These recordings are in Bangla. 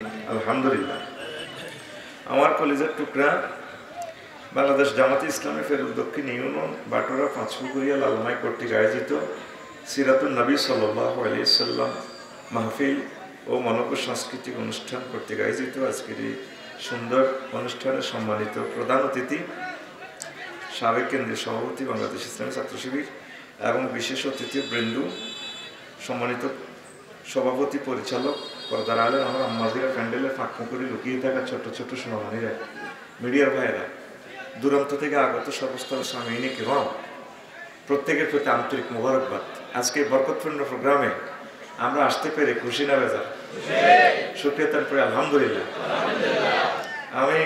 আলহামদুলিল্লাহ। আমার কলেজের টুকরা বাংলাদেশ জামাতে ইসলামী ফেরুল দক্ষিণ ইউনিয়ন বাটোরা পাঁচপুকুরিয়া লালমাই কর্তৃক আয়োজিত সিরাতুন নবী সাল্লাল্লাহু আলাইহি সাল্লাম মাহফিল ও মানব সাংস্কৃতিক অনুষ্ঠান কর্তৃক আয়োজিত আজকের এই সুন্দর অনুষ্ঠানে সম্মানিত প্রধান অতিথি সাবেক কেন্দ্রীয় সভাপতি বাংলাদেশ ইসলামী ছাত্র শিবির এবং বিশেষ অতিথি বৃন্দ, সম্মানিত সভাপতি পরিচালক, পর্দার আলেন, আমার আম্মাজিরা, প্যান্ডেলের ফাঁকফুঁকরি লুকিয়ে থাকা ছোট ছোট সোনামণিরা, মিডিয়ার ভাইয়েরা, দূরান্ত থেকে আগত সর্বস্তরের সাময়িনী কিরম, প্রত্যেকের প্রতি আন্তরিক মোবারকবাদ। আজকে বরকতপূর্ণ প্রোগ্রামে আমরা আসতে পেরে খুশি না বেজার? শুকরিয়া তারপরে আলহামদুলিল্লাহ। আমি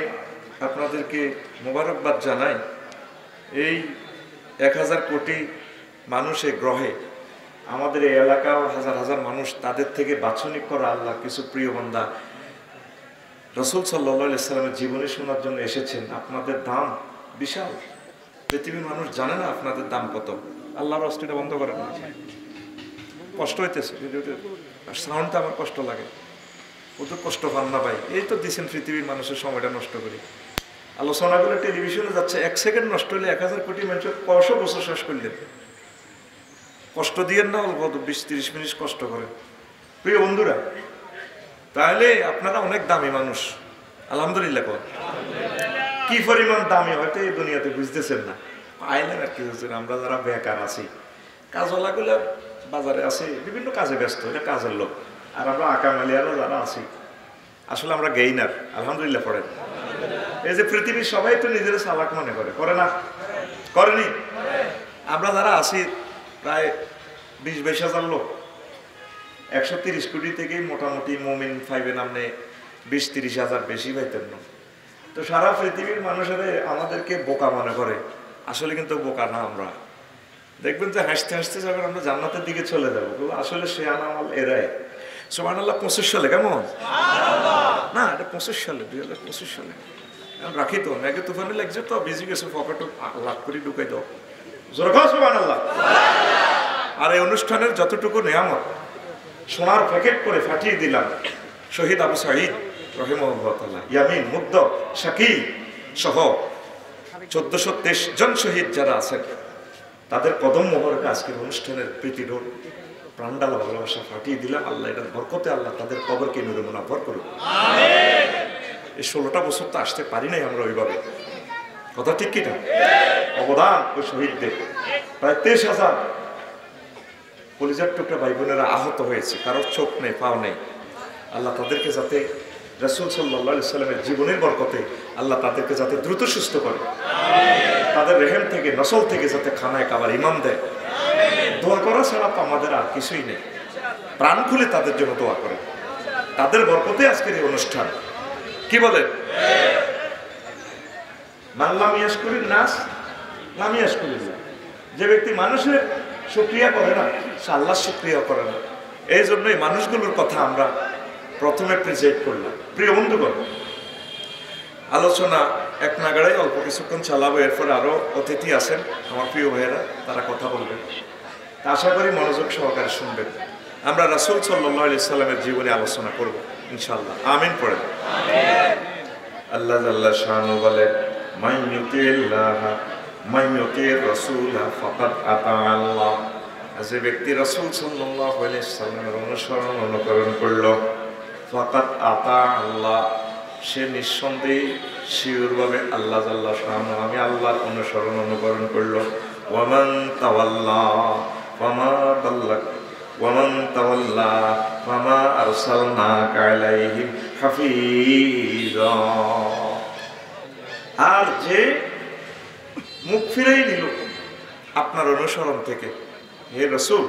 আপনাদেরকে মোবারকবাদ জানাই। এই 1000 কোটি মানুষের গ্রহে আমাদের এই এলাকাও হাজার হাজার মানুষ, তাদের থেকে বাছনিক করা আল্লাহ কিছু প্রিয় বান্দা রাসূল সাল্লাল্লাহু আলাইহি সাল্লামের জীবনী শোনার জন্য এসেছেন। আপনাদের দাম বিশাল, পৃথিবীর মানুষ জানে না আপনাদের দাম কত। আল্লাহর রাস্তাটা বন্ধ করেন না, কষ্ট হইতেছে, সাউন্ডটা আমার কষ্ট লাগে, ও তো কষ্ট পান না ভাই। এই তো দিচ্ছেন পৃথিবীর মানুষের সময়টা নষ্ট করি, আলোচনাগুলো টেলিভিশনে যাচ্ছে, 1 সেকেন্ড নষ্ট হলে 1000 কোটি মানুষের 100 বছর শেষ করলেন। কষ্ট দিয়েন না, অল্প 20-30 মিনিট কষ্ট করেন প্রিয় বন্ধুরা। তাহলে আপনারা অনেক দামি মানুষ, আলহামদুলিল্লাহ। কি পরিমাণ দামি হয়তো এই দুনিয়াতে বুঝতেছেন না। আইলেন আর কি হচ্ছে, আমরা যারা বেকার আছি, কাজওয়ালাগুলো বাজারে আছে, বিভিন্ন কাজে ব্যস্ত, এটা কাজের লোক। আর আমরা আকামালিয়ারা যারা আছি, আসলে আমরা গেইনার, আলহামদুলিল্লাহ। পড়েন এই যে পৃথিবীর সবাই তো নিজেরা চালাক মনে করে না? করেনি? আমরা যারা আছি প্রায় 20-22 হাজার লোক, 130 কোটি থেকেই মোটামুটি মুমিন পাইবেন আপনি 20-30 হাজার, বেশি পাইতেন না। তো সারা পৃথিবীর মানুষেরা আমাদেরকে বোকা মনে করে, আসলে কিন্তু বোকা না। আমরা দেখবেন যে হাসতে হাসতে যখন আমরা জান্নাতের দিকে চলে যাবো, আসলে সে আনামাল এরাই। সুবহানাল্লাহ। 25 সালে কেমন না, এটা 25 সালে, 2025 সালে রাখি তো নাকি তুফানি লাগছে তো, বেশি গেছে পকেটে লাখ করে ঢুকাই দাও, জোরে খাও সুবহানাল্লাহ। আর এই অনুষ্ঠানের যতটুকু নেয়ামত সোনার প্যাকেট করে ফাটিয়ে দিলাম শহীদ আবু সাঈদ রাহিমাহুল্লাহ, ইয়ামিন, মুগ্ধ, শাকিল সহ 1423 জন শহীদ যারা আছেন, তাদের কদম মোবারকে আজকের অনুষ্ঠানের প্রীতিডোর প্রাণডালা ভালোবাসা ফাটিয়ে দিলাম। আল্লাহ এটার বরকতে আল্লাহ তাদের কবরকে নূরে মুনাফফর করুন। এই 16টা বছর তো আসতে পারি নাই আমরা ওইভাবে, কথা ঠিক কিনা? অবদান ওই শহীদদের প্রায় 23,000 কলিজার টুকরা ভাই বোনেরা আহত হয়েছে, কারোর চোখ নেই, পাও নেই। আল্লাহ তাদেরকে যাতে রাসূল সাল্লাল্লাহু আলাইহি সাল্লামের জীবনের বরকতে আল্লাহ তাদেরকে যাতে দ্রুত সুস্থ করে, তাদের রেহেম থেকে, নসল থেকে যাতে খানায় কাবার ইমাম দেয়। দোয়া করা ছাড়া তো আমাদের আর কিছুই নেই। প্রাণ খুলে তাদের জন্য দোয়া করে, তাদের বরকতে আজকের এই অনুষ্ঠান। কি বলেন? মানলাম ইয়াশকুরিন নাস লাম ইয়াশকুরিল্লাহ। যে ব্যক্তি মানুষের শুকরিয়া করে না, সে আল্লাহর শুকরিয়া করে না। এই জন্যই মানুষগুলোর কথা আমরা প্রথমে প্রেজেন্ট করলাম। প্রিয় বন্ধুগণ, আলোচনা এক নাগাড়াই অল্প কিছুক্ষণ চালাবো, এরপর আরো অতিথি আছেন আমার প্রিয় ভাইয়েরা, তারা কথা বলবেন। তা আশা করি মনোযোগ সহকারে শুনবেন। আমরা রাসূল সাল্লাল্লাহু আলাইহি সাল্লামের জীবনে আলোচনা করব ইনশাআল্লাহ। আমিন পড়েন। আল্লাহ জাল্লা শানু বলে, মান ইউতিল্লাহ মান ইউতির রাসূল ফাকাদ আতা আল্লাহ। যে ব্যক্তি রাসূল সাল্লাল্লাহু আলাইহি সাল্লামের অনুসরণ অনুকরণ করলো, ফাকাদ আতা আল্লাহ, সে নিঃসন্দেহে শিওরভাবে আল্লাহ জাল্লা শানু, আমি আল্লাহর অনুসরণ অনুকরণ করলো। ওয়ামান তাওয়াল্লা ফামা দাল্লাক ওয়ামান তাওয়াল্লা ফামা আরসালনাকা আলাইহিম হাফিজা। আর যে মুখ ফিরেই নিল আপনার অনুসরণ থেকে, হে রাসূল,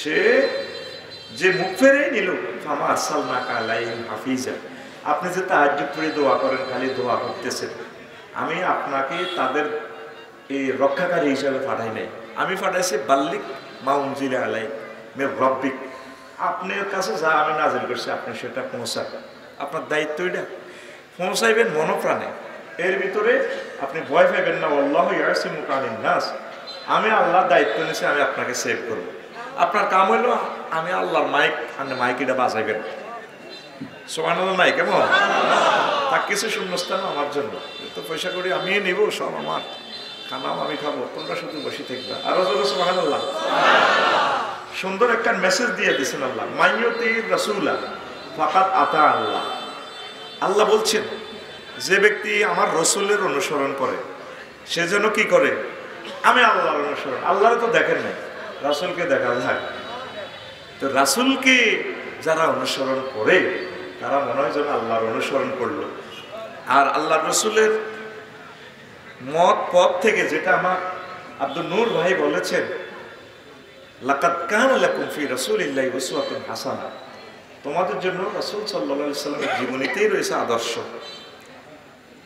সে যে মুখ ফিরেই নিল, ফামা আরসালনাকা আলাইহিম হাফিজা, আপনি যে তাহাজ্জুদ পড়ে দোয়া করেন, খালি দোয়া করতেছেন, আমি আপনাকে তাদের এই রক্ষাকারী হিসাবে পাঠাই নাই। আমি পাঠাইছি বাল্লিক মা উনজিলা আলাইক মির রাব্বিক, আপনার কাছে যা আমি নাযিল করছি আপনি সেটা পৌঁছাবেন। আপনার দায়িত্ব এটা, পৌঁছাইবেন মনপ্রাণে। এর ভিতরে আপনি ভয় পাইবেন না। আল্লাহু ইয়াসিমুকা মিনান নাস, আমি আল্লাহর দায়িত্ব নিয়েছি, আমি আপনাকে সেভ করব। আপনার কাম হইল আমি আল্লাহর মাইক, আপনি মাইকিটা বাজাইবেন। সুবহানাল্লাহ নাই কেমন তা কিছু শূন্যস্থান আমার জন্য, তো পয়সা করি আমি নিব, সব আমার, খানাও আমি খাবো, তোমরা শুধু বসে থাকবে। আরো জোরে সুবহানাল্লাহ। সুন্দর একটা মেসেজ দিয়ে দিয়েছেন আল্লাহ, মাইয়ুতি রাসূলা ফাকাদ আতা আল্লাহ। আল্লাহ বলছেন যে ব্যক্তি আমার রসুলের অনুসরণ করে সে যেন কি করে, আমি আল্লাহর অনুসরণ। আল্লাহ তো দেখেন নাই, রাসূলকে দেখা যায়। তো রাসূলকে যারা অনুসরণ করে তারা মনে হয় যেন আল্লাহর অনুসরণ করলো। আর আল্লাহ রসুলের মত পথ থেকে যেটা আমার আব্দুল নূর ভাই বলেছেন, লাকাদ কানা লাকুম ফি রাসূলিল্লাহি উসওয়াতুন হাসানাহ, তোমাদের জন্য রাসূল সাল্লাল্লাহু আলাইহি সাল্লামের জীবনীতেই রয়েছে আদর্শ।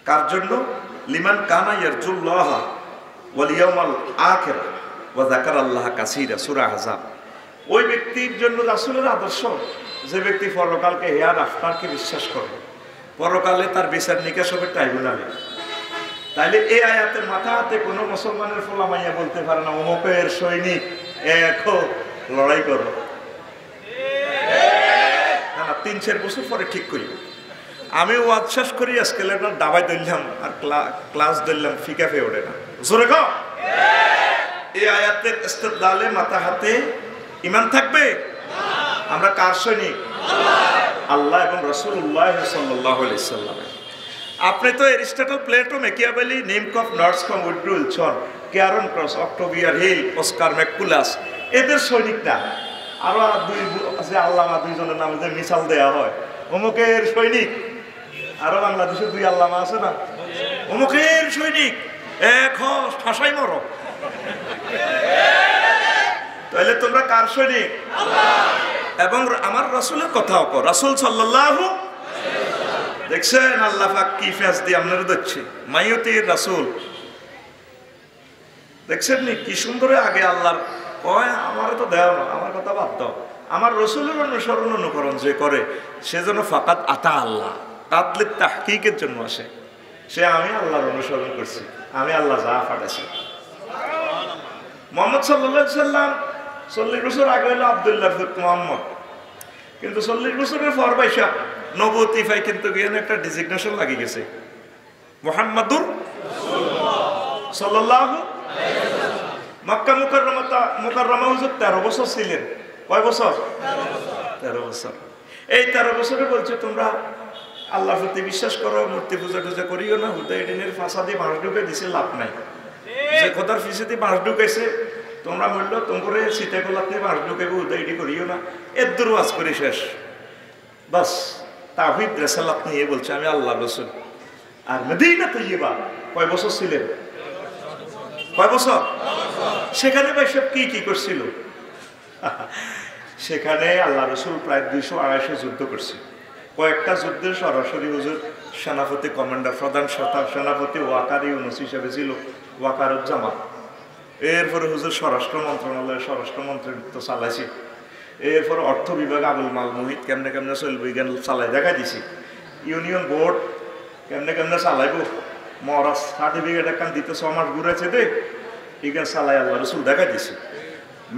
কার জন্য? লিমান কানা ইয়ারজুল্লাহ ওয়াল ইয়াউমাল আখির ওয়া যাকারাল্লাহ কাসীরা, সূরা আহজাব। ওই ব্যক্তির জন্য রাসূলের আদর্শ যে ব্যক্তি পরকালকে হেয়ার আফটারকে বিশ্বাস করে, পরকালে তার বিচার নিকাশ হবে ট্রাইব্যুনালে। তাইলে এই আয়াতের মাথা হাতে কোনো মুসলমানের ফোলা মাইয়া বলতে পারে না অমুকের সৈনিক এখো লড়াই করো না, 3-4 বছর পরে ঠিক করি। আমি ওয়াজ শেষ করি আজকে দাবাই ধরলাম আর ক্লাস ধরলাম, ফিকা ফে ওঠে না। জোরে কও এই আয়াতের ইস্তেদলালে মাথা হাতে ঈমান থাকবে। আমরা কার সৈনিক? আল্লাহ এবং রাসূলুল্লাহ সাল্লাল্লাহু আলাইহি সাল্লাম। আপনি তো এরিস্টটল, প্লেটো, ম্যাকিয়াভেলি, নিমকফ, নর্সকম, উড্রো উইলসন, ক্যারন ক্রস, অক্টোভিয়ার হিল, অস্কার ম্যাকুলাস এদের সৈনিক না। আরো দুই আছে আল্লামা, দুইজনের নামে যে মিসাল দেয়া হয়, অমুকের সৈনিক। আরো বাংলাদেশে 2 আল্লামা আছে না, অমুকের সৈনিক এক ঠাসাই মরো। তাহলে তোমরা কার সৈনিক? এবং আমার রাসূলের কথাও কর, রাসূল সাল্লাল্লাহু। দেখছেন আল্লাহ পাক কি ফেস দিয়ে আপনারা দেখছি, মাইয়ুতির রাসূল। দেখছেন নি কি সুন্দর আগে আল্লাহর কয়, আমারে তো দেও না, আমার কথা বাদ দাও, আমার রাসূলের অনুসরণ অনুকরণ যে করে সে যেন ফাকাদ আতা আল্লাহ, তাদলিত তাহকিকের জন্য আসে, সে আমি আল্লাহর অনুসরণ করছি, আমি আল্লাহ যা পাঠাইছি। মুহাম্মদ সাল্লাল্লাহু আলাইহি সাল্লাম 40 বছর আগে হলো আব্দুল্লাহ পুত্র মুহাম্মদ, কিন্তু 40 বছরের পর বাইশা নবুয়তি পাই, কিন্তু এখানে একটা ডেজিগনেশন লাগি গেছে, মুহাম্মাদুর সাল্লাল্লাহু আলাইহি ওয়াসাল্লাম। মক্কা মুকাররমা হুজুর 13 বছর ছিলেন। কয় বছর? 13 বছর। এই 13 বছরে বলছে তোমরা আল্লাহর প্রতি বিশ্বাস করো, মূর্তি পূজা টুজা করিও না, হুদাইডিনের ফাঁসা দিয়ে বাঁশ ঢুকে দিছে, লাভ নাই। যে খোদার ফিসে দিয়ে বাঁশ ঢুকাইছে, তোমরা বললো তোমরে সীতা গোলাপ নিয়ে বাঁশ ঢুকাইবো, হুদাইডি করিও না, এর দূর ওয়াজ করে শেষ। বাস তাওহীদ রিসালাত নিয়ে বলছে আমি আল্লাহর রাসূল। আর মদিনা তৈয়বা কয় বছর ছিলেন? কয় বছর? সেখানে ভাই সব কি কি করছিল? সেখানে আল্লাহ রাসূল প্রায় 200-250 যুদ্ধ করছে। কয়েকটা যুদ্ধের সরাসরি হুজুর সেনাপতি, কমান্ডার, প্রধান সেনাপতি ওয়াকার ইউনুস হিসেবে ছিল, ওয়াকারুজ্জামান। এরপরে হুজুর স্বরাষ্ট্র মন্ত্রণালয়ের স্বরাষ্ট্রমন্ত্রিত্ব চালাইছি। এরপরে অর্থ বিভাগ আবুল মাল মুহিত কেমনে কেমনে চলবে জ্ঞান চালাই দেখা দিছি। ইউনিয়ন বোর্ড কেমনে কেমনে চালাইব, মহারাজ সার্টিফিকেট একখান দিতে 6 মাস ঘুরেছে দে, এখান চালাই আল্লাহ রসুল দেখা দিছি।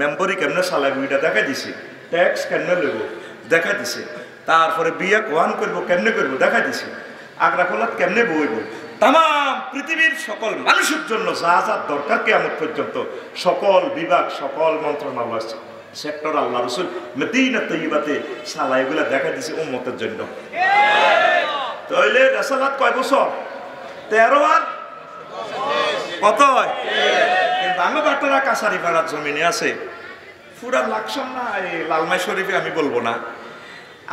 মেম্বরি কেমনে চালাইব এটা দেখা দিছি। ট্যাক্স কেমনে লইব দেখা দিছে। তারপরে বিয়া কোয়ান করবো কেমনে করবো দেখা দিছি। আগ্রা খোলাত কেমনে বইব, তাম পৃথিবীর সকল মানুষের জন্য যা যা দরকার কিয়ামত পর্যন্ত সকল বিভাগ, সকল মন্ত্রণালয়, সেক্টর আল্লাহ রসুল মদিনা তৈয়বাতে সালা এগুলা দেখা দিছে উম্মতের জন্য। তাইলে রাসালাত কয় বছর? 13 আর কত? কিন্তু আমি বাটারা কাছারি পাড়ার জমিনে আছে, পুরা লাকসাম না এই লালমাই শরীফে আমি বলবো না।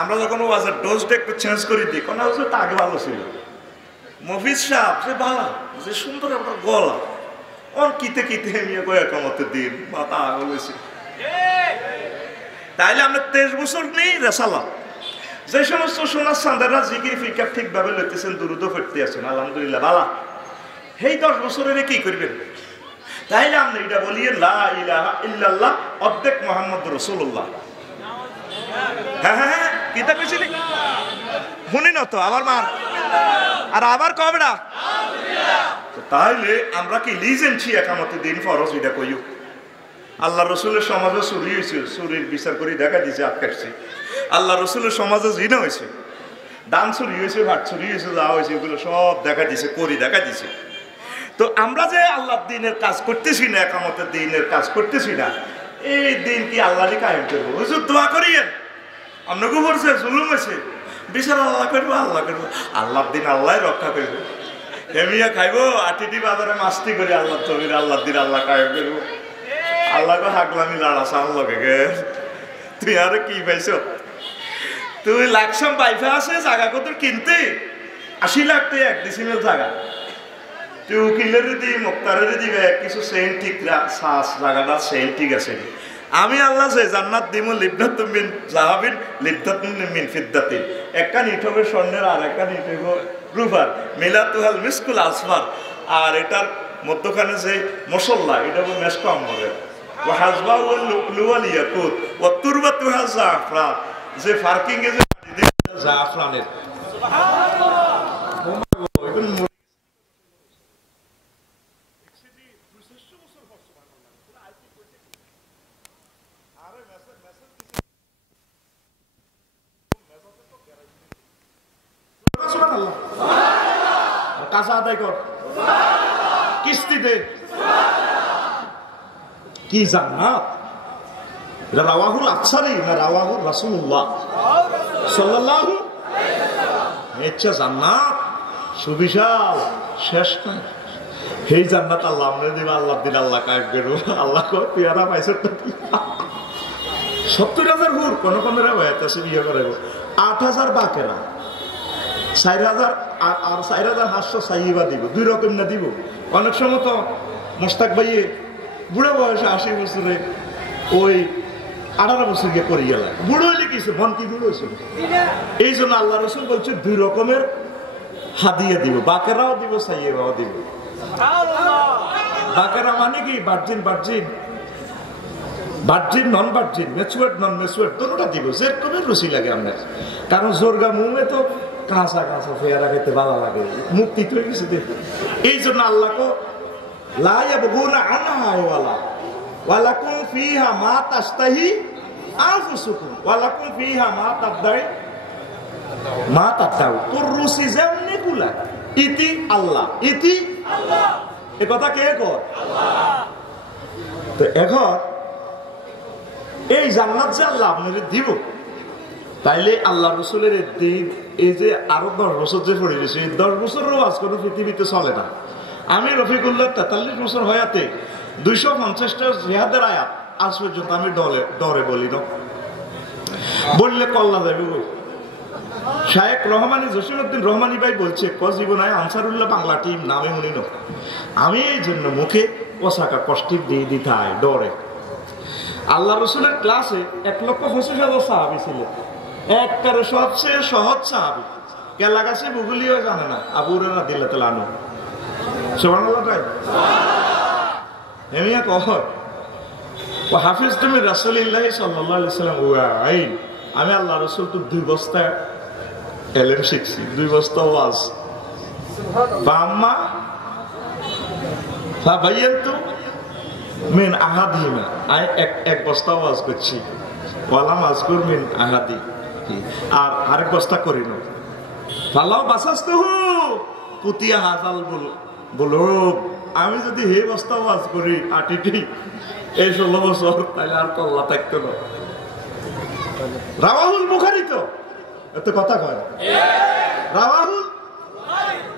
আমরা যখন ওয়াজের ডোজটা একটু চেঞ্জ করে দিই, কোন তা আগে ভালো ছিল। মফিজ সাহেব যে ভালো, যে সুন্দর একটা গলা, অন কিতে কিতে নিয়ে কয়েকমতের দিন মাথা আগলেছে। তাইলে আমরা 23 বছর নেই রেসালা। যে সমস্ত সোনার চাঁদেরা জিকির ফিকার ঠিকভাবে লইতেছেন, দুরুদ পড়তে আছেন, আলহামদুলিল্লাহ বালা, সেই 10 বছরের কি করবেন? তাইলে আমরা এটা বলি লা ইলাহা ইল্লাল্লাহ অর্ধেক মুহাম্মদ রাসূলুল্লাহ। হ্যাঁ হ্যাঁ হ্যাঁ কিতা কইছিলি শুনি না তো আবার মার আর আবার কবে না। তাইলে আমরা কি লিজেন্সি একামতের দিন ফরজ এটা কইও। আল্লাহ রসুলের সমাজে চুরি হয়েছে, চুরির বিচার করে দেখা দিয়েছে, আটকাটছে। আল্লাহ রসুলের সমাজে জিনা হয়েছে, দান চুরি হয়েছে, ভাট চুরি হয়েছে, যা হয়েছে এগুলো সব দেখা দিছে, করি দেখা দিছে। তো আমরা যে আল্লাহর দিনের কাজ করতেছি না, একামতের দিনের কাজ করতেছি না, এই দিন কি আল্লাহরই কায়েম করবো? হুজুর দোয়া করিয়েন, আপনাকে বলছে জুলুম হয়েছে, বিচার আল্লাহ করবো, আল্লাহ করবো, আল্লাহর দিন আল্লাহ রক্ষা করবো। হেমিয়া খাইবো আটিটি বাজারে মাস্তি করে আল্লাহ তবির আল্লাহর দিন আল্লাহ কায়েম করবো। আল্লাহকে হাগলামি লাড়াছা আল্লাহকে গে, তুই আর কি পাইছ? তুই লাকসাম বাইফা আছে জায়গা কত কিনতে 80 লাখ তুই এক ডিসিমেল জায়গা, তুই উকিলের দি মুক্তারের দিবে কিছু সেন ঠিক শ্বাস জায়গাটা সেন ঠিক আছে। আমি আল্লাহ যে জান্নাত দিব লিবনাতুম মিন যাহাবিন লিবনাতুম মিন ফিদ্দাতিন, একটা ইট হবে স্বর্ণের আর একটা ইট হইব রূপার, মিলাতুহাল মিসকুল আসফার, আর এটার মধ্যখানে যে মশলা এটা হবে মেশক আম্বরের, ওয়া হাজবাউ ওয়াল লুকলু ওয়াল ইয়াকুত ওয়া তুরবাতুহা জাফরান, যে পার্কিং এ যে জাফরানের সুবহানাল্লাহ। কাজা আদায় কর, কিস্তিতে কি জান্নাত! রাওয়াহুল আফসারি না রাওয়াহুল রাসূলুল্লাহ সাল্লাল্লাহু আলাইহি জান্নাত সুবিশাল, শেষ নাই। এই জান্নাত আল্লাহ আমরা দিব, আল্লাহ দিন আল্লাহ কায়েম করব। আল্লাহ কো পেয়ারা পাইছে তো 70,000 হুর, কোন কোনরা হইতাছে বিয়ে করে 8,000 বাকেরা, 4,000 আর 4,500 সাইবা দিব, দুই রকম না দিব। অনেক সময় তো মোস্তাক ভাইয়ে বুড়ো বয়সে 80 বছরে ওই 18 বছর গিয়ে করি গেল, বুড়ো হইলে কিছু মন কি বুড়ো হয়েছিল। এই জন্য আল্লাহ রসুল বলছে দুই রকমের হাদিয়া দিব, বাকেরাও দিব, সাইয়েবাও দিব। বাকেরা মানে কি? ভার্জিন ভার্জিন, ভার্জিন নন ভার্জিন, ম্যাচুয়ার্ড নন ম্যাচুয়ার্ড, দুটোটা দিব, যে রকমের রুচি লাগে আপনার। কারণ জোরগা মুখে তো কাঁচা কাঁচা ফেয়ারা খেতে ভালো লাগে, মুক্তি তো গেছে। এই জন্য আল্লাহ কো লা ইয়াবগুনা আনহা ওয়ালা ওয়ালাকুম ফিহা মা তাশতাহি আনফুসুকুম ওয়ালাকুম ফিহা মা তাদদাই মা তাদাউ, তোর রুচি যেমনি কুলা ইতি আল্লাহ, ইতি আল্লাহ। এ কথা কে কর? আল্লাহ। তো এখন এই জান্নাত যে আল্লাহ আপনাদের দিব, তাইলে আল্লাহ রসুলের দিন এই যে আরো 10 বছর যে পড়ে গেছে, 10 বছরের ওয়াজ কোনো পৃথিবীতে চলে না। আমি রফিকুল্লাহ 43 বছর হয়াতে 250টা জিহাদের আয়াত আজ পর্যন্ত আমি ডরে বলি না, বললে কল্লা যাবে। বই শায়েখ রহমানি জসিমউদ্দিন রহমানি ভাই বলছে জীবনায় আনসারুল্লাহ বাংলা টিম নামে মনে ন, আমি এই জন্য মুখে পোশাকা কষ্টিক দিয়ে দিতায় ডরে। আল্লাহ রসুলের ক্লাসে 1,25,000 সাহাবি ছিল, একবারে সবচেয়ে সহজ সাহাবি, কেলা গাছে বুগুলিও জানে না, আবু হুরায়রা রাদিয়াল্লাহু আনহু। সুবহানাল্লাহ। তাই হেমিয়া কয় ও হাফিজ তুমি রাসূলুল্লাহ সাল্লাল্লাহু আলাইহি ওয়াসাল্লাম ওয়া আইন, আমি আল্লাহ রসুল তো 2 বস্তা এলেম শিখছি, 2 বস্তা ওয়াজ। বাম্মা ফাবায়ান্তু মিন আহাদিমা, আমি এক বস্তা ওয়াজ করছি, ওয়ালাম আজকুর মিন আহাদি, আর আরেক বস্তা করি না। ফালাও বাসাস্তহু পুতিয়া হাজাল বলো, আমি যদি হে বস্তা ওয়াজ করি আটিটি এই 16 বছর, তাহলে আর কল্লা থাকতো না। রাওয়াহুল বুখারী, তো এত কথা কয় রাওয়াহুল,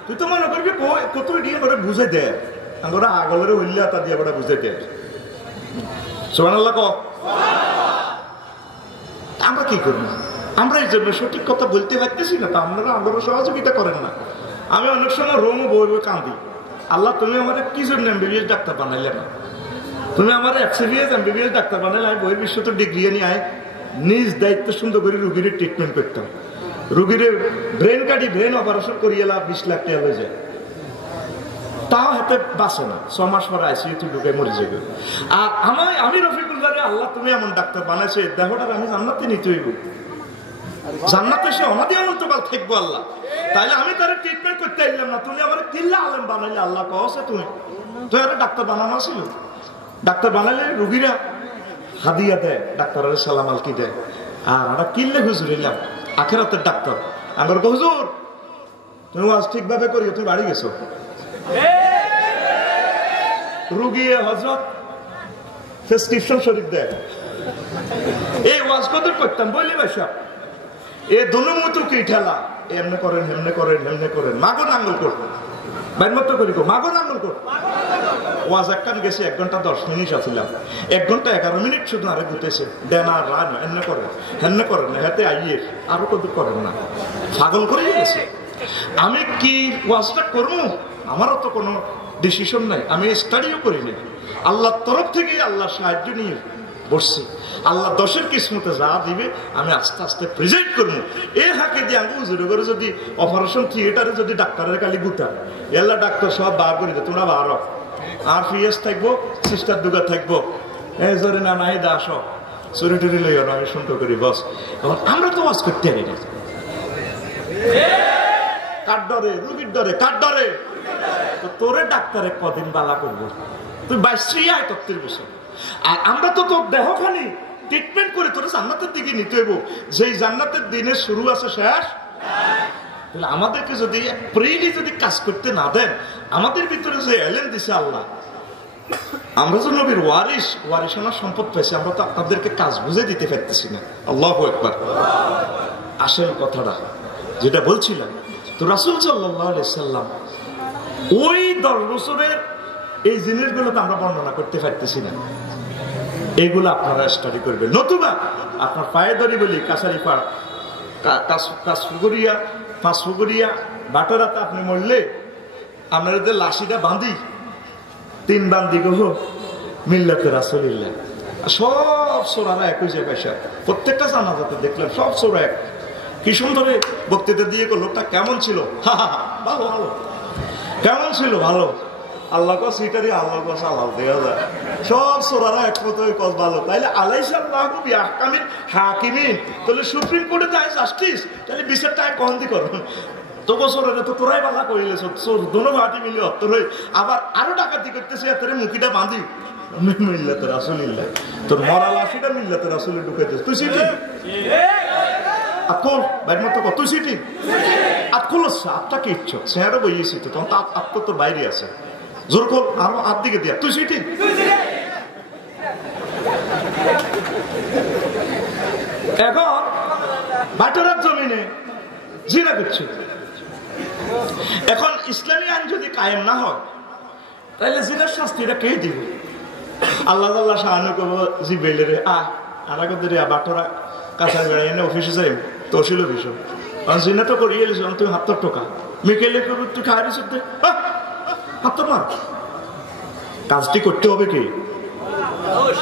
তুই তো মনে করবি কত দিয়ে করে বুঝে দে, আমরা আগলের উল্লা তা দিয়ে বড় বুঝে দে। সুবহানাল্লাহ। আমরা কি করব? আমরা এই জন্য সঠিক কথা বলতে পারতেছি না, তা আপনারা আমাদের সহযোগিতা করেন না। আমি অনেক সময় রোমও বই কাঁদি, আল্লাহ তুমি আমার কি জন্য এমবিবিএস ডাক্তার বানাইলে না, তুমি আমার এফসিবিএস এমবিবিএস ডাক্তার বানাইলে আমি বহির্বিশ্ব ডিগ্রি নিয়ে আয় নিজ দায়িত্ব সুন্দর করে রুগীর ট্রিটমেন্ট করতাম। রুগীর ব্রেন কাটি ব্রেন অপারেশন করিয়ে 20 লাখ টাকা হয়ে যায়, তাও হাতে বাঁচে না, 6 মাস পরে আইসিইউতে ঢুকে মরে যাবে। আর আমি রফিকুল্লাহ, আল্লাহ তুমি এমন ডাক্তার বানাইছে, দেহটার আমি জান্নাতে নিতে হইব, জান্নাতে সে অনাদি অনন্তকাল থাকবো আল্লাহ, তাইলে আমি তার ট্রিটমেন্ট করতে আইলাম না, তুমি আমার কিল্লা আলেম বানাইলে। আল্লাহ কছে তুমি তো আর ডাক্তার বানানো ছিল, ডাক্তার বানাইলে রুগীরা হাদিয়া দেয়, ডাক্তারের সালাম আলকি দেয়, আর আমরা কিল্লে হুজুর এলাম আখেরাতের ডাক্তার। আমার হুজুর তুমি ওয়াজ ঠিকভাবে করিও, তুমি বাড়ি গেছো। রুগী হযরত প্রেসক্রিপশন শরীফ দেয়, এই ওয়াজ কত করতাম বলি ভাষা এ দুনুমুতু কি ঠেলা, এমনে করেন হেমনে করেন হেমনে করেন, মাগো নাঙ্গল করবো বাইর মতো করি গো, মাগো নাঙ্গল কর। ওয়াজ একখান গেছে 1 ঘন্টা 10 মিনিট আসছিলাম, 1 ঘন্টা 11 মিনিট শুধু আরে গুতেছে দেন আর রান এমনে করেন হেমনে করেন না, হাতে আইয়ে আরো কত করেন না, পাগল করে গেছে। আমি কি ওয়াজটা করবো, আমারও তো কোনো ডিসিশন নাই, আমি স্টাডিও করিনি, আল্লাহর তরফ থেকে আল্লাহর সাহায্য নিয়ে বসছি। আল্লাহ 10-এর কিসমতে যা দিবে আমি আস্তে আস্তে প্রেজেন্ট করবো। এই হাঁকে দিয়ে আমি উজুরে করে যদি অপারেশন থিয়েটারে যদি ডাক্তারের খালি গুতা এল্লা ডাক্তার সব বার করে দে, তোমরা বার আর ফিএস থাকবো, সিস্টার দুগা থাকবো, এই জোরে না নাই দা আসো চুরি টুরি লইও না, আমি শুনতে করি বস। এখন আমরা তো ওয়াজ করতে পারি না, কার ডরে, রুগীর ডরে, কার ডরে? তোরে ডাক্তারে কদিন বালা করবো, তুই 22-33 বছর, আর আমরা তো তোর দেহখানি ট্রিটমেন্ট করে তোর জান্নাতের দিকে নিতে হইব, যেই জান্নাতের দিনের শুরু আছে শেষ। তাহলে আমাদেরকে যদি প্রেলি যদি কাজ করতে না দেন, আমাদের ভিতরে যে এলেন দিছে আল্লাহ, আমরা যে নবীর ওয়ারিসানা সম্পদ পাইছি, আমরা তো আপনাদেরকে কাজ বুঝে দিতে পারতেছি না। আল্লাহু আকবার। আসল কথাটা যেটা বলছিলাম, তো রাসূল সাল্লাল্লাহু আলাইহি সাল্লাম ওই 10 বছরের এই জিনিসগুলো তো আমরা বর্ণনা করতে পারতেছি না, এইগুলো আপনারা স্টাডি করবেন। নতুবা আপনার পায়ে ধরি বলি কাছারি পাড় কাসফুগরিয়া বাটারাতে আপনি মরলে আপনাদের লাশিটা বাঁধি 3 বান্ধি গো মিল্লাতে রাসূলিল্লাহ, সব সোরারা একই জায়গায়, প্রত্যেকটা জানাজাতে দেখলাম সব সোরা এক। কি সুন্দর বক্তৃতা দিয়ে গো, লোকটা কেমন ছিল, ভালো ভালো, কেমন ছিল ভালো, আল্লাহ কস সিটারি আল্লাহ কস আল্লাহ দেওয়া যায়, সব সোরারা একমতই কস ভালো। তাইলে আলাইসাল্লাহু বিআহকামিল হাকিমিন, তাহলে সুপ্রিম কোর্টে যায় জাস্টিস, তাহলে বিচারটা কহন্দি করুন তো গোসরের তো তোরাই বালা করিলে দোনো ভাটি মিলে অত্তর হই, আবার আরো ডাকাতি করতেছে, এত মুখিটা বাঁধি মিল্লাতে রাসূলিল্লাহ, তোর মরা লাশিটা মিল্লাতে রাসূলে ঢুকে দিস, তুই সিটি আতকল বাইর মতো তুই সিটি আতকল আত্মাকে ইচ্ছ সেহারও বইয়েছি তো, তখন আত্ম তোর বাইরে আছে, জোর কর আরো হাত দিকে দিয়া তুই সিটি। এখন বাটারার জমিনে জিনা করছে, এখন ইসলামী আইন যদি কায়েম না হয় তাহলে জিনার শাস্তিটা কে দিবে? আল্লাহ আল্লাহ সাহায্য করবো জি বেলে রে আগে বাটরা কাছার বেড়াই এনে অফিসে যাই তহসিল অফিস, জিনা তো করিয়ে এলিস তুমি ৭০ টাকা মিকেলে করবো, তুই খাই দিস ৭০ মার। কাজটি করতে হবে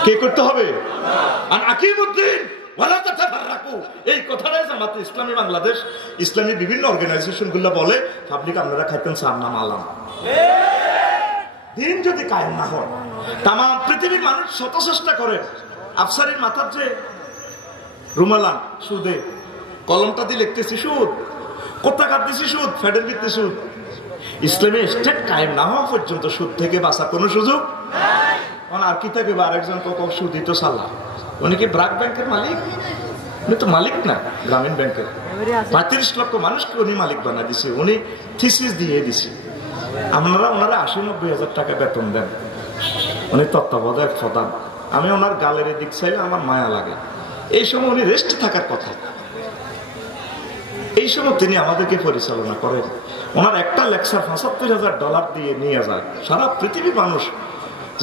কে করতে হবে? আর আকিমুদ্দিন এই কথাটাই জামাতে ইসলামী বাংলাদেশ, ইসলামী বিভিন্ন অর্গানাইজেশন গুলো বলে, পাবলিক আপনারা খাইতেন সার নাম আলাম। দিন যদি কায়েম না হয়, তাম পৃথিবীর মানুষ শত চেষ্টা করে আফসারির মাথার যে রুমালান সুদে কলমটা দিয়ে লিখতেছি সুদ, কোথা কাটতেছি সুদ, ফেডের ভিত্তি সুদ। ইসলামী স্টেট কায়েম না হওয়া পর্যন্ত সুদ থেকে বাঁচা কোনো সুযোগ আর কি থাকে? আরেকজন কখন সুদি তো সালা, উনি কি ব্রাক ব্যাংকের মালিক? উনি তো মালিক না, গ্রামীণ ব্যাংকের ৩৫ লক্ষ মানুষকে উনি মালিক বানা দিছে, উনি থিসিস দিয়ে দিছে। ওনারা ৮০-৯০ হাজার টাকা বেতন দেন, উনি তত্ত্বাবধায়ক প্রধান। আমি ওনার গালের দিক চাইলে আমার মায়া লাগে। এই সময় উনি রেস্ট থাকার কথা, এই সময় তিনি আমাদেরকে পরিচালনা করেন। ওনার একটা লেকচার $৭৫,০০০ দিয়ে নিয়ে যায় সারা পৃথিবীর মানুষ।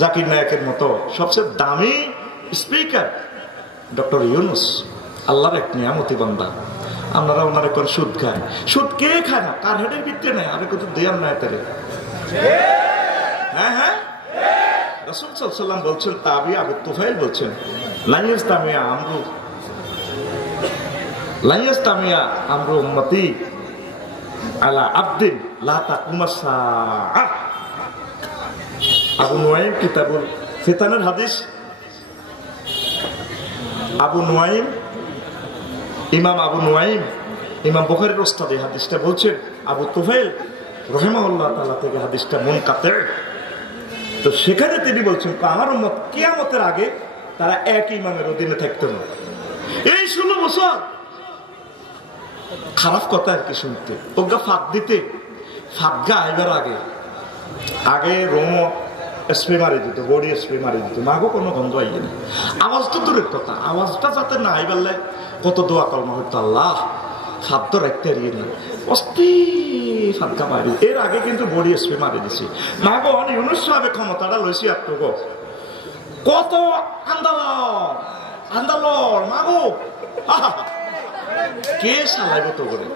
জাকির নায়কের মতো সবচেয়ে দামি স্পিকার ডক্টর ইউনুস, আল্লাহর এক নিয়ামতি বান্দা। আপনারা ওনার এখন সুদ খায়, সুদ কে খায় না? কার হেডের ভিত্তি নেই, আরে কত দেয়ার নাই তারে। হ্যাঁ হ্যাঁ, রাসূল সাল্লাল্লাহু আলাইহি ওয়াসাল্লাম বলছেন, তাবি আবু তুফাইল বলছেন, লাইয়াস্তামিয়া আমরু উম্মতি আলা আবদিন লা তাকুমাস সাআহ। আবু নুয়াইম কিতাবুল ফিতানের হাদিস, ইমাম আবু নুয়াইম ইমাম বুখারীর ওস্তাদ এই হাদিসটা বলছেন, আবু তুফাইল রাহিমাহুল্লাহ তাআলা থেকে হাদিসটা মুনকাতি। তো সেখানে তিনি বলছেন, আমার উম্মত কিয়ামতের আগে তারা এক ইমামের অধীনে থাকতো না। এই 16 বছর খারাপ কথা আর কি শুনতে, ওগা ফাঁক দিতে, ফাঁকা আইবার আগে আগে রোমো স্প্রে মারি দিত, বডি স্প্রে মারি দিত, মাগো কোনো গন্ধ আইয়ে না। আওয়াজ তো দূরের কথা, আওয়াজটা যাতে না আইবারলে কত দোয়া কলমা হইতো, আল্লাহ খাদ্য রাখতে এড়িয়ে না অস্থি ফাঁকা মারি। এর আগে কিন্তু বডি স্প্রে মারি দিছি। মাগো অনেক ইউনুসভাবে ক্ষমতাটা লইছি আপনাকে, কত আন্দালর মাগো কে চালাইব তো করে।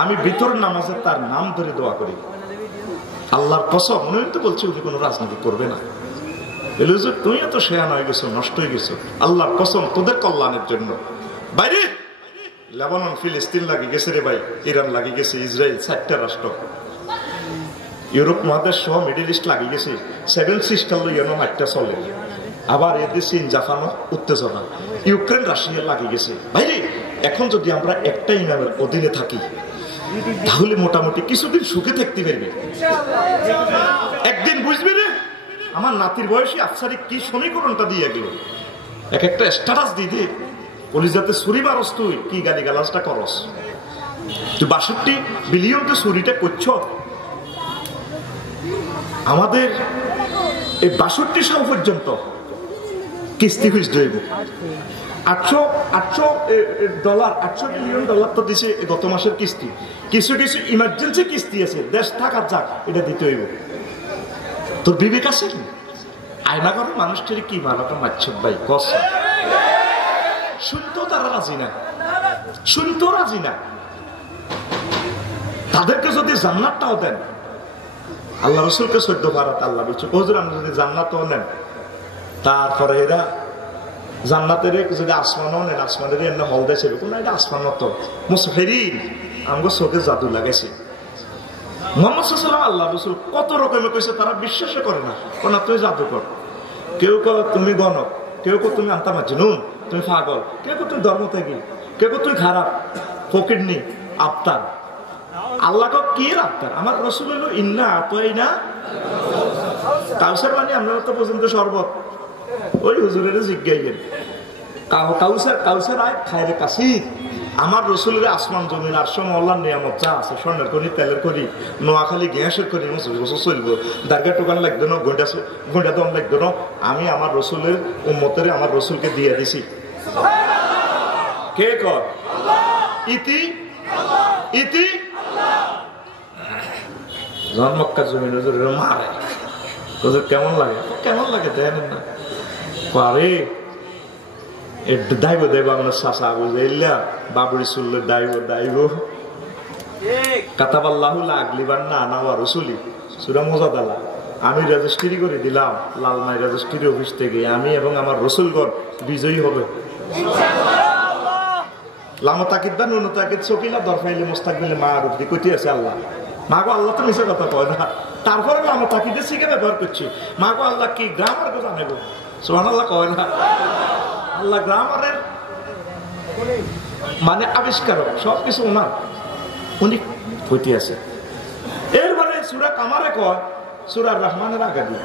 আমি ভিতর নামাজে তার নাম ধরে দোয়া করি, আল্লাহর কসম উনি তো বলছে উনি কোনো রাজনীতি করবে না। তুমি এত শেয়ান হয়ে গেছো, নষ্ট হয়ে গেছো, আল্লাহর কসম তোদের কল্যাণের জন্য। বাইরে লেবানন ফিলিস্তিন লাগি গেছে রে ভাই, ইরান লাগি গেছে, ইসরায়েল, 4টা রাষ্ট্র, ইউরোপ মহাদেশ সহ মিডিল ইস্ট লাগি গেছে, 7 সিস্টার লইয়ানো মাঠটা চলে। আবার এদের চীন জাপানও উত্তেজনা, ইউক্রেন রাশিয়া লাগি গেছে। ভাইরে এখন যদি আমরা একটা ইমামের অধীনে থাকি তাহলে মোটামুটি কিছুদিন সুখে থাকতে পারবে। একদিন বুঝবি রে আমার নাতির বয়সী আফসারি কি সমীকরণটা দিয়ে গেল, এক একটা স্ট্যাটাস দিতে কলিজাতে ছুরি মারস, তুই কি গালি গালাজটা করস, তুই 62 বিলিয়নকে ছুরিটা করছ। আমাদের এই 62 সাল পর্যন্ত কিস্তি হুইস দইব $800 মিলিয়ন তো দিছে গত মাসের কিস্তি। কিছু কিছু ইমার্জেন্সি কিস্তি আছে, দেশ থাকার যাক এটা দিতে হইব। তোর বিবেক আছে কি? আয়না করে মানুষটারে কি ভালোটা মারছে ভাই, কষ্ট শুনতেও তারা রাজি না, শুনতেও রাজি না। তাদেরকে যদি জান্নাতটাও দেন, আল্লাহ রসুলকে 14 পারাত আল্লাহ বলছে হুজুর আপনি যদি জান্নাতও নেন, তারপরে এরা জান্নাতের যদি আসমানও নেন, আসমানের এমনি হল দেশে কোনো এটা আসমান তো মুসফেরিন আমগো চোখে জাদু লাগাইছে। মোহাম্মদ সাল্লাল্লাহু আল্লাহ রসুল কত রকমের কইছে, তারা বিশ্বাস করে না, কোনা তুই জাদুকর, কেউ কেউ তুমি গণক, কেউ কেউ তুমি আন্তা মাজনুন, তুমি পাগল, কেউ কেউ তুমি ধর্ম থেকে, কেউ কেউ তুই খারাপ ফকিরনি আফতার। আল্লাহ কি আফতার? আমার রসুল হলো ইন্না আতই না কাউসার, মানে আমরা তো পর্যন্ত শরবত ওই হুজুরের জিজ্ঞাইলেন কাউসার কাউসার আয় খাইরে কাশি। আমার রসুলের আসমান জমিন আর সময় আল্লাহর নিয়ামত যা আছে, স্বর্ণের করি, তেলের করি, নোয়াখালী গ্যাসের করি, বছর চলবো, দার্গা টোকান লাগতো না, গোঁডা দম লাগতো না, আমি আমার রসুলের উম্মতের আমার রসুলকে দিয়ে দিছি। কে কর ইতি ইতি জন্মক্কা জমিন মারে কেমন লাগে, কেমন লাগে দেখেন না পারে দাইব দেব আমরা চাষা বুঝাইলা বাবুরি চুল্লে দাইব দাইব কাতাবাল্লাহু লা আগলিবান না আনা ওয়া রাসূলি সূরা মুজাদালা। আমি রেজিস্ট্রি করে দিলাম লালমাই রেজিস্ট্রি অফিস থেকে, আমি এবং আমার রসুলগণ বিজয়ী হবে ইনশাআল্লাহ। লামা তাকিদ বা নুন তাকিদ সকিলা দরফাইলে মুস্তাকবিলে মারুফ দি কইতে আছে আল্লাহ। মাগো আল্লাহ তো মিছে কথা কয় না, তারপরে লামা তাকিদে শিখে ব্যবহার করছি। মাগো আল্লাহ কি গ্রামার কথা নেব, সুবহানাল্লাহ কয় না। আল্লাহ গ্রামারের মানে আবিষ্কারক, সবকিছু ওনার, উনি কইতে আছে। এরপরে সূরা কামারে কয় সূরা রহমানের আগে দিয়ে,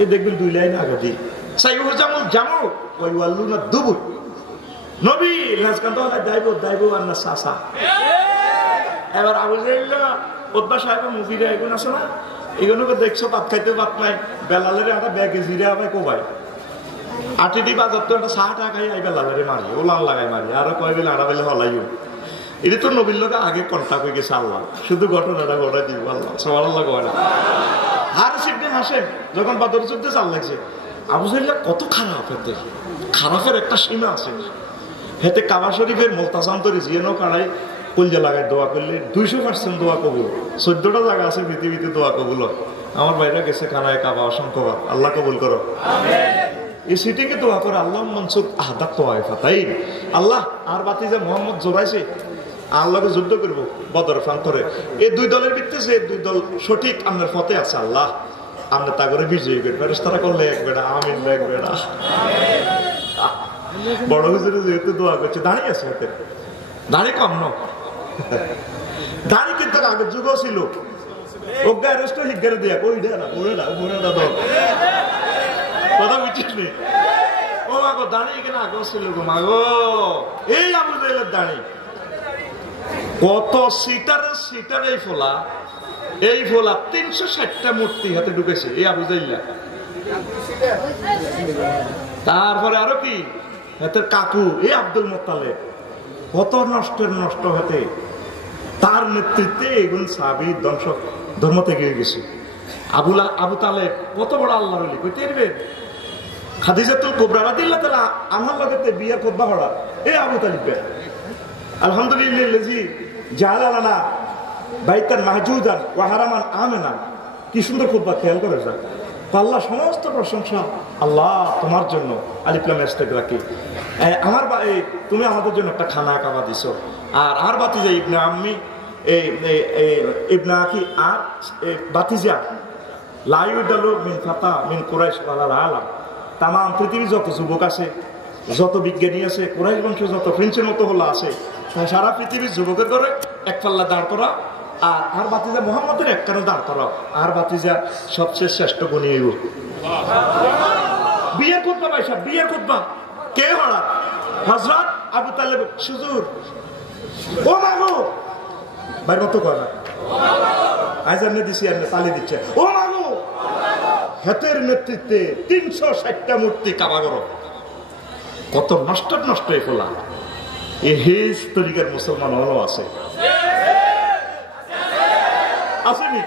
এই দেখবেন 2 লাইন আগে দিয়ে সাইয়ুজামুল জামু ওয়া ইউআল্লুনা দুবুর, নবী লাজকান্ত দাইব দাইব আন্না সাসা। এবার আবু জাহেল ওদবা সাহেব মুভিরে এগুলো আছে না, এগুলোকে দেখছো ভাত খাইতে ভাত নাই, বেলালের একটা ব্যাগে জিরে আবার কোবাই আটিটি বাজার তো একটা 60 টাকা খাই, আই বেলালের মারি ওলান লাগাই মারি, আরো কয় বেলা আড়া বেলে হলাইও। এটা তো নবীর লোকে আগে কন্টাক্ট হয়ে গেছে আল্লাহ, শুধু ঘটনাটা ঘটাই দিব আল্লাহ সুবহানাল্লাহ কয় না। হার সিদ্ধে হাসে যখন বাদর যুদ্ধে চাল লাগছে, আবু জাহেল কত খারাপ, এতে খারাপের একটা সীমা আছে। হেতে কাবা শরীফের মোলতাসাম তরি জিয়ানো কাড়াই কলজা লাগায় দোয়া করলে 200% দোয়া কবুল। 14টা জায়গা আছে পৃথিবীতে দোয়া কবুল হয়। আমার বাইরে গেছে কানায় কাবা অসংখ্যবার, আল্লাহ কবুল করো। এই সিটিকে দোয়া করে আল্লাহ মনসুর আহদাত তো হয় ফাতাই, আল্লাহ আর বাতি যে মোহাম্মদ জোরাইছে আল্লাহকে যুদ্ধ করবো বদর প্রান্তরে। এই 2 দলের ভিত্তিতে যে 2 দল সঠিক আপনার পথে আছে, আল্লাহ আমরা তা করে বিজয়ী করবে। তারা করলে এক বেড়া আমিন এক বেড়া বড় হুজুরে যেহেতু দোয়া করছে, দাঁড়িয়ে আছে হাতে দাঁড়িয়ে কম ন দাঁড়িয়ে, কিন্তু আগের যুগ ছিল অজ্ঞা অ্যারেস্ট হিগারে দিয়া ওই না ওরে না ওরে না দল কথা বুঝছিস নি। ও মাগো দাঁড়িয়ে কেন আগো ছিল গো মাগো, এই আবু জাহেলের দাঁড়িয়ে কত সিটার এই ফোলা 360টা মূর্তি হাতে ঢুকেছে এই আবু জাইল্লা। তারপরে আরো কি হাতের কাকু এই আব্দুল মোত্তালেব, কত নষ্ট হাতে তার নেতৃত্বে এগুলো সাহাবী ধর্ম থেকে গেছে। আবু তালেব কত বড় আল্লাহর ওলি কইতে পারবে। খাদিজাতুল কুবরা রাদিয়াল্লাহু তাআলা আনহার লগতে বিয়ের খুতবা পড়া এই আবু তালিব। আলহামদুলিল্লাহ লাযী জাআলা লানা বাইতান মাহজুদান ওয়া হারামান আমিনা। কি সুন্দর খুতবা, খেয়াল করে যা। আল্লাহ সমস্ত প্রশংসা আল্লাহ তোমার জন্য। আলিফ লাম ইস্তিগরাকি। আমার তুমি আমাদের জন্য একটা খানা কাবা দিছো। আর আর বাতিজা ইবনে আম্মি ইবনে আখি আর বাতিজা লা ইউদালু মিন ফাতা মিন কুরাইশ ওয়ালাল আলাম। তাম পৃথিবীর যত যুবক আছে, যত বিজ্ঞানী আছে, কুরাইশ বংশের যত ফ্রেঞ্চের মতো হলো আছে, সারা পৃথিবীর যুবকের ধরে এক পাল্লা দাঁড় করা আর বাতিজা মোহাম্মদের এক কারণে দাঁড় করা। আর বাতিজা সবচেয়ে শ্রেষ্ঠ গুণী বিয়ের খুতবা। ভাই সাহেব বিয়ের খুতবা কে হড়া? হযরত আবু তালেব হুজুর ও মাগো ভাই মতো করা আইজার নে দিছি আর তালি দিচ্ছে ও মাগো। হাতের নেতৃত্বে 360টা মূর্তি কাবা করো। কত নষ্ট এই ফোলা। এই হেজ তরিকার মুসলমান হলো আছে আসেনি?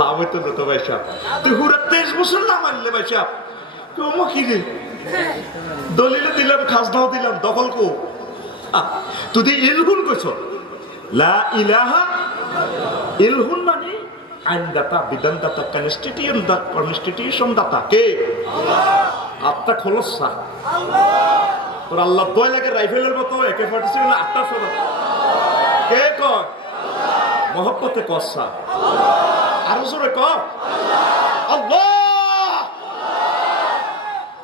লাভ হইতো না তো ভাই সাহেব। তুই পুরা 23 বছর না মানলে ভাই সাহেব কি রে? দলিলে দিলাম, খাজনাও দিলাম, দখল কো তুই ইলহুন কইছ। লা ইলাহা ইলহুন মানে আইনদাতা, বিধানদাতা, কনস্টিটিউশন দাতা কে? আত্মা খোলসা তোর আল্লাহ দয় লাগে রাইফেলের মতো একে 47 আটটা সদা কে কয়? মহব্বতে কসা আরো জোরে ক আল্লাহ।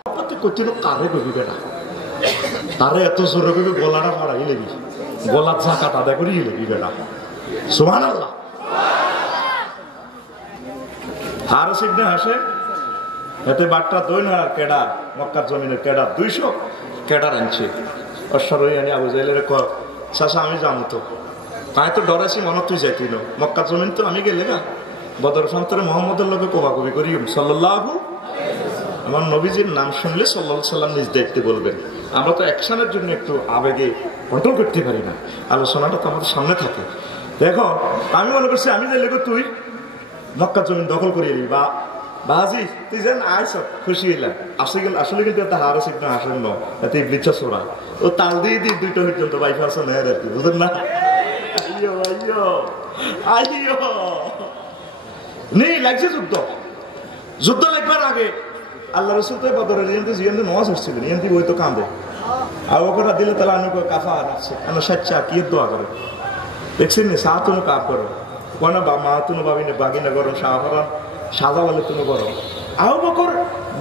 মহব্বতে কইছিল কারে গবিবে না, তারে এত জোরে গবি গলাটা ফাড়াই লেবি, গলার জাকাত আদায় করি লেবিবে না। সুবহানাল্লাহ। হারস ইবনে হাসে এতে বাট্টা দই না কেডা মক্কার জমিনের কেডা 200 কেডার আনছে। অশ্বরই আনি আবু জাহেলের কয় চাচা আমি জানো তো, তাই তো ডরাইছি মনে তুই যাইতি না মক্কার জমিন তো আমি গেলে না বদর সন্তরে মোহাম্মদের লোকে কোবাকবি করি সাল্লাল্লাহু। আমার নবীজির নাম শুনলে সাল্লাল্লাহু আলাইহি সাল্লাম নিজ দায়িত্বে বলবেন। আমরা তো অ্যাকশনের জন্য একটু আবেগে কন্ট্রোল করতে পারি না, আলোচনাটা তো আমাদের সামনে থাকে। দেখো আমি মনে করছি আমি যাইলে তুই মক্কার জমিন দখল করিয়ে দিবি বা বাজি তুই যেন আইস খুশি হইলাম। আসলে কিন্তু একটা হারস ইবনে হাসেন ন এতে ইবলিচ্ছা সোরা ও তাল দিয়ে দিই 2টা পর্যন্ত বাইফা আছে না আর কি বুঝলেন না? আইয়ো আইয়ো আইয়ো নেই লাগছে যুদ্ধ লাগবার আগে আল্লাহ রসুল তো বদরের জিয়ান্তে নামাজ হচ্ছিলেন ইয়ান্তি বই তো কান্দে আর ওরা দিলে তাহলে আমি কাফা আনাচ্ছে আমার স্বেচ্ছা কি দোয়া করে দেখছেন নি সাহা তুমি কাপ করো কোন মা তুমি বাবিনে বাগিনা গরম সাহারান সাদা বলে তুমি গরম আবু বকর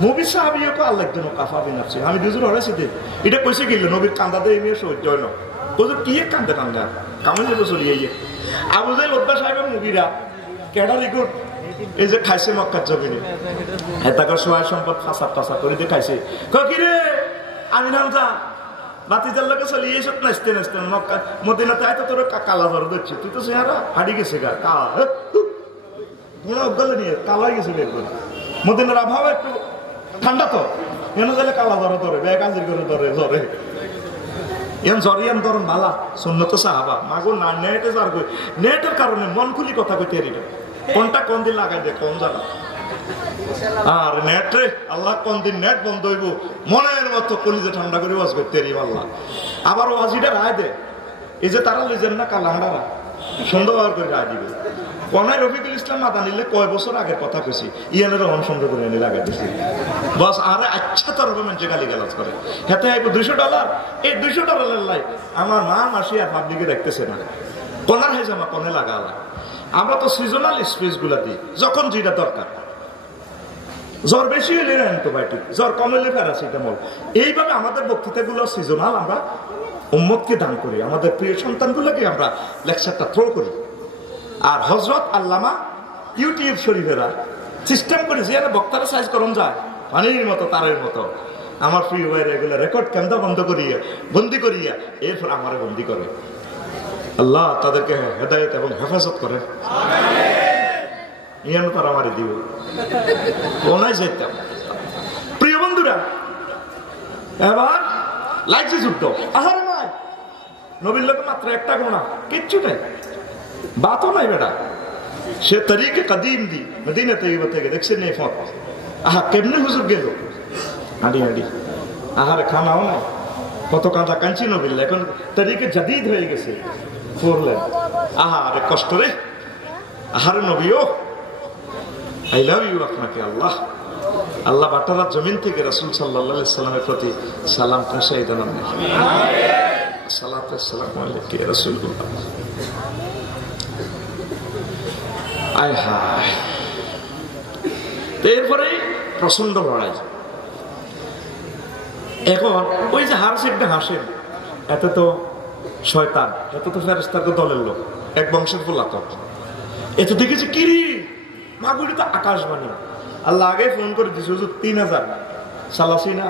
নবী সাহাবীও কো আল্লাহ একজন কাফা বিনাচ্ছে আমি দুজন হরাইছি দে এটা কইছে গেল নবীর কান্দাতে এমনি সহ্য হয় না ওদের কি কান্দে কান্দা কামে যাবো চলিয়ে আবু জাহেল উদ্বা সাহেবের মুগিরা কেডারি গুড এই যে খাইছে মক্কার জমিনে এটাকার সহায় সম্পদ ফাঁসা করে দিয়ে খাইছে কি রে আমি নাম যা বাতিজার লোকে চলি এইসব নাচতে মক্কা মদিনাতে আয় তো তোর কালা জ্বর দিচ্ছি তুই তো চেহারা হারিয়ে গেছে গা কালা নিয়ে কালা গেছিল একবার মদিনার আবহাওয়া একটু ঠান্ডা তো এনে যাইলে কালা জ্বর ধরে ব্যাগ আজির করে জ্বরে এন জরিয়ান ধরুন ভালা সুন্নত সাহাবা মাগো না নেটে যার নেটের কারণে মন খুলি কথা কইতে এরি কোনটা কোন দিন লাগাই দে কোন জানা আর নেট রে আল্লাহ কোন দিন নেট বন্ধ হইব মনের মতো কলিজে ঠান্ডা করে ওয়াজ করতে এরি আল্লাহ আবার ওয়াজিটা রায় দে এই যে তারা লইছেন না কালাহাড়ারা সুন্দর করে রায় দিবে কোনায় রফিকুল ইসলাম মাদানিলে কয় বছর আগের কথা কইছি ইয়ানের অনুসন্ধান করে এনে লাগাই দিছি বস আরে আচ্ছা তোর মানুষে গালি গালাজ করে হেতে আইব $200 এই $200 লাই আমার মা মাসি আর পাবলিকে দেখতেছে না কোনার হাই জামা কোনে লাগালা আমরা তো সিজনাল স্পেস গুলা দিই যখন যেটা দরকার জ্বর বেশি হলে অ্যান্টিবায়োটিক জ্বর কম হলে প্যারাসিটামল এইভাবে আমাদের বক্তৃতাগুলো সিজনাল আমরা উম্মতকে দান করি আমাদের প্রিয় সন্তানগুলোকে আমরা লেকচারটা থ্রো করি আর হযরত আল্লামা ইউটিউব শরীফেরা সিস্টেম করে যে বক্তারা সাইজ করন যায় পানির মতো তারের মতো আমার প্রিয় ভাইরা এগুলো রেকর্ড ক্যামেরা বন্দি করিয়া এরপর আমার বন্দি করে। আল্লাহ তাদেরকে হেদায়েত এবং হেফাজত করেন। ইয়ানো তারা আমারে দিব কোনায় যেতাম। প্রিয় বন্ধুরা, এবার লাগছে যুদ্ধ। আহারে ভাই, নবীর লোক মাত্র একটা গোনা, কিচ্ছু নাই, বাতও নাই বেটা। সে তরিকে কদিম দি মদিনা তৈবা থেকে দেখছেন এই ফোন। আহা কেমনে হুজুর গেল হাঁড়ি হাঁড়ি, আহারে খানাও নাই, কত কাঁদা কাঁচি নবীর। এখন তরিকে জাদিদ হয়ে গেছে, করলেন আহারে কষ্ট রে। আহারে নবীও আই লাভ ইউ, আপনাকে আল্লাহ আল্লাহ বাটারার জমিন থেকে রাসূল সাল্লাল্লাহু আলাইহি সাল্লামের প্রতি সালাম পৌঁছাই দেন। সালাতু সালামু আলাইকা ইয়া রাসূলুল্লাহ। আয় হায়, এরপরে প্রচন্ড লড়াই। এখন ওই যে হারস ইবনে হাশিম, এত তো শয়তান, এত তো ফেরেশতার দলের লোক, এক বংশের পোলাত। এত দেখেছে কিরি মাগুরি তো আকাশবাণী। আল্লাহ আগে ফোন করে দিছে 3000 সালাসিনা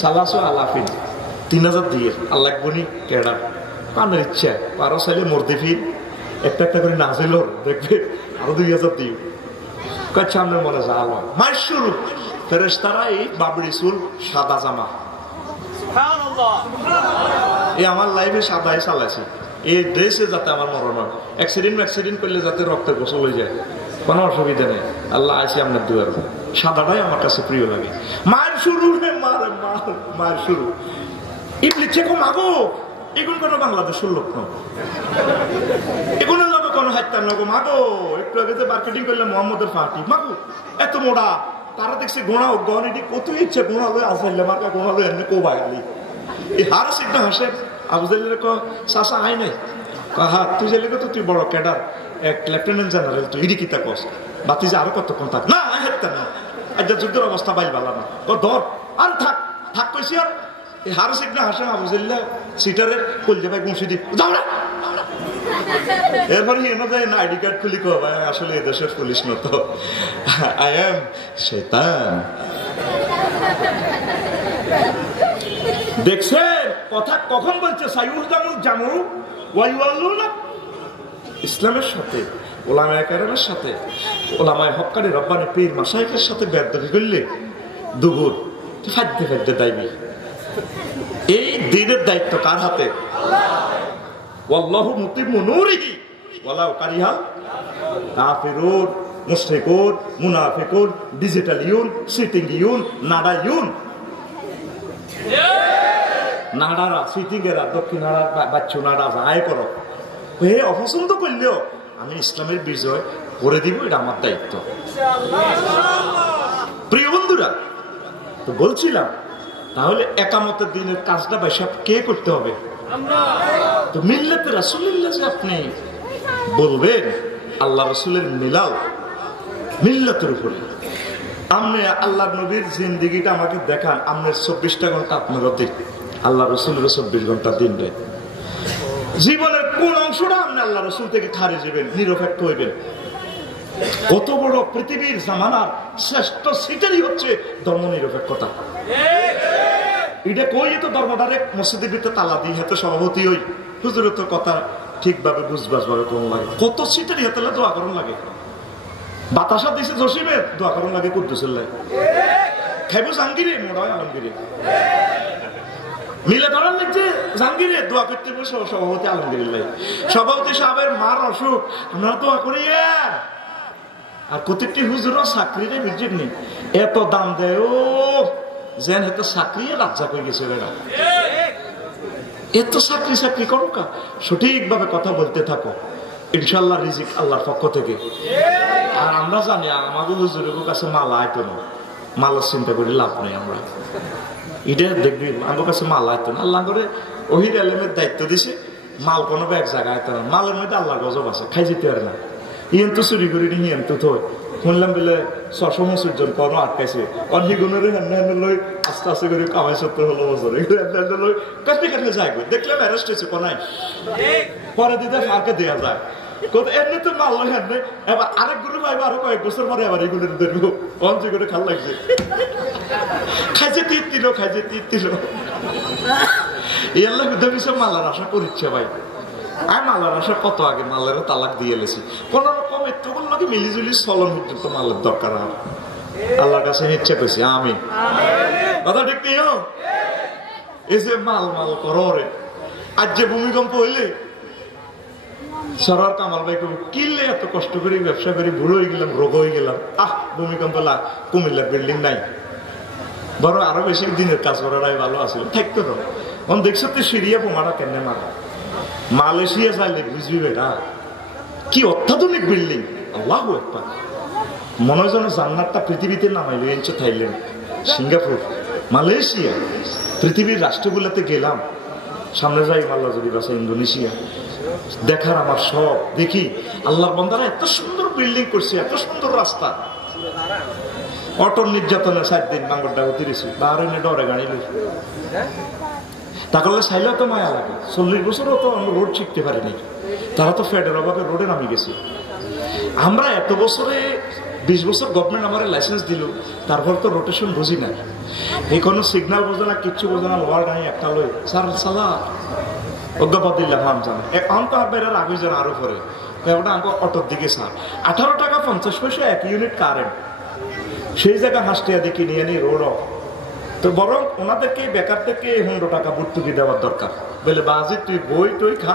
সালাসু আলাফিন, 3000 দিয়ে আল্লাহ বনি কেডা পানের ইচ্ছা পারো চাইলে মরতে ফির একটা একটা করে নাজিল দেখবে আরো 2000 দিও। কয় সামনের মনে যা আলো মাস শুরু। ফেরেশতারা এই বাবরি চুল, সাদা জামা। এই আমার লাইফে সাদাই চালাইছে, এই ড্রেসে যাতে আমার মরণ হয়, অ্যাক্সিডেন্ট করলে যাতে রক্তে গোসল হয়ে যায়, কোনো অসুবিধা নেই। আল্লাহ আইসি আপনার দুয়ার, সাদাটাই আমার কাছে প্রিয় লাগে। মায়ের শুরু মায়ের শুরু ইবলিস থেকে মাগো, এগুলো কোনো বাংলাদেশের লোক নয়, এগুলোর লোক কোনো হাইতার নগো মাগো। একটু আগে যে মার্কেটিং করলে মোহাম্মদের পার্টি মাগো এত মোড়া, তারা দেখছে গোড়া গহনিটি কত ইচ্ছে গোড়া লই আসলে মার্কা গোড়া লই এমনি কো বাগালি। এই হার সিদ্ধ হাসে আবুজাইলের ক চাষা আয় নাই, হা তুই যে লেগে তো তুই বড় ক্যাডার, এক লেফটেন্যান্ট জেনারেল, তুই ইডি কিতা কস বাতি যে আরো কতক্ষণ থাক না হেঁটতে না, আজ যুদ্ধের অবস্থা বাইল ভালো না, ধর আর থাক থাক কইছি। আর এই হার সিদ্ধ হাসে আবুজাইল্লা সিটারের কলজে ভাই গুঁসি দি যাও না। এরপরে না আইডি কার্ড খুলি কো ভাই আসলে এই দেশের পুলিশ না তো, আই এম শয়তান। দেখছেন কথা কখন বলছে সাইউজামুল জামু ওয়াইওয়ালুনা, ইসলামের সাথে ওলামায়ে কেরামের সাথে ওলামায়ে হক্কানি রব্বানি পীর মাশায়েখের সাথে বেয়াদবি করলে দুগুর ফাদ্দে ফাদ্দে দাইবি। এই দ্বীনের দায়িত্ব কার হাতে? ওয়াল্লাহু মুতিম্মু নূরিহি ওয়ালাউ কারিহাল কাফিরুন, মুশরিকুন, মুনাফিকুন, ডিজিটালিয়ুন, সিটিংইয়ুন, নাডাইয়ুন। নাডারা সিটিংয়েরা দক্ষিণারা বাচ্চু নাডা আয় করো, হে অপছন্দ করলেও আমি ইসলামের বিজয় করে দিব, এটা আমার দায়িত্ব। প্রিয় বন্ধুরা, তো বলছিলাম তাহলে একামতের দিনের কাজটা ভাইসব কে করতে হবে? তো মিল্লাতে রাসূলুল্লাহ যে আপনি বলবেন আল্লাহ রাসূলের মিলাল মিল্লাতের উপরে। আপনি আল্লাহ নবীর জিন্দেগিটা আমাকে দেখান, আপনার 24টা ঘন্টা আপনারা দিন, আল্লাহ রসুলের 24 ঘন্টা দিন রে। জীবনের কোন অংশটা আপনি আল্লাহ রসুল থেকে খারিজ হইবেন, নিরপেক্ষ হইবেন? কত বড় পৃথিবীর জামানার শ্রেষ্ঠ সিটারই হচ্ছে ধর্ম নিরপেক্ষতা। এটা কই তো ধর্মটারে মসজিদের ভিতরে তালা দিই হাতে সভাপতি হই, হুজুরের তো কথা ঠিকভাবে বুঝবাস ভাবে কোন লাগে, কত সিটারই হাতে দোয়া করুন লাগে, বাতাসা দিছে জসিমের দোয়া করুন লাগে, কুদ্দুসের লাগে, খাইব জাহাঙ্গীরে মোড়া আলমগীরে, মিলে ধরার লাগছে জাহাঙ্গীরে দোয়া করতে বসে সভাপতি আলমগীরিল্লাহ, সভাপতি সাহেবের মার অসুখ আমরা দোয়া করি। আর প্রত্যেকটি হুজুরও চাকরিরে বিজেপ নেই, এত দাম দেয় ও যেন এত চাকরি রাজ্জা করে গেছে, এত চাকরি চাকরি করো কা, সঠিকভাবে কথা বলতে থাকো, ইনশাল্লাহ রিজিক আল্লাহর পক্ষ থেকে। আর আমরা জানি আমাদের হুজুরের কাছে মাল আয়তো না, মালের চিন্তা করে লাভ নেই। আমরা এটা দেখবি আমার কাছে মাল আয়তো না, আল্লাহ করে ওহির আলেমের দায়িত্ব দিছে, মাল কোনো এক জায়গায় আয়তো না, মালের মধ্যে আল্লাহর গজব আছে, খাই যেতে পারে না। ইয়েন তো চুরি করি নি, ইয়েন তো থই শুনলাম বলে 650 জন কোনো আটকাইছে, অনহিগুণের হেনে হেনে লই আস্তে আস্তে করে কামাই 70 হলো বছর, এগুলো হেনে হেনে লই কাটলে কাটলে যায়, দেখলাম অ্যারেস্ট হয়েছে কোনায়, পরে দিতে ফাঁকে দেওয়া যায়। এমনি তো মারলো এমনি, এবার আরেক গুলো পাইবো আরো কয়েক বছর পরে আবার এগুলো ধরবো অঞ্চল করে খাল লাগছে, খাইছে 3 কিলো এল্লা সব মালার আশা করিচ্ছে ভাই। আমি মালার আশা কত আগে মালের তালাক দিয়ে এলেছি, কোন রকম এতগুলো লোকে মিলিজুলি চলন তো মালের দরকার আর আল্লাহর কাছে ইচ্ছা করছি আমি কথা ঠিক নেই। এই যে মাল করো রে, আজ যে ভূমিকম্প হইলে সরার কামাল ভাই কিনলে এত কষ্ট করে ব্যবসা করে ভুল হয়ে গেলাম, রোগ হয়ে গেলাম, ভূমিকম্প কুমিল্লার বিল্ডিং নাই, বড় আরো বেশি দিনের কাজ করাটাই ভালো আছিল থাকতো না। এখন দেখছো তো সিরিয়া বোমাটা কেন মারা, মালয়েশিয়া চাইলে বুঝবি বেটা কি অত্যাধুনিক বিল্ডিং, আল্লাহ একবার মনে হয় যেন জান্নাতটা পৃথিবীতে নামাইলো। এনছে থাইল্যান্ড, সিঙ্গাপুর, মালয়েশিয়া, পৃথিবীর রাষ্ট্রগুলোতে গেলাম, সামনে যাই আল্লাহ যদি বাসা ইন্দোনেশিয়া, দেখার আমার সব দেখি আল্লাহর বান্দারা এত সুন্দর বিল্ডিং করছে, এত সুন্দর রাস্তা। অটোর নির্যাতনে 7 দিন বাঙ্গরটা উঠিয়েছি, বাহারে ডরে গাড়ি লইছি, তা করলে চাইলেও তো মায়া লাগে। 40 বছরও তো আমরা রোড শিখতে পারিনি, তারা তো ফেডের অভাবে রোডে নামি গেছে। আমরা এত বছরে 20 বছর গভর্নমেন্ট আমার লাইসেন্স দিল, তারপর তো রোটেশন বুঝি না, এই কোনো সিগন্যাল বোঝে না, কিচ্ছু বোঝে না, লোয়ার গাড়ি একটা লই সার সালা অজ্ঞাপদ দিল্লা হাম জানে এখন তো আর বেড়ার আগে যেন আরো পরে ওটা আমাকে অটোর দিকে সার 18 টাকা 50 পয়সা 1 ইউনিট কারেন্ট, সেই জায়গায় হাসটিয়া দিয়ে কিনে আনি রোড অফ। তো বরং ওনাদেরকে বেকারদেরকে 100 টাকা ভর্তুকি দেওয়ার দরকার, বলে বাজি তুই বই টই খা,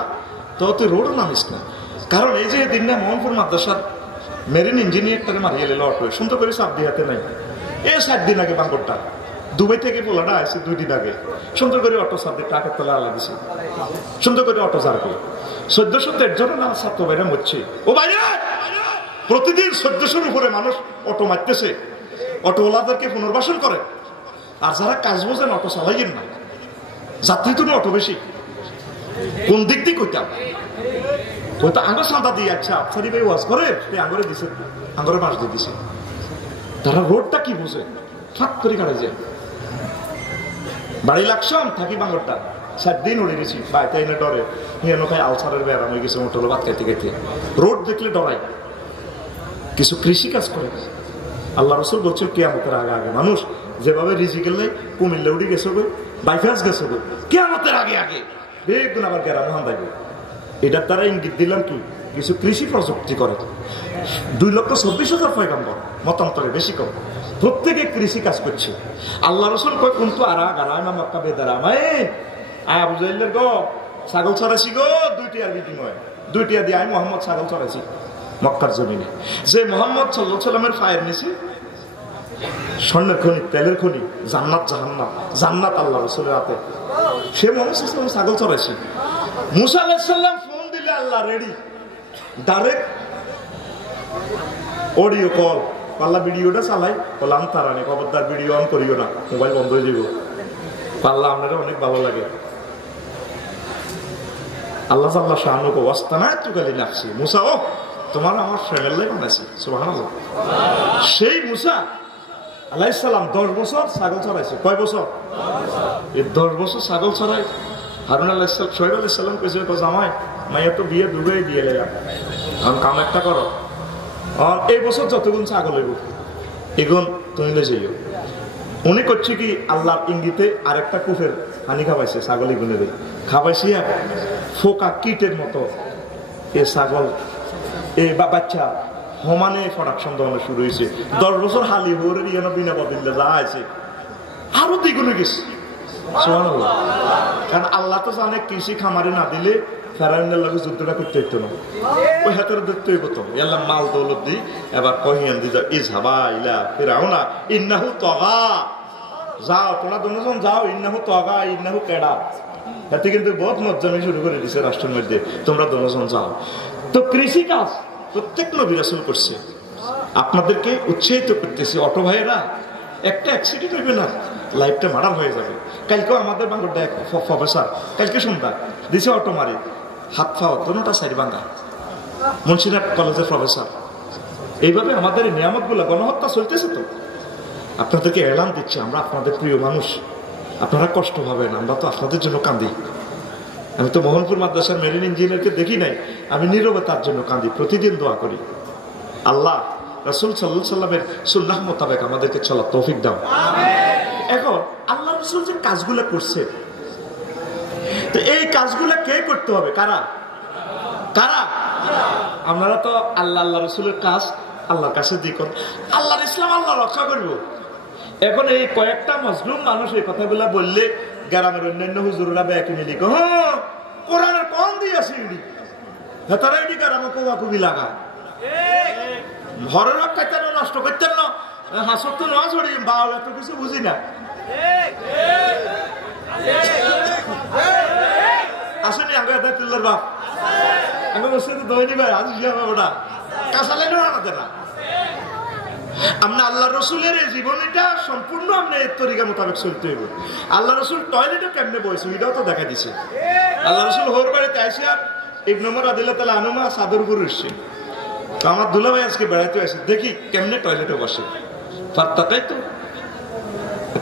তো তুই রোডও নামিস না। কারণ এই যে দিন না মোহনপুর মাদ্রাসার মেরিন ইঞ্জিনিয়ারটাকে মারিয়ে এলো অটো, সুন্দর করে চাপ দিয়ে হাতে নাই, 7 দিন আগে বাঙ্গরটা দুবাই থেকে পোলাটা আসছে 2 দিন আগে, সুন্দর করে অটো চাপ দিয়ে ট্রাকের তলা লাগিয়েছে, সুন্দর করে অটো চার করে 1400 জন না ছাত্র বাইরে মরছে। ও বাইরে প্রতিদিন 1400-র উপরে মানুষ অটো মারতেছে, অটোওয়ালাদেরকে পুনর্বাসন করে। আর যারা কাজ বোঝেন অটো চালাইয়েন না, যাত্রী তো অটো বেশি, কোন দিক দিয়ে কইতাম হয়তো আঙ্গুর সাঁদা দিয়ে আচ্ছা আফসারি ভাই ওয়াজ করে আঙ্গুরে দিছে, আঙ্গুরে বাঁশ দিয়ে দিছে, তারা রোডটা কি বোঝে, ফাঁক করে কাটে যায়। বাড়ি লাগছাম থাকি বাঙ্গরটা 7 দিন উড়ে গেছি, বাড়িতে এনে ডরে নিয়ে খাই আলসারের ব্যায়াম হয়ে গেছে, মোটর ভাত খাইতে খাইতে রোড দেখলে ডরাই। কিছু কৃষি কাজ করে আল্লাহ রসুল বলছে কিয়ামতের আগে আগে মানুষ যেভাবে রিজিকের লাই কুমিল্লা উড়ি গেছে গো, বাইফাস গেছে গো, কিয়ামতের আগে আগে বেগুন আবার গেরা মহান থাকবে। এটার দ্বারা ইঙ্গিত দিলাম কি কিছু কৃষি প্রযুক্তি করে 2,24,000 পয়গম্বর মতান্তরে বেশি কম, প্রত্যেকে কৃষি কাজ করছে। আল্লাহ রসুল কয় কিন্তু আরা গারায় মা মক্কা বেদারা মাই আয় আবু জাইলের গো ছাগল ছড়াইছি গো, 2টি আর বিনিময় 2টি দিয়ে আমি মোহাম্মদ ছাগল ছড়াইছি মক্কার জমিনে। যে মোহাম্মদ সাল্লাল্লাহু আলাইহি ওয়াসাল্লামের ফায়ের নিছে স্বর্ণের খনি, তেলের খনি, জান্নাত জাহান্নাম, জান্নাত আল্লাহ রসুলের হাতে, সে মোহাম্মদ সাল্লাল্লাহু আলাইহি ওয়াসাল্লাম ছাগল ছড়াইছে। মুসা আলাইহিস সালাম ফোন দিলে আল্লাহ রেডি, ডাইরেক্ট অডিও কল, পাল্লা ভিডিওটা চালাই বললাম তারানি খবরদার ভিডিও অন করিও না, মোবাইল বন্ধ হয়ে যাব। পাল্লা আপনারা অনেক ভালো লাগে। আল্লাহ আল্লাহ শাহানুক অবস্থা না তুকালি নাফসি, মুসা ও তোমার আমার ফ্রেন্ডের লাই বানাইছি সুবহানাল্লাহ। সেই মুসা আলাইহিস সালাম 10 বছর ছাগল চড়াইছে। কয় বছর? এই 10 বছর ছাগল চড়াই হারুন আলাইহিস সালাম শোয়েব আলাইহিস সালাম কইছে জামাই মাইয়া তো বিয়ে দুবাই দিয়ে এলাম, আমি কাম একটা করো, এই বছর যতগুণ ছাগল হইব এগুন তুমি লে যাইও। উনি করছে কি আল্লাহর ইঙ্গিতে আরেকটা কুফের হানি খাওয়াইছে ছাগল, এগুনে খাওয়াইছি ফোকা কিটের মতো এ ছাগল এ বাচ্চা সমানে প্রোডাকশন দেওয়ানো শুরু হয়েছে। 10 বছর হালি হরে বিনা বদিল্লা যা আছে আরো দ্বিগুণে গেছে সুবহানাল্লাহ। কারণ আল্লাহ তো জানে কৃষি খামারে না দিলে ফেরাউনের লগে যুদ্ধটা করতে হইতো না, ওই হাতের দেখতে হইব তো এলাম মাল দৌলত দি এবার কহিয়ান দি যাও ইজহাবা ইলা ফিরাউনা ইন্নাহু তাগা, যাও তোমরা দুজন যাও, ইন্নাহু তাগা ইন্নাহু কেডা, এতে কিন্তু বহুত নজ্জামি শুরু করে দিছে রাষ্ট্রের মধ্যে, তোমরা দুজন যাও। তো কৃষি কাজ প্রত্যেক নবী রাসূল করছে, আপনাদেরকে উৎসাহিত করতেছে। অটো ভাইয়েরা একটা অ্যাক্সিডেন্ট হইবে না, লাইফটা মারাম হয়ে যাবে। কালকেও আমাদের বাংলার এক প্রফেসর কালকে সন্ধ্যা দিছে অটো মারি, হাত ফাও তোনোটা সাইড ভাঙ্গা, মুন্সিরহাট কলেজের প্রফেসর। এইভাবে আমাদের এই নিয়ামতগুলো গণহত্যা চলতেছে। তো আপনাদেরকে এলান দিচ্ছে আমরা আপনাদের প্রিয় মানুষ, আপনারা কষ্ট পাবেন, আমরা তো আপনাদের জন্য কান্দি। আমি তো মোহনপুর মাদ্রাসার মেরিন ইঞ্জিনিয়ারকে দেখি নাই, আমি নীরবে তার জন্য কাঁদি, প্রতিদিন দোয়া করি, আল্লাহ রাসূল সাল্লাল্লাহু আলাইহি ওয়াসাল্লামের সুন্নাহ মোতাবেক আমাদেরকে চলার তৌফিক দাও। এখন আল্লাহ রাসূল যে কাজগুলো করছে, তো এই কাজগুলো কে করতে হবে? কারা কারা? আপনারা তো আল্লাহ আল্লাহ রাসূলের কাজ আল্লাহর কাছে দিকন, আল্লাহর ইসলাম আল্লাহ রক্ষা করব। এখন এই কয়েকটা মজলুম মানুষ এই কথাগুলা বললে গ্রামের অন্যান্য হুজুররা ব্যাকে মিলি হ্যাঁ কোরআনের কম দিয়েছে তারা এটি গ্রামে কোবাকুবি লাগা ঘরের খাইতেন নষ্ট করতেন না, হাসর তো না ছড়ি বাউল এত কিছু বুঝি না। আসেনি আগে তুল্লার বাপ আমি বসে তো দইনি ভাই আজ ওটা কাঁচালে আনাতে না। আমরা আল্লাহ রসুলের এই জীবনীটা সম্পূর্ণ আপনি এর তরিকা মোতাবেক চলতে হইব। আল্লাহ রসুল টয়লেটে কেমনে বসে এটাও তো দেখা দিছে। আল্লাহ রসুল হোর বাড়িতে আসিয়া ইবনে ওমর রাদিয়াল্লাহু তাআলা আনহুমা চাদর উপর উঠছে, তো আমার দুলা ভাই আজকে বেড়াইতে আসে, দেখি কেমনে টয়লেটে বসে। ফাত্তাকাই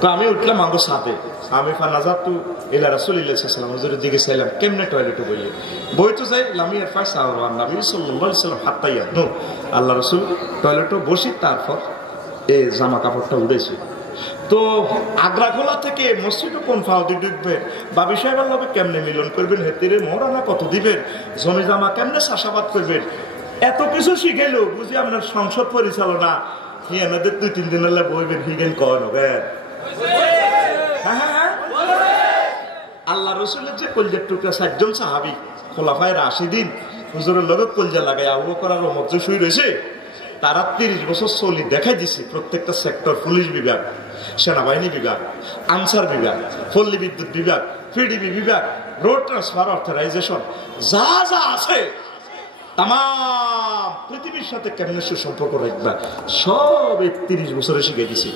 তো আমি উঠলাম আমার সাথে, আমি ফানাজাত তু ইলা রাসূলিল্লাহ সাল্লাল্লাহু আলাইহি ওয়াসাল্লাম হুজুরের দিকে চাইলাম কেমনে টয়লেটে বইয়ে বই তো যাই লামি আর ফাস আর নবী সাল্লাল্লাহু আলাইহি ওয়াসাল্লাম হাত্তা ইয়াদু আল্লাহ রাসূল টয়লেটে বসি, তারপর এই জামা কাপড়টা উড়েছে। তো আগ্রাগোলা থেকে মসজিদে কোন ফাউদি ঢুকবে, বাবি সাহেবের লোকে কেমনে মিলন করবেন, হেতিরে মোহরানা কত দিবেন, জমি জামা কেমনে চাষাবাদ করবেন, এত কিছু শিখেল বুঝি আপনার সংসদ পরিচালনা হিয়ানাদের 2-3 দিন হলে বইবেন হিগেন কন হবেন। আল্লাহ রসুলের যে কলজার টুকরা 7 জন সাহাবী খোলাফায়ে রাশিদিন হুজুরের লগে কলজা লাগাই আবু বকর আর ওমর যে শুই রয়েছে, তারা 30 বছর চলি দেখাই দিছে প্রত্যেকটা সেক্টর, পুলিশ বিভাগ, সেনাবাহিনী বিভাগ, আনসার বিভাগ, পল্লী বিদ্যুৎ বিভাগ, পিডিবি বিভাগ, রোড ট্রান্সফার অথরাইজেশন, যা যা আছে তাম পৃথিবীর সাথে কেমনে সুসম্পর্ক রাখবা সব 30 বছরে শিখে দিছে।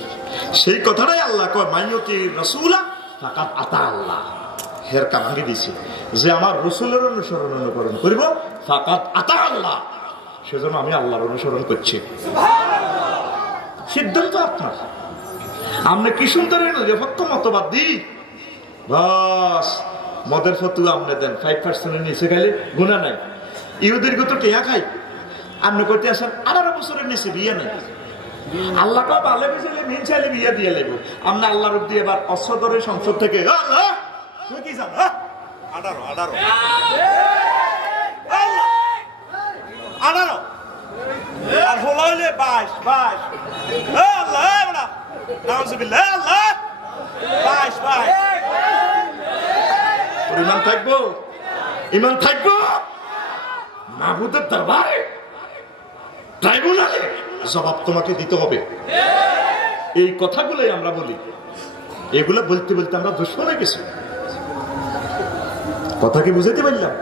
সেই কথাটাই আল্লাহ কয় মাইয়তি রাসূলা ফাকাদ আতা আল্লাহ, হেরকা ভাঙে দিছে যে আমার রসুলের অনুকরণ করিব ফাকাদ আতা আল্লাহ, সেজন্য আমি আল্লাহর অনুসরণ করছি। সিদ্ধান্ত আপনার, আপনি কি সুন্দর নিরপেক্ষ মতবাদ দিই বাস মদের ফতুয়া আপনি দেন 5% নিচে খাইলে গুণা নাই। ইহুদের তো টেয়া খাই, আপনি করতে আসেন 18 বছরের নিচে বিয়ে নাই। আল্লাহ কয় ভালো বেচাইলে মিন চাইলে বিয়ে দিয়ে লাগবে। আমরা আল্লাহর উপর দিয়ে এবার অশ্বদরের সংসদ থেকে কি জান 18 আর হলো হইলে 22 আল্লাহ নাউজুবিল্লাহ আল্লাহ 22 ইমান থাকবো, ইমান থাকবো মাহবুদের দরবারে ট্রাইব্যুনালে জবাব তোমাকে দিতে হবে। এই কথাগুলোই আমরা বলি, এগুলা বলতে বলতে আমরা দুশ্মন হয়ে গেছি। কথা কি বুঝাতে পারলাম?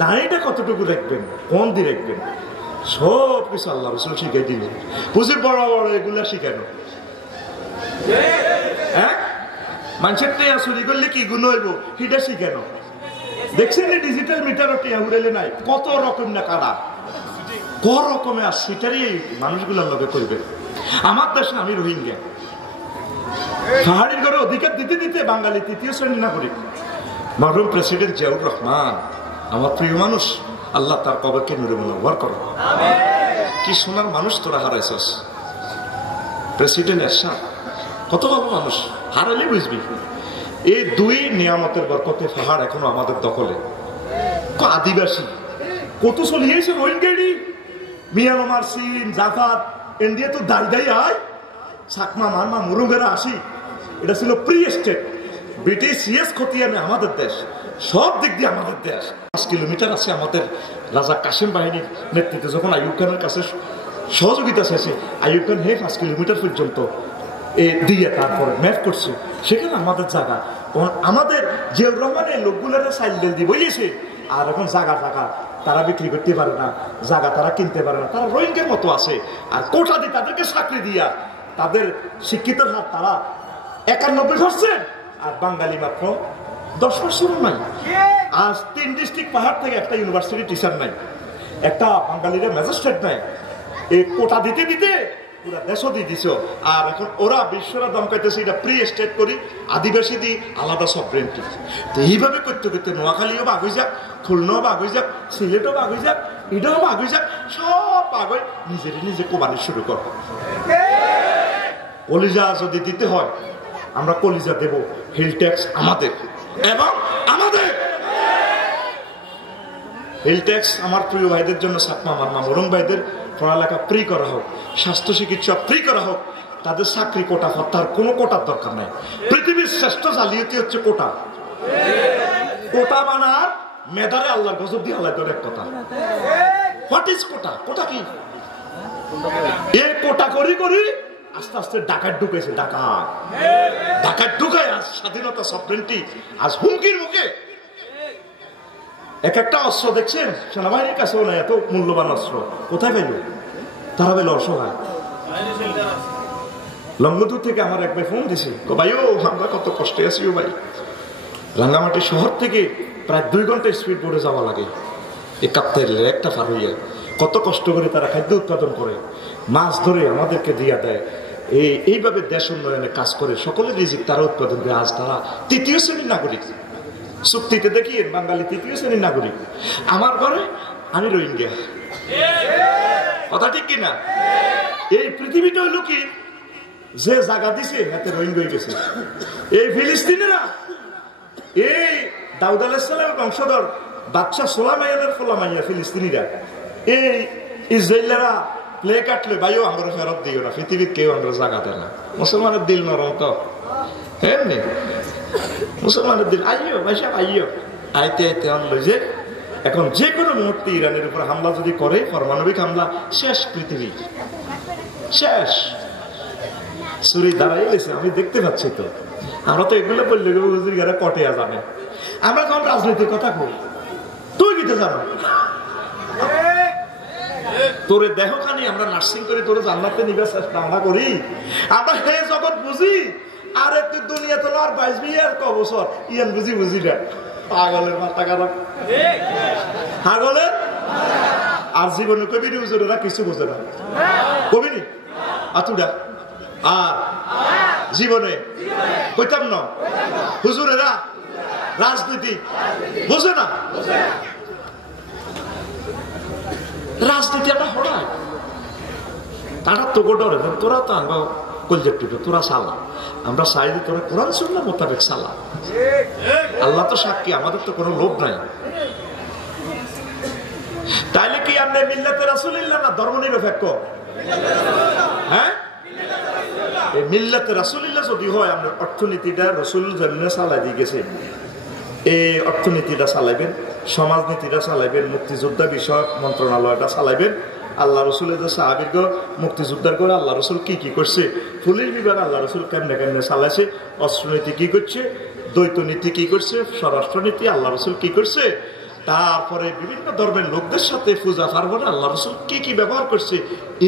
দাঁড়িটা কতটুকু রাখবেন, কোন দিয়ে রাখবেন, সব কিছু আল্লাহ রাসূল শিখাই দিলেন। বুঝে বড় বড় এগুলা শিখানো, হ্যাঁ মানুষের টেয়া চুরি করলে কি গুণ হইব সেটা শিখানো। দেখছেন ডিজিটাল মিটারও টেয়া উড়াইলে নাই, কত রকম না কারা ক রকমে আর সেটারই মানুষগুলোর লগে করবে। আমার দেশে আমি রোহিঙ্গা, পাহাড়ির ঘরে অধিকার দিতে দিতে বাঙালি 3য় শ্রেণী নাগরিক। মরহুম প্রেসিডেন্ট জিয়াউর রহমান আমার প্রিয় মানুষ, আল্লাহ তার কবরকে নূরে মুনাওয়ার করো। কি সোনার মানুষ তোরা হারাইছস। প্রেসিডেন্ট এরশাদ কত ভালো মানুষ, হারাইলে বুঝবি। এই 2 নিয়ামতের বরকতে পাহাড় এখনো আমাদের দখলে। আদিবাসী কত চলিয়েছে রোহিঙ্গাড়ি, মিয়ানমার, চীন, জাকাত, ইন্ডিয়া তো দাই আয় চাকমা মারমা মুরুগেরা আসি। এটা ছিল প্রি স্টেট, ব্রিটিশ ইয়েস খতিয়ানে আমাদের দেশ, সব দিক দিয়ে আমাদের দেশ। 5 কিলোমিটার আছে আমাদের রাজা কাসিম বাহিনীর নেতৃত্বে। যখন আইয়ুব খানের কাছে সহযোগিতা চাইছে, আইয়ুব খান 5 কিলোমিটার পর্যন্ত দিয়ে তারপরে ম্যাপ করছে, সেখানে আমাদের জায়গা। আমাদের জিয়াউর রহমানের লোকগুলোরা সাইল বেল দিয়ে বইয়েছে, আর এখন জায়গা তারা বিক্রি করতে পারে না, জায়গা তারা কিনতে পারে না, তারা রোহিঙ্গার মতো আছে। আর কোটা দিয়ে তাদেরকে চাকরি দিয়া তাদের শিক্ষিতের হার তারা 91%, আর বাঙালি মাত্র 10% নাই। আজ 3 ডিস্ট্রিক্ট পাহাড় থেকে একটা ইউনিভার্সিটি টিচার নাই, একটা বাঙালিরা ম্যাজিস্ট্রেট নাই। এই কোটা দিতে দিতে পুরা দেশও দিয়ে দিছ। আর এখন ওরা বিশ্বরা দম কাইতেছে, এটা প্রি স্টেট করি, আদিবাসী দিই আলাদা সভরেন্টি। তো এইভাবে করতে করতে নোয়াখালীও বাগ হয়ে যাক, খুলনাও বাগ হয়ে যাক, সিলেটও বাগ হয়ে যাক, ইটাও বাগ হয়ে যাক, সব বাগ হয়ে নিজে কোবানি শুরু কর। কলিজা যদি দিতে হয় আমরা কলিজা দেব, হিল ট্যাক্স আমাদের এবং আমাদের হিল ট্যাক্স আমার প্রিয় ভাইদের জন্য সাতমা মামা মরুং ভাইদের পড়ালেখা ফ্রি করা হোক, স্বাস্থ্য চিকিৎসা ফ্রি করা হোক, তাদের চাকরি কোটা তার কোনো কোটার দরকার নাই। পৃথিবীর শ্রেষ্ঠ জালিয়াতি হচ্ছে কোটা। কোটা বানার মেধারে আল্লাহর গজব দিয়ে আল্লাহ এক কথা। হোয়াট ইজ কোটা? কোটা কি? এই কোটা করি করি আস্তে আস্তে ডাকাত ঢুকেছে। ডাকাত ঢুকায় আজ স্বাধীনতা সভরেন্টি আজ হুমকির মুখে। এক একটা অস্ত্র দেখছেন সেনাবাহিনীর কাছেও না, এত মূল্যবান অস্ত্র কোথায় পেল? তারা পেল অসহায়। লঙ্গদূর থেকে আমার এক ভাই ফোন দিছে, ভাইও আমরা কত কষ্টে আছি ও ভাই। রাঙ্গামাটি শহর থেকে প্রায় 2 ঘন্টা স্পিড বোর্ডে যাওয়া লাগে, এই কাপ্তাই একটা পার হইয়া। কত কষ্ট করে তারা খাদ্য উৎপাদন করে, মাছ ধরে আমাদেরকে দিয়া দেয়। এইভাবে দেশ উন্নয়নে কাজ করে, সকলের রিজিক তারা উৎপাদন করে। আজ তারা 3য় শ্রেণীর নাগরিক। চুক্তিতে দেখি বাঙালি 3য় শ্রেণীর নাগরিক। আমার ঘরে আমি রোহিঙ্গা। কথা ঠিক কিনা? এই পৃথিবীটা হইল কি, যে জায়গা দিছে হাতে রোহিঙ্গা হয়ে গেছে। এই ফিলিস্তিনিরা, এই দাউদ আলাইহিস সালামের বংশধর বাদশা সোলাইমানের ফোলামাইয়া ফিলিস্তিনিরা, এই ইসরায়েলরা প্লে কাটলে ভাইও আমরা ফেরত দিও না, পৃথিবীর কেউ আমরা জায়গা দেয় না। মুসলমানের দিল নরম তো, হ্যাঁ মুসলমানের দিল আইও ভাইসা আইও আইতে আইতে আনলো যে এখন যে কোনো মুহূর্তে ইরানের উপর হামলা যদি করে, পারমাণবিক হামলা, শেষ পৃথিবী শেষ। সুরি দাঁড়াই গেছে, আমি দেখতে পাচ্ছি তো। আমরা তো এগুলো বললে হুজুর গারা কটেয়া জানে। আমরা যখন রাজনীতির কথা কই, তুই দিতে জানো তোরে দেহখানি আমরা নার্সিং করি, তোরে জান্নাতে নিবে চেষ্টা আমরা করি। আমরা হে জগৎ বুঝি, আরে তুই দুনিয়া তো আর 22 আর ক বছর ইয়ান বুঝি না। পাগলের মাথা খারাপ, পাগলের। আর জীবনে কবিনি হুজুরেরা কিছু বোঝে না, কবিনি আতুডা। আর জীবনে কইতাম না হুজুরেরা রাজনীতি বোঝে না। রাজনীতি আমরা হড়াই, তারা তো ডরে। তোরা তো আমরা কলজেক্টিভ, তোরা সালা, আমরা চাই যে তোরা কোরআন সুন্নাহ মোতাবেক সালা। আল্লাহ তো সাক্ষী, আমাদের তো কোনো লোভ নাই। তাইলে কি আমরা মিল্লাতে রাসূলুল্লাহ না ধর্ম নিরপেক্ষ? হ্যাঁ, এই মিল্লাতে রাসূলুল্লাহ যদি হয়, আমরা অর্থনীতিটা রাসূল জন্মে চালাই দিয়ে গেছে, এই অর্থনীতিটা চালাইবেন, সমাজনীতিটা চালাইবেন, মুক্তিযোদ্ধা বিষয়ক মন্ত্রণালয়টা চালাইবেন। আল্লাহ রসুলের যে সাহাবীর্গ মুক্তিযোদ্ধার করে আল্লাহ রসুল কি কি করছে, পুলিশ বিভাগ আল্লাহ রসুল কেমনে কেমনে চালাইছে, অস্ত্রনীতি কি করছে, দ্বৈত নীতি কি করছে, স্বরাষ্ট্রনীতি আল্লাহ রসুল কি করছে, তারপরে বিভিন্ন ধর্মের লোকদের সাথে পূজা পার্বণে আল্লাহ রসুল কি কি ব্যবহার করছে,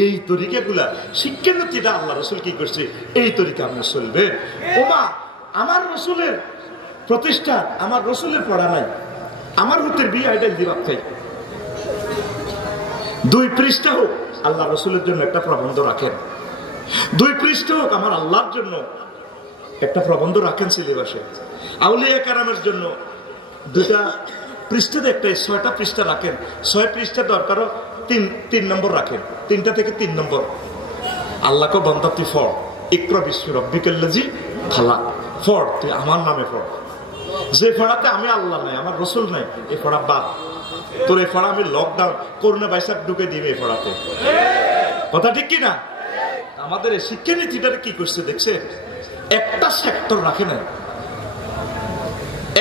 এই তরিকাগুলা শিক্ষানীতিটা আল্লাহ রসুল কি করছে, এই তরিকা আপনার চলবে। ওমা আমার রসুলের প্রতিষ্ঠা, আমার রসুলের পড়া নাই, আমার হুতের বিয়ে আইডাল দিবাক খাই। 2 পৃষ্ঠা হোক আল্লাহ রসুলের জন্য একটা প্রবন্ধ রাখেন, 2 পৃষ্ঠা হোক আমার আল্লাহর জন্য একটা প্রবন্ধ রাখেন সিলেবাসে। আউলিয়া কেরামের জন্য 2টা পৃষ্ঠাতে একটা 6টা পৃষ্ঠা রাখেন, 6 পৃষ্ঠা দরকারও 3 নম্বর রাখেন, 3টা থেকে 3 নম্বর। আল্লাহকে বন্ধা তুই ফর, ইকরা বিস্মি রব্বিকাল্লাযী খালাক, ফর তুই আমার নামে ফর। যে ফড়াতে আমি আল্লাহ নাই, আমার রসুল নাই, এই ফড়া বাদ। তোর এই ফড়া আমি লকডাউন করোনা ভাইরাস ঢুকে দিবে এই ফড়াতে। কথা ঠিক কিনা? আমাদের এই শিক্ষানীতিটা কি করছে দেখছে, একটা সেক্টর রাখে নাই।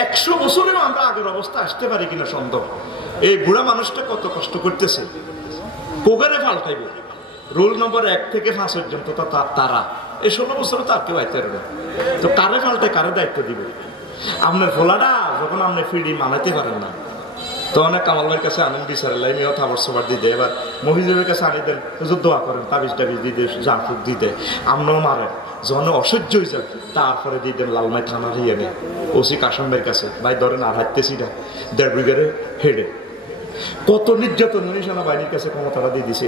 100 বছরেও আমরা আগের অবস্থা আসতে পারি কিনা সন্দেহ। এই বুড়া মানুষটা কত কষ্ট করতেছে, কোগারে পাল্টাইব। রোল নম্বর 1 থেকে 5 পর্যন্ত তারা এই 16 বছরে তার কেউ আইতে পারবে, তো কারে পাল্টে কারে দায়িত্ব দিবে? আপনার ফোলাটা যখন আপনি ফিডি মানাইতে পারেন না, তো অনেক কামাল ভাইয়ের কাছে আনেন বিচারালাই মেয়েও থাবর সবার দিয়ে দেয়। এবার মহিজের কাছে আনি দেন, দোয়া করেন, তাবিজ টাবিজ দিয়ে দেয়, জানফুক দিয়ে দেয়, আমরাও মারেন। যখন অসহ্য হয়ে যায় তারপরে দিয়ে দেন লালমাই থানার ইয়ে নেই ওসি কাশম্বের কাছে, ভাই ধরেন আর হাঁটতেছি না 1.5 ব্রিগেডে হেডে কত নির্যাতন সেনাবাহিনীর কাছে ক্ষমতাটা দিয়ে দিছে,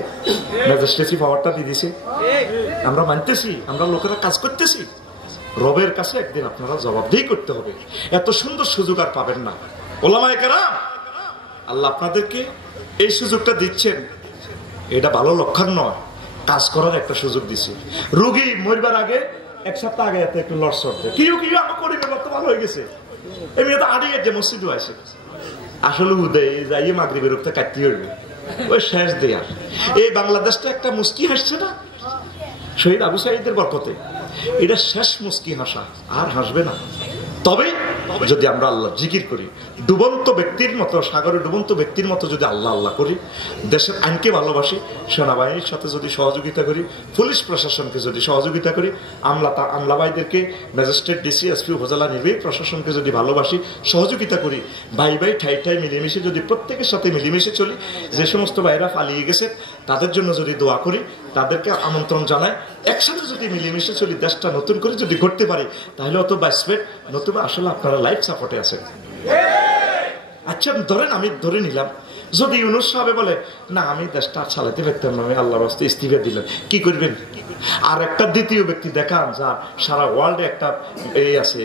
ম্যাজিস্ট্রেসি পাওয়ারটা দিয়ে দিছে। আমরা মানতেছি, আমরা লোকেরা কাজ করতেছি। রবের কাছে একদিন আপনারা জবাবদিহি করতে হবে। এত সুন্দর সুযোগ আর পাবেন না। ওলামায়ে কেরাম, আল্লাহ আপনাদেরকে এই সুযোগটা দিচ্ছেন, এটা ভালো লক্ষণ নয়, কাজ করার একটা সুযোগ দিচ্ছে। রোগী মরবার আগে এক সপ্তাহ আগে এত একটু লড়সড় দেয়, কেউ কেউ আমার পরিবার তো ভালো হয়ে গেছে, এমনি তো আড়িয়ে যে মসজিদও আছে, আসলে উদয় যাইয়ে মাগরিবের রূপটা কাটতে হইবে, ওই শেষ দেয়ার। এই বাংলাদেশটা একটা মুস্কি হাসছে না শহীদ আবু সাঈদের বরকতে, এটা শেষ মুস্কি হাসা, আর হাসবে না। তবে যদি আমরা আল্লাহ জিকির করি, ডুবন্ত ব্যক্তির মতো, সাগরে ডুবন্ত ব্যক্তির মতো যদি আল্লাহ আল্লাহ করি, দেশের আইনকে ভালোবাসি, সেনাবাহিনীর সাথে যদি সহযোগিতা করি, পুলিশ প্রশাসনকে যদি সহযোগিতা করি, আমলাবাইদেরকে, ম্যাজিস্ট্রেট, ডিসি, এসপি, উপজেলা নির্বাহী প্রশাসনকে যদি ভালোবাসি, সহযোগিতা করি, ভাই ভাই ঠাই ঠাই মিলেমিশে যদি প্রত্যেকের সাথে মিলেমিশে চলি, যে সমস্ত ভাইরা পালিয়ে গেছে তাদের জন্য যদি দোয়া করি, তাদেরকে আমন্ত্রণ জানাই, একসাথে যদি মিলেমিশে চলি, দেশটা নতুন করে যদি করতে পারি, তাহলে অত বাঁচবে। নতুবা আসলে আপনারা লাইফ সাপোর্টে আছেন। আচ্ছা ধরেন, আমি ধরে নিলাম যদি ইউনূস সাহেব বলে না আমি দেশটা চালাতে পারতাম না, আমি আল্লাহর রাস্তায় ইস্তিফা দিলাম, কি করবেন? আর একটা দ্বিতীয় ব্যক্তি দেখান যার সারা ওয়ার্ল্ডে একটা এই আছে,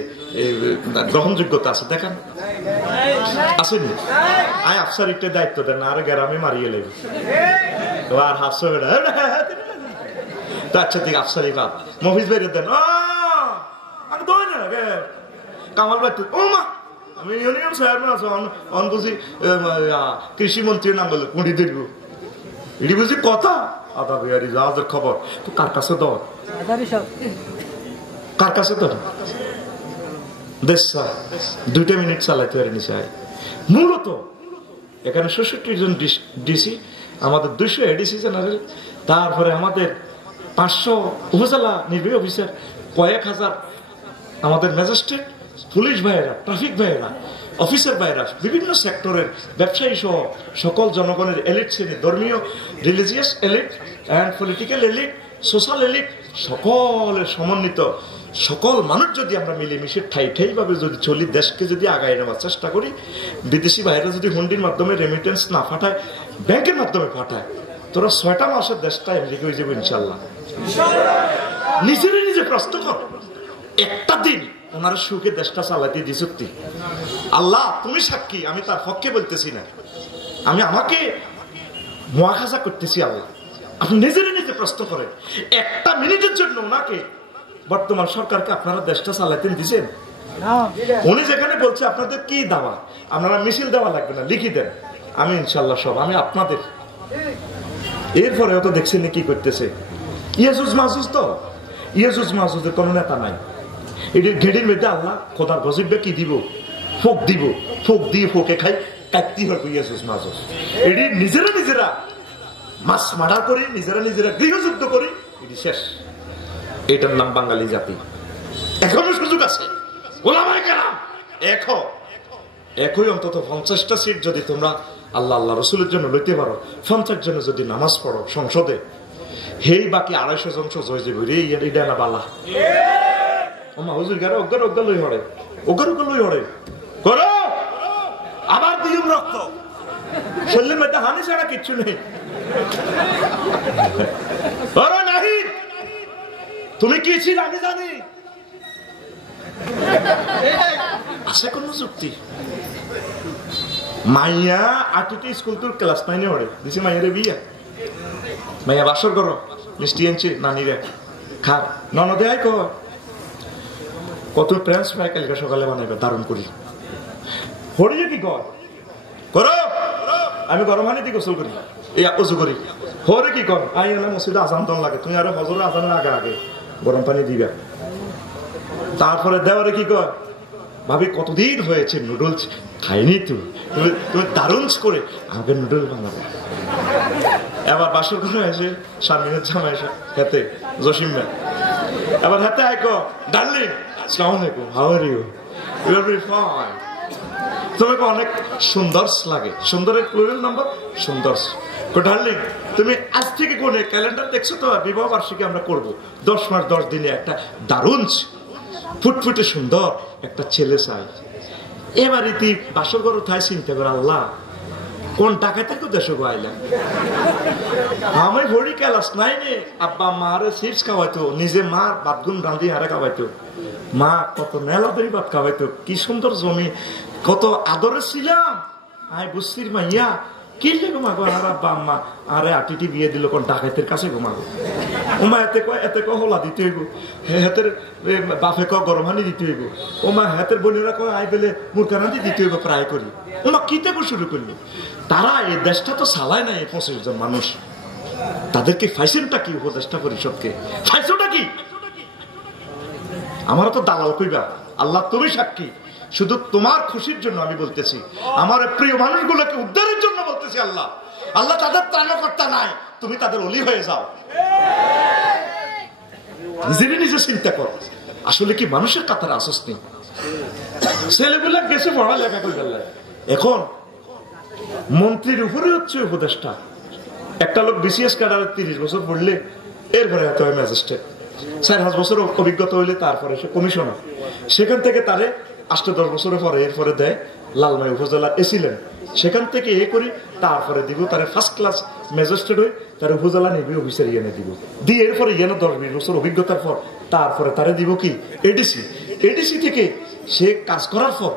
গ্রহণযোগ্যতা আছে, দেখান আসেন। আয় আফসার একটা দায়িত্ব দেন, আর গ্রামে মারিয়ে লেগে আর হাসো তো। আচ্ছা ঠিক আফসারি বাদ মফিজ বাইরে দেন, কামাল ভাই ও মা আমি ইউনিয়ন চেয়ারম্যান আছো, অন বুঝি কৃষি মন্ত্রীর নাম বলে কুড়ি দিব, এটি বুঝি কথা আদা বিহারি জাহাজের খবর তো কার কাছে দর, কার কাছে দর দেশ 2 মিনিট চালাইতে পারেনি চাই। মূলত এখানে 66 জন ডিসি, আমাদের 200 এডিসি জেনারেল, তারপরে আমাদের 500 উপজেলা নির্বাহী অফিসার, কয়েক হাজার আমাদের ম্যাজিস্ট্রেট, পুলিশ ভাইয়েরা, ট্রাফিক ভাইয়েরা, অফিসার ভাইয়েরা, বিভিন্ন সেক্টরের ব্যবসায়ী সহ সকল জনগণের এলিট শ্রেণী, ধর্মীয় religious elite and political elite, social elite, সকলের সমন্বিত সকল মানুষ যদি আমরা মিলেমিশে ঠাই ঠাই ভাবে যদি চলি, দেশকে যদি আগায় নেওয়ার চেষ্টা করি, বিদেশি ভাইয়েরা যদি হুন্ডির মাধ্যমে রেমিটেন্স না পাঠায়, ব্যাংকের মাধ্যমে পাঠায়, তোরা 6টা মাসের দেশটা আমেরিকা হয়ে যাবে ইনশাল্লাহ। নিজেরে নিজে প্রশ্ন কর, একটা দিন ওনার সুখে দেশটা চালাতে দিয়ে সত্যি আল্লাহ তুমি সাক্ষী, আমি তার পক্ষে বলতেছি না, আমি আমাকে মুআখাজা করতেছি। আল্লাহ আপনি নিজেরে নিজে প্রশ্ন করেন, একটা মিনিটের জন্য ওনাকে, বর্তমান সরকারকে আপনারা দেশটা চালাতে দিয়েছেন? উনি যেখানে বলছে আপনাদের কি দাওয়া, আপনারা মিছিল দেওয়া লাগবে না, লিখি দেন, আমি ইনশাল্লাহ সব আমি আপনাদের। এরপরেও তো দেখছেন কি করতেছে, ইয়াজুজ মাহুজ, তো ইয়াজুজ মাহুজের কোন নেতা নাই, এটির ঘেড়ির মধ্যে আল্লাহ খোদার গজিবে কি দিব, ফোক দিব, ফোক দিয়ে ফোকে খাই, কাটতে হবে ইয়াজুজ মাহুজ। এটি নিজেরা নিজেরা মাছ মার্ডার করি, নিজেরা নিজেরা গৃহযুদ্ধ করি, এটি শেষ। এটার নাম বাঙালি জাতি। এখনো সুযোগ আছে, ওলামায়ে কেরাম একই অন্তত 50টা সিট যদি তোমরা আল্লাহ আল্লাহ রসুলের জন্য লইতে পারো, 50 জনে যদি নামাজ পড়ো সংসদে, হেই বাকি 250 জন জয় যাবে রে, এটা না বালা ওমা হুজুর গারে অজ্ঞার অজ্ঞা লই হরে, অজ্ঞার অজ্ঞা লই হরে করো, আবার দিয়ম রক্ত শরীরের মধ্যে হানি ছাড়া কিচ্ছু নেই। নাহি তুমি কি ছিল আমি জানি, আছে কোন যুক্তি? মাইয়া আটিতে স্কুল তোর ক্লাস 9-এ পড়ে দিছি, মাইয়ারে বিয়া, মাইয়া বাসর করো, মিষ্টি আনছি নানিরে খা, ননদে আয় কত প্রেন্স ফ্রাই কালকে সকালে বানাইবে দারুণ করি, হরিয়ে কি কর করো, আমি গরম পানি দিয়ে গোসল করি, এই উজু করি, হরে কি কর আই এলাম মসজিদে আজান দন লাগে, তুমি আরো হজরের আজানের আগে আগে গরম পানি দিবা। তারপরে দেওয়ারে কি কর, ভাবি কতদিন হয়েছে নুডলস খাইনি, তুমি দারুণ করে আমাকে নুডল বানাবে। এবার বাসর ঘরে এসে শারমিনের জামা এসে হাতে জসিম ভাই, এবার হাতে আইকো ডার্লিং আসসালামু আলাইকুম, how are you, you are very fine, তোমাকে অনেক সুন্দর লাগে, সুন্দরের প্লুরাল নাম্বার সুন্দর। ডার্লিং তুমি আজ থেকে কোনে ক্যালেন্ডার দেখছো তো, বিবাহ বার্ষিকী আমরা করবো 10 মাস 10 দিনে একটা দারুণ ফুটফুটে সুন্দর একটা ছেলে চাই। এবার ইতি বাসর ঘর উঠায় চিন্তা করে আল্লাহ কোন টাকাতে তো দেশে আইলাম আমি ভরি ক্লাস 9-এ আব্বা মারে চিপস খাওয়াইতো, নিজে মা বাথরুম রান্ধি হারে খাওয়াইতো, মা কত মেলাদারি ভাত খাওয়াইতো, কি সুন্দর জমি, কত আদরে ছিলাম। আই বুঝছির মাইয়া কিনলে ঘুমাগো আর আব্বা আম্মা আরে আটিটি বিয়ে দিল কোন ডাকাতের কাছে ঘুমাগো। ওমা এতে ক হোলা দিতে হইব, হাতের বাপে ক গরম হানি দিতে হইব, ওমা হাতের বোনেরা কয় আই বেলে মুরকারান্দি দিতে হইব প্রায় করি। ওমা কি থেকে শুরু করলো? তারা এই দেশটা তো চালায় না, এই 25 জন মানুষ, তাদেরকে ফাইসেনটা কি? উপদেষ্টা পরিষদকে ফাইসোটা কি? আমারও তো দালাল কইবা, আল্লাহ তুমি সাক্ষী, শুধু তোমার খুশির জন্য আমি বলতেছি, আমার প্রিয় মানুষগুলোকে উদ্ধারের জন্য বলতেছি। আল্লাহ আল্লাহ তাদের ত্রাণকর্তা নাই, তুমি তাদের অলি হয়ে যাও। নিজেরই নিজে চিন্তা কর, আসলে কি মানুষের কাতারে আসস নেই? ছেলেগুলা গেছে পড়ালেখা করে গেল, এখন মন্ত্রীর উপরে হচ্ছে উপদেষ্টা। একটা লোক বিসিএস ক্যাডারে 30 বছর পড়লে এরপরে হতে হয় ম্যাজিস্ট্রেট, 4-5 বছর অভিজ্ঞতা হইলে তারপরে সে কমিশনার, সেখান থেকে তারে 8-10 বছরের পরে এরপরে দেয় লালমাই উপজেলা এসিলেন, সেখান থেকে এ করি তারপরে দিব তারে ফার্স্ট ক্লাস ম্যাজিস্ট্রেট হয়ে তার উপজেলা নিবি অফিসার ইয়েনে দিব, দিয়ে এরপরে ইয়েনে 10-20 বছর অভিজ্ঞতার পর তারপরে তারে দিব কি এডিসি, এডিসি থেকে সে কাজ করার পর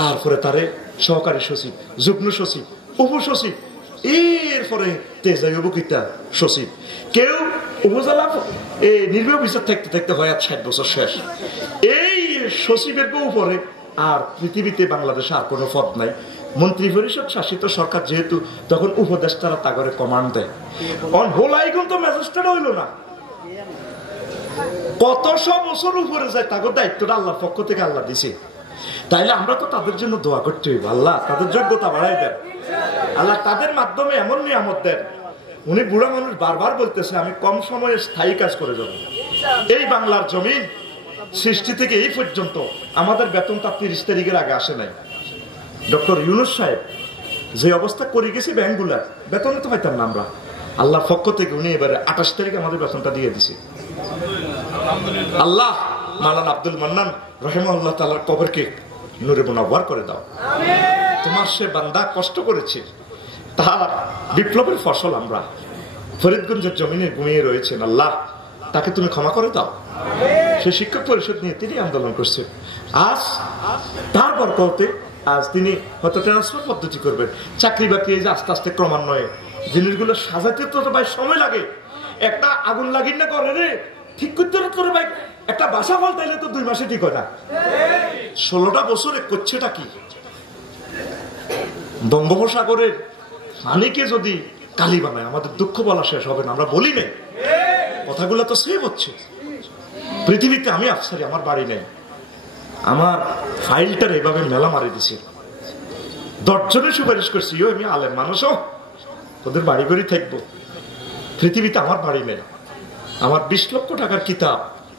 তারপরে তারে সহকারী সচিব, যুগ্ম সচিব, উপসচিব, এরপরে তেজাইবকিতা সচিব। কেউ উপজেলা নির্বাহী অফিসার থাকতে থাকতে হয় 60 বছর শেষ। এই সচিবের উপরে আর পৃথিবীতে বাংলাদেশে আর কোনো পদ নাই। মন্ত্রী পরিষদ শাসিত সরকার যেহেতু, তখন উপদেষ্টারা তাগরে কমান্ড দেয়। হোলাইগুন তো ম্যাজিস্ট্রেট হইল না, কত সব বছর উপরে যায়, তাগর দায়িত্বটা আল্লাহর পক্ষ থেকে আল্লাহ দিছে। তাইলে আমরা তো তাদের জন্য দোয়া করতে হইব, আল্লাহ তাদের যোগ্যতা বাড়াই দেন, আল্লাহ তাদের মাধ্যমে এমন নিয়ামত দেন। উনি বুড়া মানুষ বারবার বলতেছে আমি কম সময়ে স্থায়ী কাজ করে যাব। এই বাংলার জমিন সৃষ্টি থেকে এই পর্যন্ত আমাদের বেতন তার 30 তারিখের আগে আসে নাই। ডক্টর ইউনূস সাহেব যে অবস্থা করে গেছে ব্যাংকগুলার, বেতনে তো পাইতাম না আমরা, আল্লাহর পক্ষ থেকে উনি এবারে 28 তারিখে আমাদের বেতনটা দিয়ে দিছে। আল্লাহ মাওলানা আব্দুল মান্নান রহিমাহুল্লাহ তাআলার কবরকে নূরে মুনাওয়ার করে দাও। তোমার সে বান্দা কষ্ট করেছে, তার বিপ্লবের ফসল আমরা ফরিদগঞ্জের জমিনে ঘুমিয়ে রয়েছেন, আল্লাহ তাকে তুমি ক্ষমা করে দাও। সে শিক্ষক পরিষদ নিয়ে তিনি আন্দোলন করছেন, আজ তার বরকতে আজ তিনি হয়তো ট্রান্সফার পদ্ধতি করবেন, চাকরি বাকরি যে আস্তে আস্তে ক্রমান্বয়ে জিনিসগুলো সাজাতে তো ভাই সময় লাগে। একটা আগুন লাগিন না করে রে ঠিক করতে তোর ভাই, একটা বাসা পাল্টাইলে তো 2 মাসে ঠিক হয় না, 16টা বছরে করছেটা কি? বঙ্গোপসাগরের পানিকে যদি কালি বানায় আমাদের দুঃখ বলা শেষ হবে না, আমরা বলি নাই, কথাগুলো তো সেভ হচ্ছে। পৃথিবীতে আমি আফসারি, আমার বাড়ি নেই, আমার ফাইলটার এভাবে মেলা মারি দিছি, 10 জনের সুপারিশ করছি, আমি আলেম মানুষও তোদের বাড়ি ঘড়ি থাকবো। পৃথিবীতে আমার বাড়ি নেই, আমার 20 লক্ষ টাকার কিতাব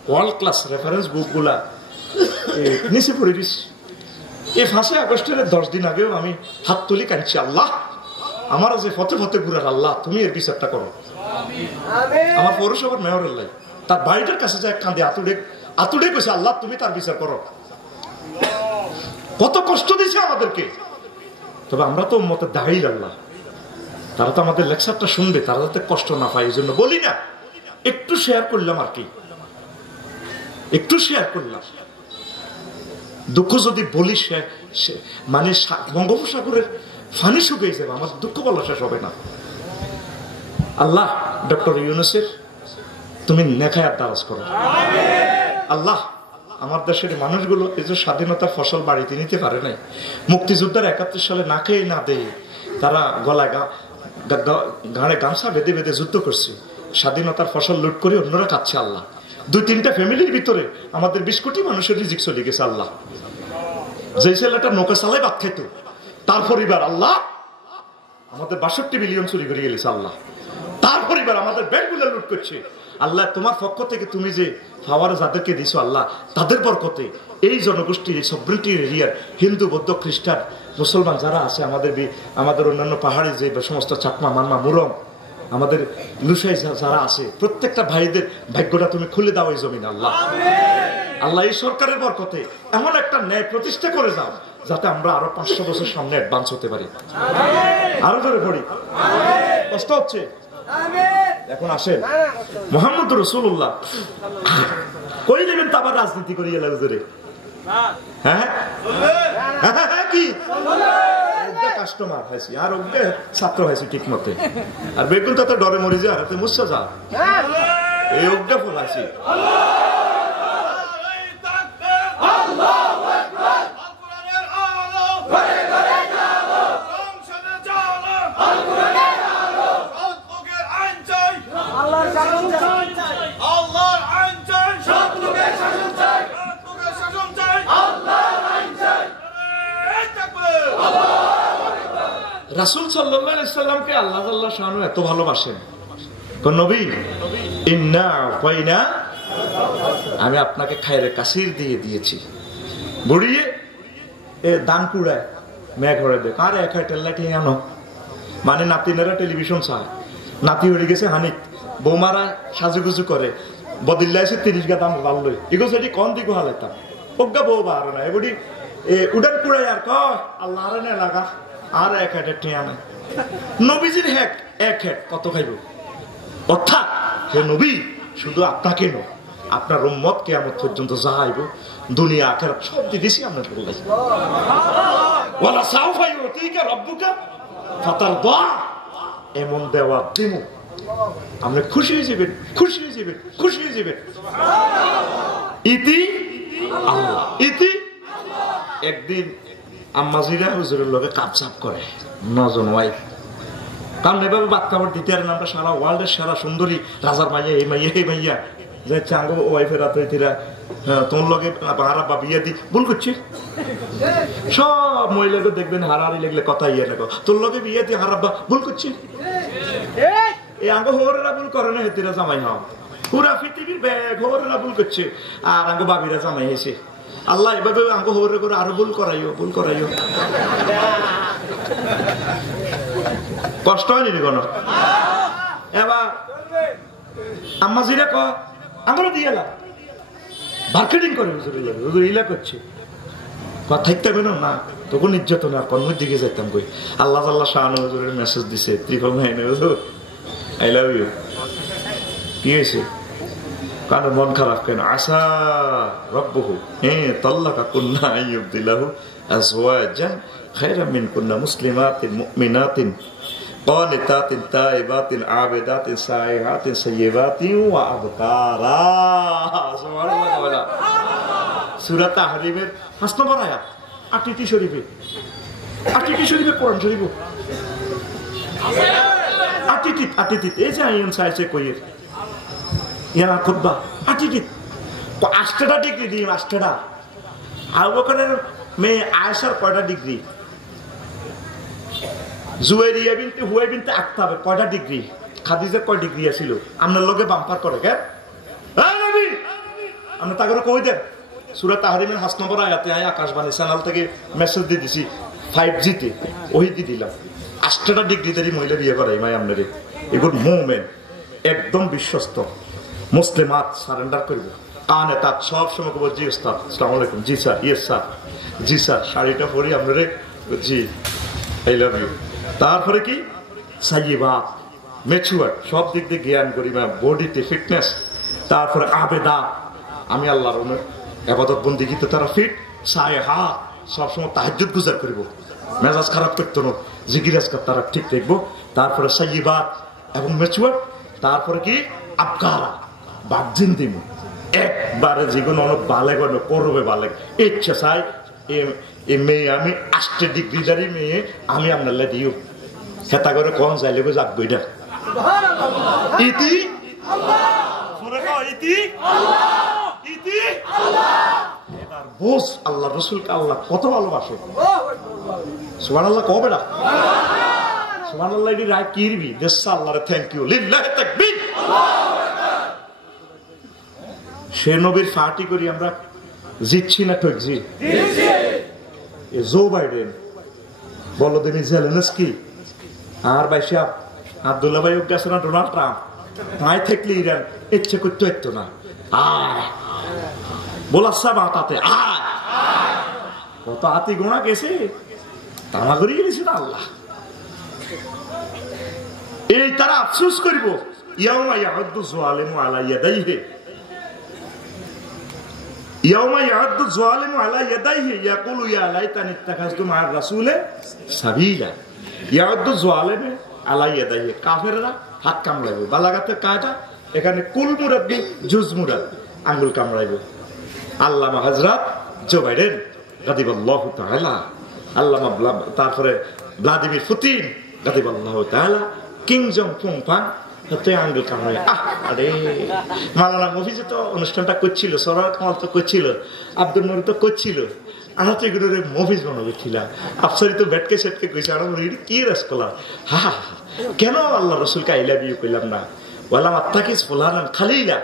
ওয়ার্ল্ড ক্লাস রেফারেন্স বুকগুলা নিচে পড়ে দিচ্ছি। এই 5 আগস্টের 10 দিন আগেও আমি হাত তুলি কাঁদছি, আল্লাহ আমার যে ফতে ফতে ঘুরার, আল্লাহ তুমি এর বিচারটা করো। আমার পৌরসভার মেয়রের লাই তার বাড়িটার কাছে যায় কাঁদে আতুড়ে কইছে, আল্লাহ তুমি তার বিচার করো। কত কষ্ট দিয়েছে আমাদেরকে, তবে আমরা তো উম্মতের দাঁড়িয়ে, আল্লাহ তারা তো আমাদের লেকচারটা শুনবে, তারা যাতে কষ্ট না পায় এই জন্য বলি না, একটু শেয়ার করলাম আর কি, একটু শেয়ার করলাম। দুঃখ যদি বলি মানে বঙ্গোপসাগরের ফানি শুকিয়ে যাবে, আমার দুঃখ বলা শেষ হবে না। আল্লাহ ডক্টর ইউনূসের তুমি নেখায়াত দারাজ করো। আল্লাহ আমার দেশের মানুষগুলো এই যে স্বাধীনতার ফসল বাড়িতে নিতে পারে নাই, মুক্তিযোদ্ধার 71 সালে না খেয়ে না দেয় তারা গলায় ঘাড়ে গামছা বেঁধে বেঁধে যুদ্ধ করছে, স্বাধীনতার ফসল লুট করে অন্যরা খাচ্ছে। আল্লাহ 2-3টা ফ্যামিলির ভিতরে আমাদের 20 কোটি মানুষের রিজিক চলে গেছে। আল্লাহ যে ছেলেটা নৌকা চালায় ভাত খেত তার পরিবার, আল্লাহ আমাদের 62 বিলিয়ন চুরি করে গেছে। আল্লাহ তার পরিবার আমাদের ব্যাংকগুলো লুট করছে। আল্লাহ তোমার পক্ষ থেকে তুমি যে পাওয়ার যাদেরকে দিছো, আল্লাহ তাদের বরকতে এই জনগোষ্ঠীর এই সবরিটি এরিয়ার হিন্দু, বৌদ্ধ, খ্রিস্টান, মুসলমান যারা আছে, আমাদের অন্যান্য পাহাড়ি যে সমস্ত চাকমা, মানমা, মুরং, আমাদের লুসাই যারা আছে, প্রত্যেকটা ভাইদের ভাগ্যটা তুমি খুলে দাও এই জমিন। আল্লাহ আল্লাহ এই সরকারের বরকতে এমন একটা ন্যায় প্রতিষ্ঠা করে যাও যাতে আমরা আরো 500 বছর সামনে অ্যাডভান্স হতে পারি। আরো ধরে পড়ি, কষ্ট হচ্ছে। এখন আসেন মুহাম্মদ রাসূলুল্লাহ কই নেবেন তা আবার রাজনীতি করিয়ে লাগবে। হ্যাঁ কি কাস্টমার হয়েছি আর ওকে ছাত্র হয়েছি ঠিক মতে, আর বেগুন তো ডরে মরে যা হাতে মুসা যা এই অজ্ঞা ফল আছে। রাসূল সাল্লাল্লাহু আলাইহি সাল্লামকে আল্লাহ আল্লাহ শানু এত ভালোবাসেন, কোন নবী ইন্না ফাইনা আমি আপনাকে খায়রে কাসির দিয়ে দিয়েছি। বুড়িয়ে এ দান কুড়ায় মেঘ ভরে দেখ আরে এক টেল্লাটি আনো, মানে নাতিনেরা টেলিভিশন চায়, নাতি হয়ে গেছে হানিক, বৌমারা সাজুগুজু করে, বদিল্লা এসে 30 গা দাম লাল লই এগো সেটি কন দিকে হালাইতাম ওগা বউ বার না এগুলি উডান কুড়াই আর কয় আল্লাহ আরে না লাগা আর এক হেটের টিয়া নাই। নবীজির হেক এক হেট কত খাইব? অর্থাৎ হে নবী শুধু আপনাকে নয় আপনার উম্মত কিয়ামত পর্যন্ত যাইব দুনিয়া আখিরাত সব দিয়েছি আমরা বলে ওয়ালা সাউফা ইউতিকা রাব্বুকা ফাতারদা, এমন দেওয়া দিমু আপনি খুশি হয়ে যাবেন, খুশি হয়ে যাবেন, খুশি হয়ে যাবেন। ইতি আল্লাহ ইতি। একদিন আম্মাজিরা হুজুরের লগে কাপচাপ করে নজন ওয়াইফ, কারণ এভাবে বাদ কাপড় দিতে আর আমরা সারা ওয়ার্ল্ডের সেরা সুন্দরী রাজার মাইয়া এই মাইয়া এই মাইয়া যে চাঙ্গ ওয়াইফের রাত্রিরা তোর লগে হারাব্বা বিয়ে দি ভুল করছি। সব মহিলাকে দেখবেন হারাহারি লাগলে কথা ইয়ে লাগো তোর লগে বিয়ে দিয়ে হারাব্বা ভুল করছি। এই আঙ্গ হোরেরা ভুল করে না হেতিরা জামাই হও পুরা পৃথিবীর ব্যাগ হোরেরা ভুল করছে আর আঙ্গ বাবিরা জামাই হয়েছে। আল্লাহ এভাবে আঙ্গ হোরে করে আরো ভুল করাইও ভুল করাইও। কষ্ট হয়নি কোন? এবার আম্মাজিরা কয় আমরা দিয়ে এলাম মার্কেটিং করে হুজুর ইলা করছে থাকতে হবে না তখন নির্যাতন আর কর্মের দিকে যেতাম কই। আল্লাহ আল্লাহ শাহানু হুজুরের মেসেজ দিছে ত্রিকল মাইনে হুজুর আই লাভ ইউ। কি হয়েছে? কারণ মন খারাপ কেন? আসা রব্বহু তাল্লাকা কুন্না আইয়ুবদিলাহু আজওয়াজান খায়রাম মিন কুন্না মুসলিমাতিন মুমিনাতিন قانتات تائبات عابدات سائحات سيبات وأبكارا। سبحان الله ولا সূরা তাহরিমের 5 নম্বর আয়াত 8টি শরীফে 8টি শরীফে কোরআন শরীফ 8টি এই যে আইন সাইছে কইয়ের ইয়ারা খুতবা 8টি 8টা ডিগ্রি দিই 8টা। আবু বকরের মেয়ে আয়েশার কয়টা ডিগ্রি? জুয়াইরিয়া বিনতে হুয়াই বিনতে আক্তাবের কয়টা ডিগ্রি? খাদিজার কয় ডিগ্রি আছিল? আপনার লগে বাম্পার করে কেন? এই নবী আমরা তাকে কই দেন সূরা তাহরিমের 5 নম্বর আয়াতে আয় আকাশবাণী চ্যানেল থেকে মেসেজ দিয়ে দিছি 5G তে ওই দিয়ে দিলাম 8টা ডিগ্রি তারি মহিলা বিয়ে করে মাই আপনারে এগুলো মুমিন একদম বিশ্বস্ত মুসলিমাত সারেন্ডার করব কানে তার সব সময় কব জি উস্তাদ আসসালামু আলাইকুম জি স্যার ইয়েস স্যার জি স্যার শাড়িটা পরি আপনারে জি আই লাভ ইউ। তারপরে কি সাইয়্যিবাত ম্যাচুয়ার সব দিক দিয়ে জ্ঞান করি বডিতে ফিটনেস। তারপরে আবেদা আমি আল্লাহর ইবাদত বন্দেগীতে তারা ফিট। সায়েহা সবসময় তাহাজ্জুদ গুজার করব মেজাজ খারাপ করতো না জিকির আজকার তারা ঠিক দেখবো। তারপরে সাইয়্যিবাত এবং ম্যাচুয়ার। তারপরে কি আবকারা বাগজিন দিব একবারে যেগুলো অনেক বালেগ করবে বালেগ ইচ্ছা চাই এ মেয়ে আমি 8 ডিগ্রিদারি মেয়ে আমি আপনার দিও হেতা করে কম চাইলে যাক বইটা ইতি ইতি এবার বোস আল্লাহ রসুলকে আল্লাহ কত ভালোবাসে। সুবহানাল্লাহ কবে না সুবহানাল্লাহ এটি রায় কিরবি দেশ আল্লাহরে থ্যাংক ইউ লিল্লাহি তাকবীর। সে নবীর পার্টি করি আমরা জিতছি না ঠকছি? জো বাইডেন বলদিনী জেলেনস্কি আর বাইশাপ আব্দুল্লাহ ভাই গেছে না ডোনাল্ড ট্রাম্প তাই থাকলে ইরান ইচ্ছে করতে হতো না। বলাচ্ছা বাতাতে আয় কত হাতি গোনা গেছে তামা করিয়ে গেছে না আল্লাহ। এই তারা আফসোস করিব ইয়াউমা ইয়াউদ্দু যালিমু আলা ইয়াদাইহি ইয়াউমা ইয়াউদ্দু যালিমু আলা ইয়াদাইহি ইয়াকুলু ইয়া লাইতানি ইত্তাখাযতু মা'আর রাসূলি সাবিলা। ইয়াউদ্দু যালিমু আলা ইয়াদাইহি কাফেররা হাত কামড়াইবে। বালাগাতের কায়দা এখানে কুল মুরাদ দিয়ে জুজ মুরাদ আঙ্গুল কামড়াইবে। আল্লামা হযরত জো বাইডেন রাদিয়াল্লাহু তাআলা, আল্লামা তারপরে ভ্লাদিমির পুতিন রাদিয়াল্লাহু তাআলা, কিং জং ফুং ফাং হতে আঙ্গুল কামড়াই। আরে মাওলানা মফিজে তো অনুষ্ঠানটা করছিল, সরার কামাল তো করছিল, আব্দুল নূর তো করছিল, আমরা তো এগুলো মফিজ বানাবো ছিলাম। আফসারি তো ব্যাটকে সেটকে কইছে আর কি রাস করলাম। হা কেন আল্লাহ রসুলকে আই লাভ ইউ কইলাম না? ওয়ালাম আত্মাকিস ফুলানান খালিলা,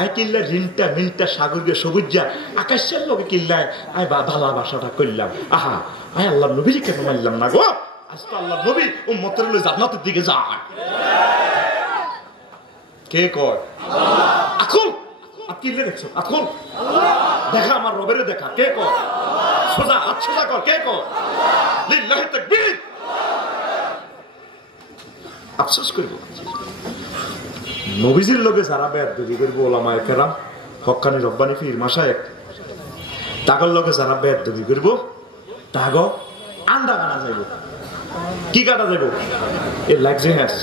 আই কিল্লা রিনটা মিনটা সাগরকে সবুজা আকাশের লোকে কিল্লায় আই ভালোবাসাটা করলাম। আহা আই আল্লাহ নবীজি কেন মানলাম না গো? আজ তো আল্লাহ নবী উম্মতের লই জান্নাতের দিকে যায়। কে কয়? আকুল আকিলে দেখছো? আকুল দেখা আমার রবের দেখা। কে কয়? সোজা হাত সোজা কর। কে কয়? লিল্লাহি তাকবীর। আফসোস করব নবীজির লোকে যারা বেয়াদবি করবো ওলামায়ে কেরাম হক্কানি রব্বানি পীর মাশায়েখ তাগর লোকে যারা বেয়াদবি করবো তাগ আন্ডা কাটা যাইব। কি কাটা যাইব? এ লাক্সারিয়াস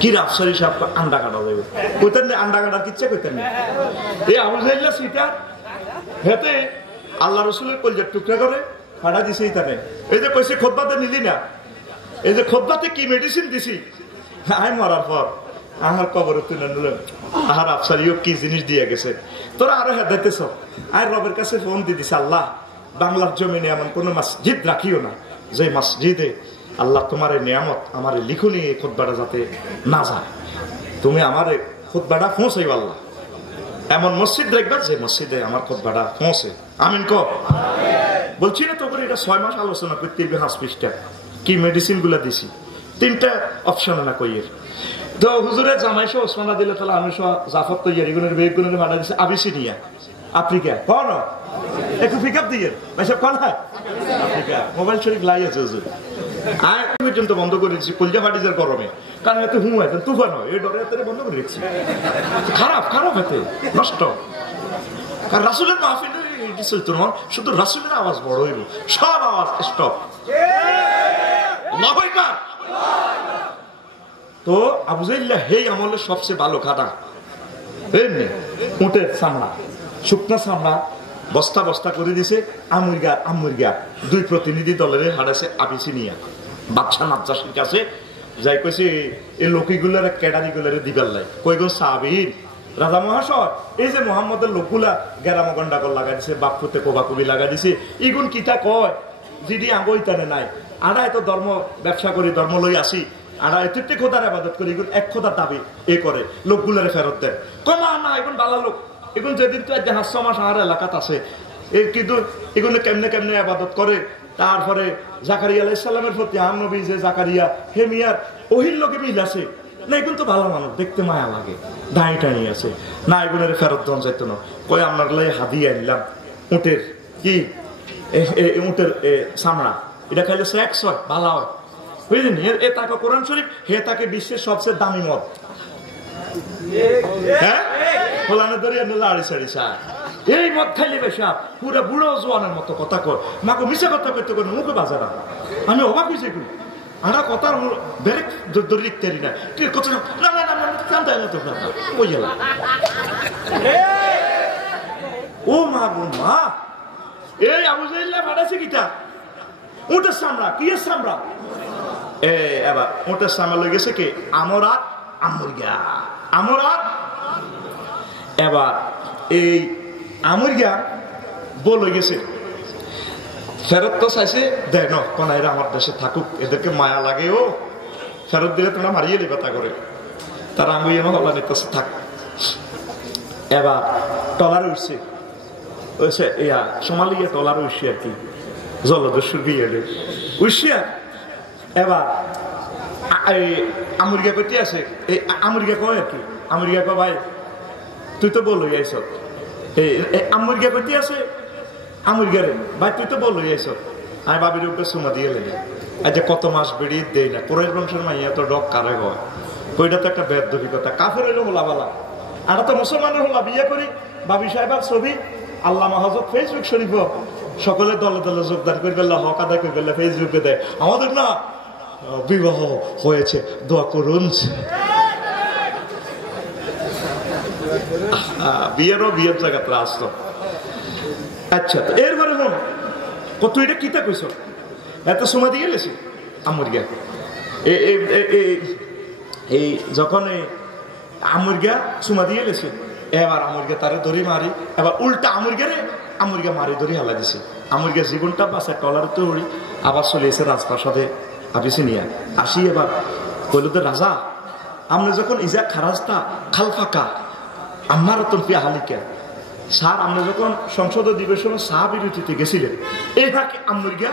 কি আফসারি সাহেব আন্ডা কাটা যাইব। কইতেন না আন্ডা কাটার কিচ্ছা কইতেন না। এই আবু জাইল্লা সিটা হেতে আল্লাহ রসুলের কলজার টুকরা করে ফাড়া দিছে। তানে এই যে কইছে খুতবাতে নিলি না, এই যে খুতবাতে কি মেডিসিন দিছি আই মরার পর আমার কবর তুলে নিলাম। আহার আফসারিও কি জিনিস দিয়ে গেছে তোরা আরো হেদাইতেছ। আর রবের কাছে ফোন দিয়ে দিছে, আল্লাহ বাংলার জমিনে এমন কোন মসজিদ রাখিও না যে মসজিদে আল্লাহ তোমার নিয়ামত আমার লিখুনি খুতবাটা যাতে না যায়। তুমি আমার খুতবাটা পৌঁছাই আল্লাহ এমন মসজিদ দেখবা যে মসজিদে আমার খুতবাটা পৌঁছে। আমিন ক বলছি না তো করে এটা 6 মাস আলোচনা করতে হাসপিসটা কি মেডিসিন গুলা দিছি। 3টা অপশন না কইয়ের তো হুজুরের জামাইশো ওসমানা দিলে তাহলে আমি জাফর তৈরি গুণের বেগুনের মানা দিচ্ছে আবিসিনিয়া আফ্রিকা কন একটু পিক আপ দিয়ে ভাইসব কন হয় আফ্রিকা মোবাইল শরীফ লাই আছে হুজুর। আর পর্যন্ত বন্ধ করে দিচ্ছি কলজা ফাটিজার গরমে, কারণ এত হুঁ হয় তুফান হয় এই ডরে এত বন্ধ করে দিচ্ছি। খারাপ খারাপ এতে নষ্ট। কারণ রাসুলের মাহফিল চলতো না, শুধু রাসুলের আওয়াজ বড় হইল, সব আওয়াজ স্টপ। তো আবু জাইল্লাহ হেই আমলের সবচেয়ে ভালো খানা এমনি উটের চামড়া, শুকনা চামড়া বস্তা বস্তা করে দিছে। আমুরগা 2 প্রতিনিধি দলের হারাছে আবিসিনিয়া বাদশা নাজ্জাশির কাছে যাই কইছে এই লোকগুলার ক্যাডারি গুলারে দিবার লাই কইগো সাবির রাজা মহাশয় এই যে মোহাম্মদের লোকগুলা গেরামগন্ডাকর লাগাই দিছে, বাপুতে কোবাকুবি লাগাই দিছে, ইগুন কিতা কয় যদি আগইতানে নাই আড়া এত ধর্ম ব্যবসা করি ধর্ম লই আসি আড়া এতে খোদার আবাদত করি, এগুন এক খোদার দাবি এ করে লোকগুলারে ফেরত দেয়। কমা না এগুন বালা লোক, এগুন যেদিন তো 500 মাস আমার এলাকাত আছে কিন্তু এগুলো কেমনে কেমনে আবাদত করে। তারপরে জাকারিয়া আলাইহিস সালামের প্রতি নবী যে জাকারিয়া হেমিয়ার ওহির লোকে মিল আছে না, এগুলো তো ভালো মানুষ দেখতে মায়া লাগে, দাঁড়ি টানি আছে না, এগুলোর ফেরত দেওয়া যেত না। কই আপনার লাই হাদিয়া আনলাম উটের কি উটের চামড়া, এটা খাইলে সেক্স হয় ভালো হয় বুঝলেন। এ তাকে কোরআন শরীফ হে তাকে বিশ্বের সবচেয়ে দামি মদ। হ্যাঁ ফলানে ধরে লাড়ি সাড়ি সার এই মদ খাইলে বেশা পুরো বুড়ো জোয়ানের মতো কথা কর মাকে মিশে কথা করতে করে মুখে বাজারা। আমি অবাক হয়েছি এগুলো আমরা কথার বেরেক লিখতে না কথা না না না জানতে ওই গেল ও মা গো মা এই আবু জাইল্লাহ পাঠাইছে কিটা উটের চামড়া কি এর চামড়া এবার উটের চামড়া লই গেছে কি আমরা আমুরগা আমরা এবার এই আমুরগা বল হয়ে গেছে ফেরত তো চাইছে দেয় ন কোনাইরা আমার দেশে থাকুক এদেরকে মায়া লাগে ও ফেরত দিলে তোমরা মারিয়ে দিবে তা করে তারা আঙ্গুই আমার হল্লা নিতেছে থাক। এবার টলারে উঠছে ওইসে ইয়া সোমালিয়া টলারে উঠছে আর কি জলদস্যুর বিয়ে উঠছে। এবার এই আমুরগা করতে আছে এই আমুরগা কয় আর কি আমুরগা কয় ভাই তুই তো বল হয়ে আইস আমুর গিয়া করতে আছে আমুর গিয়ারে ভাই তুই তো বললো এসো আমি বাবির উপরে সুমা দিয়ে লেগে যে কত মাস বেরিয়ে দেয় না কোরআন বংশের মাইয়া তো ডক কারে হয় ওইটা তো একটা বেদবিকতা কাফের হইলো হোলা বালা আর তো মুসলমানের হোলা বিয়ে করি বাবি সাহেবের ছবি আল্লামা হযরত ফেসবুক শরীফ সকলে দলে দলে যোগদান করে ফেললে হক আদায় করে ফেললে ফেসবুকে দেয় আমাদের না বিবাহ হয়েছে দোয়া করুন বিয়ের জায়গাতে আসতো আচ্ছা তো এরপরে হন কত এটা কিতা কইস এত সময় দিয়ে গেছি আমর গিয়া এই যখন আমর গিয়া সুমা দিয়ে গেছে এবার আমর গিয়া তারে দড়ি মারি এবার উল্টা আমর গিয়া মারি দড়ি হালা দিছে আমর গিয়া জীবনটা বাসা টলার তৈরি আবার চলে এসে রাজপ্রাসাদে আবিসে নিয়ে আসি এবার কইল তো রাজা আমরা যখন ইজা খারাজটা খাল ফাঁকা আমার তো হালিকা স্যার আমরা যখন সংসদ অধিবেশনে সাহা বিরতিতে গেছিলেন এই ফাঁকে আমর গিয়া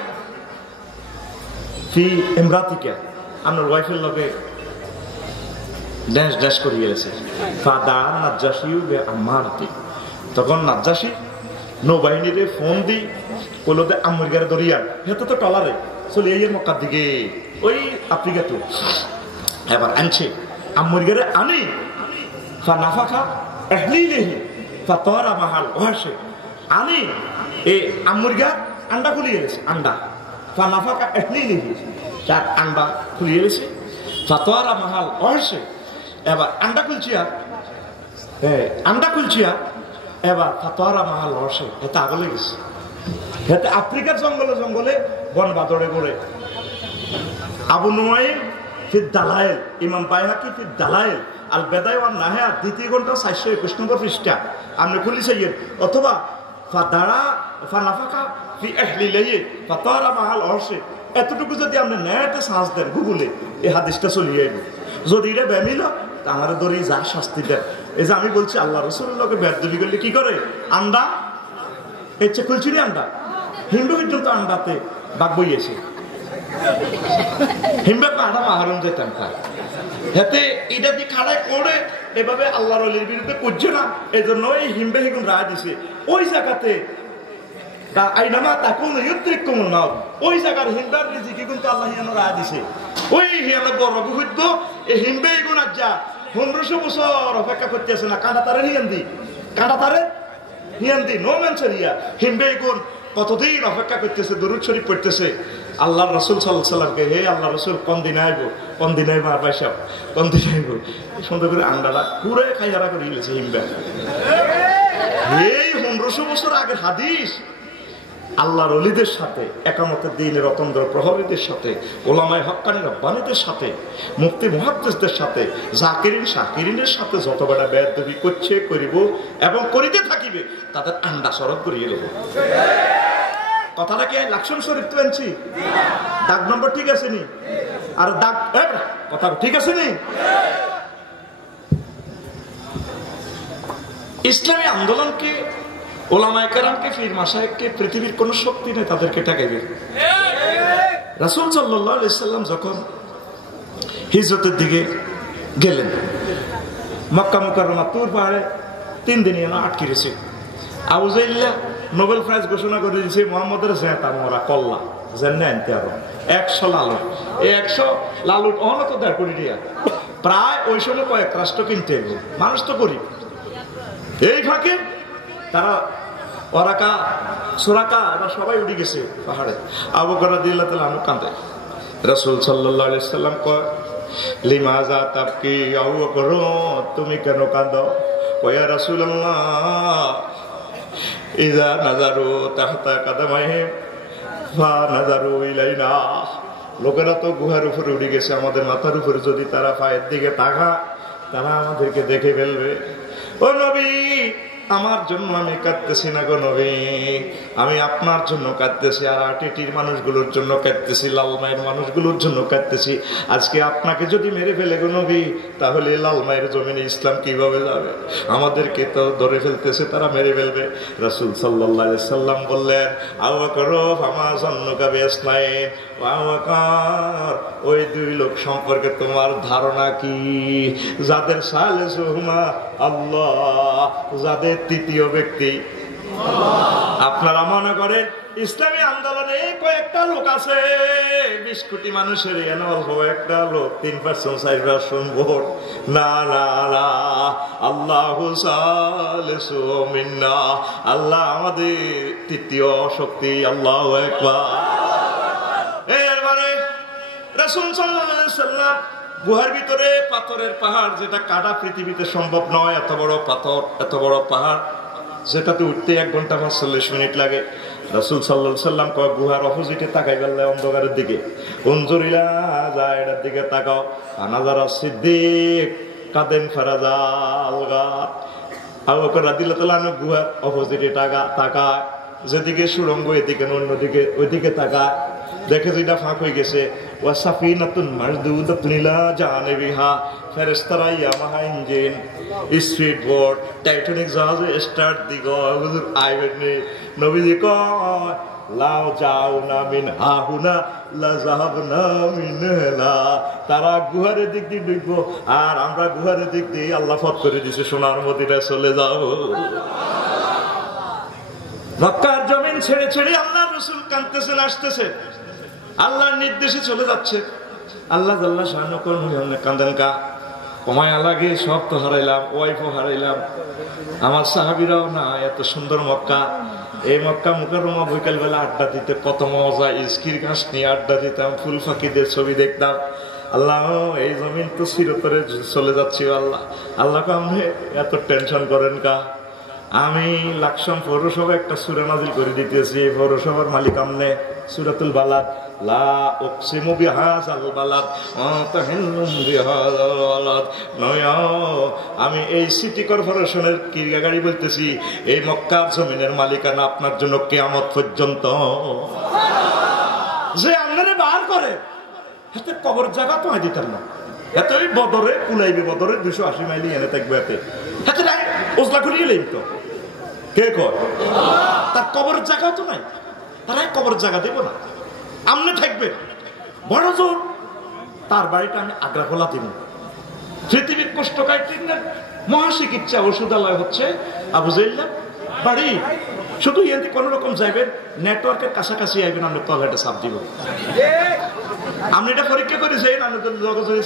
ফি এমরাতিকা আপনার ওয়াইফের লগে ড্যাশ ড্যাশ করিয়ে গেছে তখন নাজ্জাসী নৌবাহিনীরে ফোন দিই বললো যে আমর গিয়ারে দরিয়ান হেতে তো টলারে চলে এই মক্কার দিকে ওই আফ্রিকা তো এবার আনছে আমর গিয়ারে আনি ফা নাফাখা এহলিলেহি ফা তোরা মাহাল ওহাসে আনি এই আমর গিয়া আন্ডা খুলিয়ে গেছে আন্ডা ফা নাফাখা এহলিলেহি চার আন্ডা খুলিয়ে গেছে ফা তোরা মাহাল ওহাসে এবার আন্ডা খুলছিয়া এবার ফাতোয়ারা মাহাল রসে এতে আগলে গেছে এতে আফ্রিকার জঙ্গলে জঙ্গলে বন বাদরে করে আবু নুয়াইম ফির দালায়েল ইমাম বাইহাকি ফির দালায়েল আল বেদায় ওয়ান নাহিয়া দ্বিতীয় ঘন্টা 421 নম্বর পৃষ্ঠা আপনি খুলি চাইয়েন অথবা ফাদারা ফানাফাকা ফি আহলিলাহি ফাতোয়ারা মাহাল রসে এতটুকু যদি আপনি নেটে সার্চ দেন গুগলে এই হাদিসটা চলিয়ে আইব যদি এটা বেমিল আমার দরি যা শাস্তি দেন এই যে আমি বলছি আল্লাহ রাসূলুল্লাহকে বেয়াদবি করলে কি করে আন্ডা এসে খুলছি না আন্ডা হিন্দু পর্যন্ত আন্ডাতে বাঘ বইয়েছে হিম্বে আন্ডা মাহারম যেতাম তাই হাতে এটা দিয়ে খাড়ায় করে এভাবে আল্লাহর ওলির বিরুদ্ধে করছে না এই জন্য ওই হিম্বে হিগুন রায় দিছে ওই জায়গাতে আইনামা তাকুন ইউত্রিকুমুন মাউত ওই জায়গার হিম্বার রিজিকি কিন্তু আল্লাহ হিয়ানো রায় দিছে ওই হিয়ানো বড় গুহিত এই হিম্বে হিগুন আজ্জা 1500 বছর অপেক্ষা করতে আছে না কাঁটা তারে নিয়ান দি নো মেনশন ইয়া হিম্বে হিগুন কতদিন অপেক্ষা করতেছে দরুদ শরীফ পড়তেছে আল্লাহর রাসূল সাল্লাল্লাহু আলাইহি সাল্লামকে হে আল্লাহর রাসূল কোন দিন আইবো আর ভাইসা কোন দিন আইবো সুন্দর করে আন্ডালা পুরো খাইয়ারা করে গেছে হিম্বে এই 1500 বছর আগের হাদিস আল্লাহর ওলিদের সাথে একামতের দ্বীনের অতন্দ্র প্রহরীদের সাথে ওলামায়ে হক্কানি রব্বানীদের সাথে মুফতি মুহাদ্দিসদের সাথে জাকিরিন শাকিরিনের সাথে যত বড় বেয়াদবি করছে করিব এবং করিতে থাকিবে তাদের আন্ডা সরব করিয়ে দেব কথাটা কি লাকসুন শরীফ তো আনছি দাগ নম্বর ঠিক আছে নি আর দাগ কথা ঠিক আছে নি ইসলামী আন্দোলনকে ওলামায়ে কেরামকে পীর মাশায়েখকে পৃথিবীর কোন শক্তি নেই তাদেরকে ঠেকাইবে রাসূল সাল্লাল্লাহু আলাইহি সাল্লাম যখন হিজরতের দিকে গেলেন মক্কা মুকাররমা তুর পাহাড়ে 3 দিন আটকে গেছে আবু জাইল্লা নোবেল প্রাইজ ঘোষণা করে দিয়েছে মুহাম্মদের জেতা মরা কল্লা জান্নাত আনতে আরো 100 লালুট এই 100 লালুট অহনত 1.5 কোটি টাকা প্রায় ওই সময় কয়েক রাষ্ট্র কিনতে মানুষ তো গরিব এই ফাঁকে তারা ওরাকা সুরাকা এরা সবাই উঠে গেছে পাহাড়ে আবু বকর রাদিয়াল্লাহু তাআলা আনহু কাঁদে রাসূল সাল্লাল্লাহু আলাইহি সাল্লাম কয় লিমাযা তাবকি আবু বকর তুমি কেন কাঁদো ওয়া রাসূলুল্লাহ ইযা নাযারু তাহতা কাদামাইহিম ফা নাযারু ইলাইনা লোকেরা তো গুহার উপরে উঠে গেছে আমাদের মাথার উপরে যদি তারা পায়ের দিকে তাকায় তারা আমাদেরকে দেখে ফেলবে ও নবী আমার জন্য আমি কাঁদতেছি না গো নবী আমি আপনার জন্য কাঁদতেছি আর আটিটির মানুষগুলোর জন্য কাঁদতেছি লালমাইয়ের মানুষগুলোর জন্য কাঁদতেছি আজকে আপনাকে যদি মেরে ফেলে গো নবী তাহলে লালমাইয়ের জমিনে ইসলাম কিভাবে যাবে আমাদেরকে তো ধরে ফেলতেছে তারা মেরে ফেলবে রাসূল সাল্লাল্লাহু আলাইহি সাল্লাম বললেন আবু বকর ফামা জান্নুকা বিসনাইন ও আবু বকর ওই 2 লোক সম্পর্কে তোমার ধারণা কি যাদের সালেসুহুমা আল্লাহ যাদের তৃতীয় ব্যক্তি? আপনারা মনে করেন ইসলামী আন্দোলনে কয়েকটা লোক আছে, 20 কোটি মানুষের অল্প একটা লোক 3% 4% ভোট? না না না, আল্লাহু সালিসু মিন্না, আল্লাহ আমাদের তৃতীয় শক্তি। আল্লাহু আকবার। এরপরে রাসূল সাল্লাল্লাহু আলাইহি ওয়াসাল্লাম গুহার ভিতরে পাথরের পাহাড়, যেটা কাটা পৃথিবীতে সম্ভব নয়, এত বড় পাথর, এত বড় পাহাড়, যেটাতে উঠতে 1 ঘন্টা 45 মিনিট লাগে। রাসূল সাল্লাল্লাহু আলাইহি ওয়াসাল্লাম কয় গুহার অপোজিটে তাকাই গেলে অন্ধকারের দিকে, উনজুরিলা যায় এটার দিকে তাকাও, আনাজারা সিদ্দিক কাদেন ফারাজা আলগা। আবু বকর রাদিয়াল্লাহু তাআলা গুহার অপোজিটে তাকায়, যেদিকে সুড়ঙ্গ এদিকে অন্যদিকে ওইদিকে তাকায়, দেখে যেটা ফাঁক হয়ে গেছে। ওয়া সাফিনাতুন মারদুদাতুন ইলা জানিবিহা, ফেরেশতারা Yamaha engine, speed boat, Titanic জাহাজে স্টার্ট দিগ হুজুর আইবেন নে। নবীজি কয় লাও যাও না মিন হাহুনা লা যাহাবনা মিন হেলা, তারা গুহারের দিক দিয়ে ঢুকবো আর আমরা গুহারের দিক দিয়ে আল্লাহ ফত করে দিছে সোনার মদিনায় চলে যাও। মক্কার জমিন ছেড়ে ছেড়ে আল্লাহর রাসূল কাঁদতেছেন, আসতেছেন, আল্লাহর নির্দেশে চলে যাচ্ছে। আল্লাহ জাল্লা শাআনহু কোন কান্দেন কা কমায়া লাগে, সব তো হারাইলাম, ওয়াইফও হারাইলাম, আমার সাহাবীরাও না, এত সুন্দর মক্কা, এই মক্কা মুকাররমা বিকালবেলা আড্ডা দিতে কত মজা, ইস্কির ঘাস নিয়ে আড্ডা দিতাম, ফুল ফাঁকিদের ছবি দেখতাম। আল্লাহ এই জমিন তো চিরতরে চলে যাচ্ছি, আল্লাহ আল্লাহ আপনি এত টেনশন করেন কা? আমি লাকসাম পৌরসভা একটা সূরা নাযিল করে দিতেছি, পৌরসভার মালিক আমনে, সূরাতুল বালাদ, লা উকসিমু বিহাযাল বালাদ ওয়া তাহিল্লুম বিহাযাল বালাদ। আমি এই সিটি কর্পোরেশনের কিরগা গাড়ি বলতেছি, এই মক্কার জমিনের মালিকানা আপনার জন্য কিয়ামত পর্যন্ত। যে আপনারে বার করে হাতে কবর জায়গা তো আই দিতাম না, এত ওই বদরে কুলাইবে, বদরে 280 মাইল এনে থাকবে, এতে হাতে নাই ওজলা খুলিয়ে লইব তো কে কর, তার কবর জায়গা তো নাই, তারা কবর জায়গা দেব না, আমনে থাকবে বড় জোর। তার বাড়িটা আমি আগ্রা খোলা দিব। পৃথিবীর কোষ্ঠকাঠিন্যের মহাচিকিৎসা ওষুধালয় হচ্ছে আবু জাইল্লা বাড়ি। শুধু এতে কোন রকম যাইবেন, নেটওয়ার্কের কাছাকাছি আইবেন, আমরা টয়লেটে সাপ দিব। আপনি এটা পরীক্ষা করে যাই না, যদি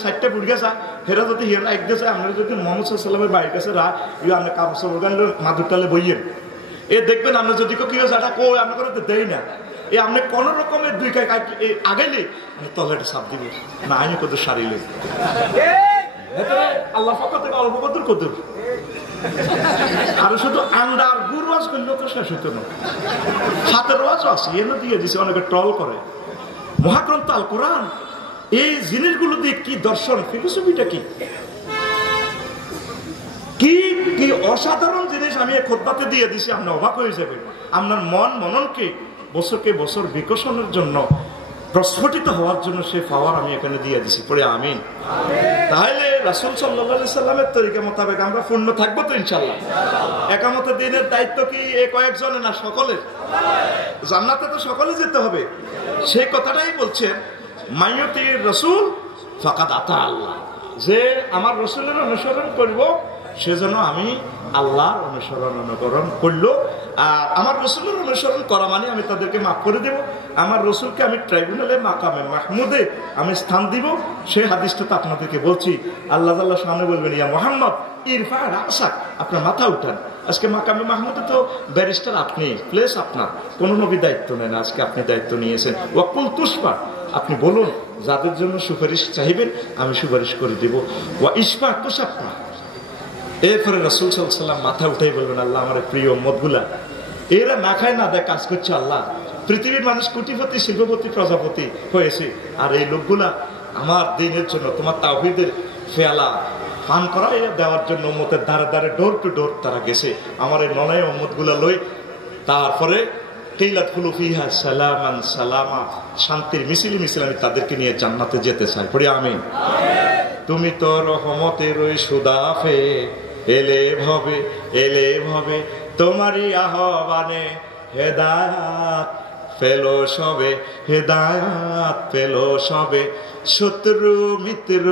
4টা বুড় গেছা ফেরা যদি হিয়ার এক গেছে, আপনারা যদি মোহাম্মদ সাল্লামের বাড়ির কাছে আপনি কাপড় গান মাদুর টালে বইয়েন, এ দেখবেন আপনি যদি কেউ যাটা কো আপনার করে দেই না, এ আপনি কোন রকমের 2 কাই আগাইলে টয়লেটে সাপ দিব না, আমি কত সারিলে আল্লাহ ফকতে অল্প কদর কদর। আর শুধু আন্ডা আর গুড় ওয়াজ করলেও তো শেষ হইতো না, হাতের ওয়াজও আছে, এনে দিয়ে দিছে, অনেকে ট্রল করে। মহাগ্রন্থ আল কোরআন, এই জিনিসগুলো দিয়ে কি দর্শন, ফিলোসফিটা কি কি কি অসাধারণ জিনিস আমি এই খুতবাতে দিয়ে দিছি, আপনি অবাক হয়ে যাবেন। আপনার মন মননকে বছরকে বছর বিকশনের জন্য, প্রস্ফুটিত হওয়ার জন্য সে পাওয়ার আমি এখানে দিয়ে দিছি, পড়ে আমিন। তাহলে রাসূল সাল্লাল্লাহু আলাইহি সাল্লামের তরিকা মোতাবেক আমরা পূর্ণ থাকবো তো ইনশাআল্লাহ। একামত দিনের দায়িত্ব কি এ কয়েকজনের না, সকলের? জান্নাতে তো সকলে যেতে হবে, সেই কথাটাই বলছেন মাইয়ুতির রাসূল ফাকাদ আতা আল্লাহ, যে আমার রাসূলের অনুসরণ করব সেজন্য আমি আল্লাহর অনুসরণ করলো। আর আমার রসুলের অনুসরণ করা মানে আমি তাদেরকে মাফ করে দেব, আমার রসুলকে আমি ট্রাইব্যুনালে মাকামে মাহমুদে আমি স্থান দিব। সেই হাদিসটা তো আপনাদেরকে বলছি, আল্লাহ তাআলা সামনে বলবেন ইয়া মুহাম্মদ ইরফা রাসাক, আপনার মাথা উঠান। আজকে মাকামে মাহমুদে তো ব্যারিস্টার আপনি, প্লেস আপনার, কোন নবী দায়িত্ব নেন, আজকে আপনি দায়িত্ব নিয়েছেন। ওয়াকুল তুসফা, আপনি বলুন যাদের জন্য সুপারিশ চাইবেন আমি সুপারিশ করে দেব। ওয়া ইসফা তুসাফা, এরপরে রাসূল সাল্লাল্লাহু আলাইহি ওয়াসাল্লাম মাথা উঠাই বলবেন আল্লাহ আমার প্রিয় উম্মতগুলা, এরা না খায় না দেয় কাজ করছে, আল্লাহ পৃথিবীর মানুষ কোটিপতি শিল্পপতি প্রজাপতি হয়েছে, আর এই লোকগুলা আমার দিনের জন্য তোমার তাওহীদের ফেয়ালা পান করা দেওয়ার জন্য উম্মতের দ্বারে দ্বারে ডোর টু ডোর তারা গেছে, আমার এই নয় উম্মতগুলা লই। তারপরে কিলাত খুলু ফিহা সালামান সালামা, শান্তির মিছিল মিছিল আমি তাদেরকে নিয়ে জান্নাতে যেতে চাই, পড়ি আমিন। তুমি তো রহমতের ওই সুদাফে এলে ভবে তোমারই আহ্বানে হেদায়াত পেলো সবে, হেদায়াত পেলো সবে, শত্রু মিত্র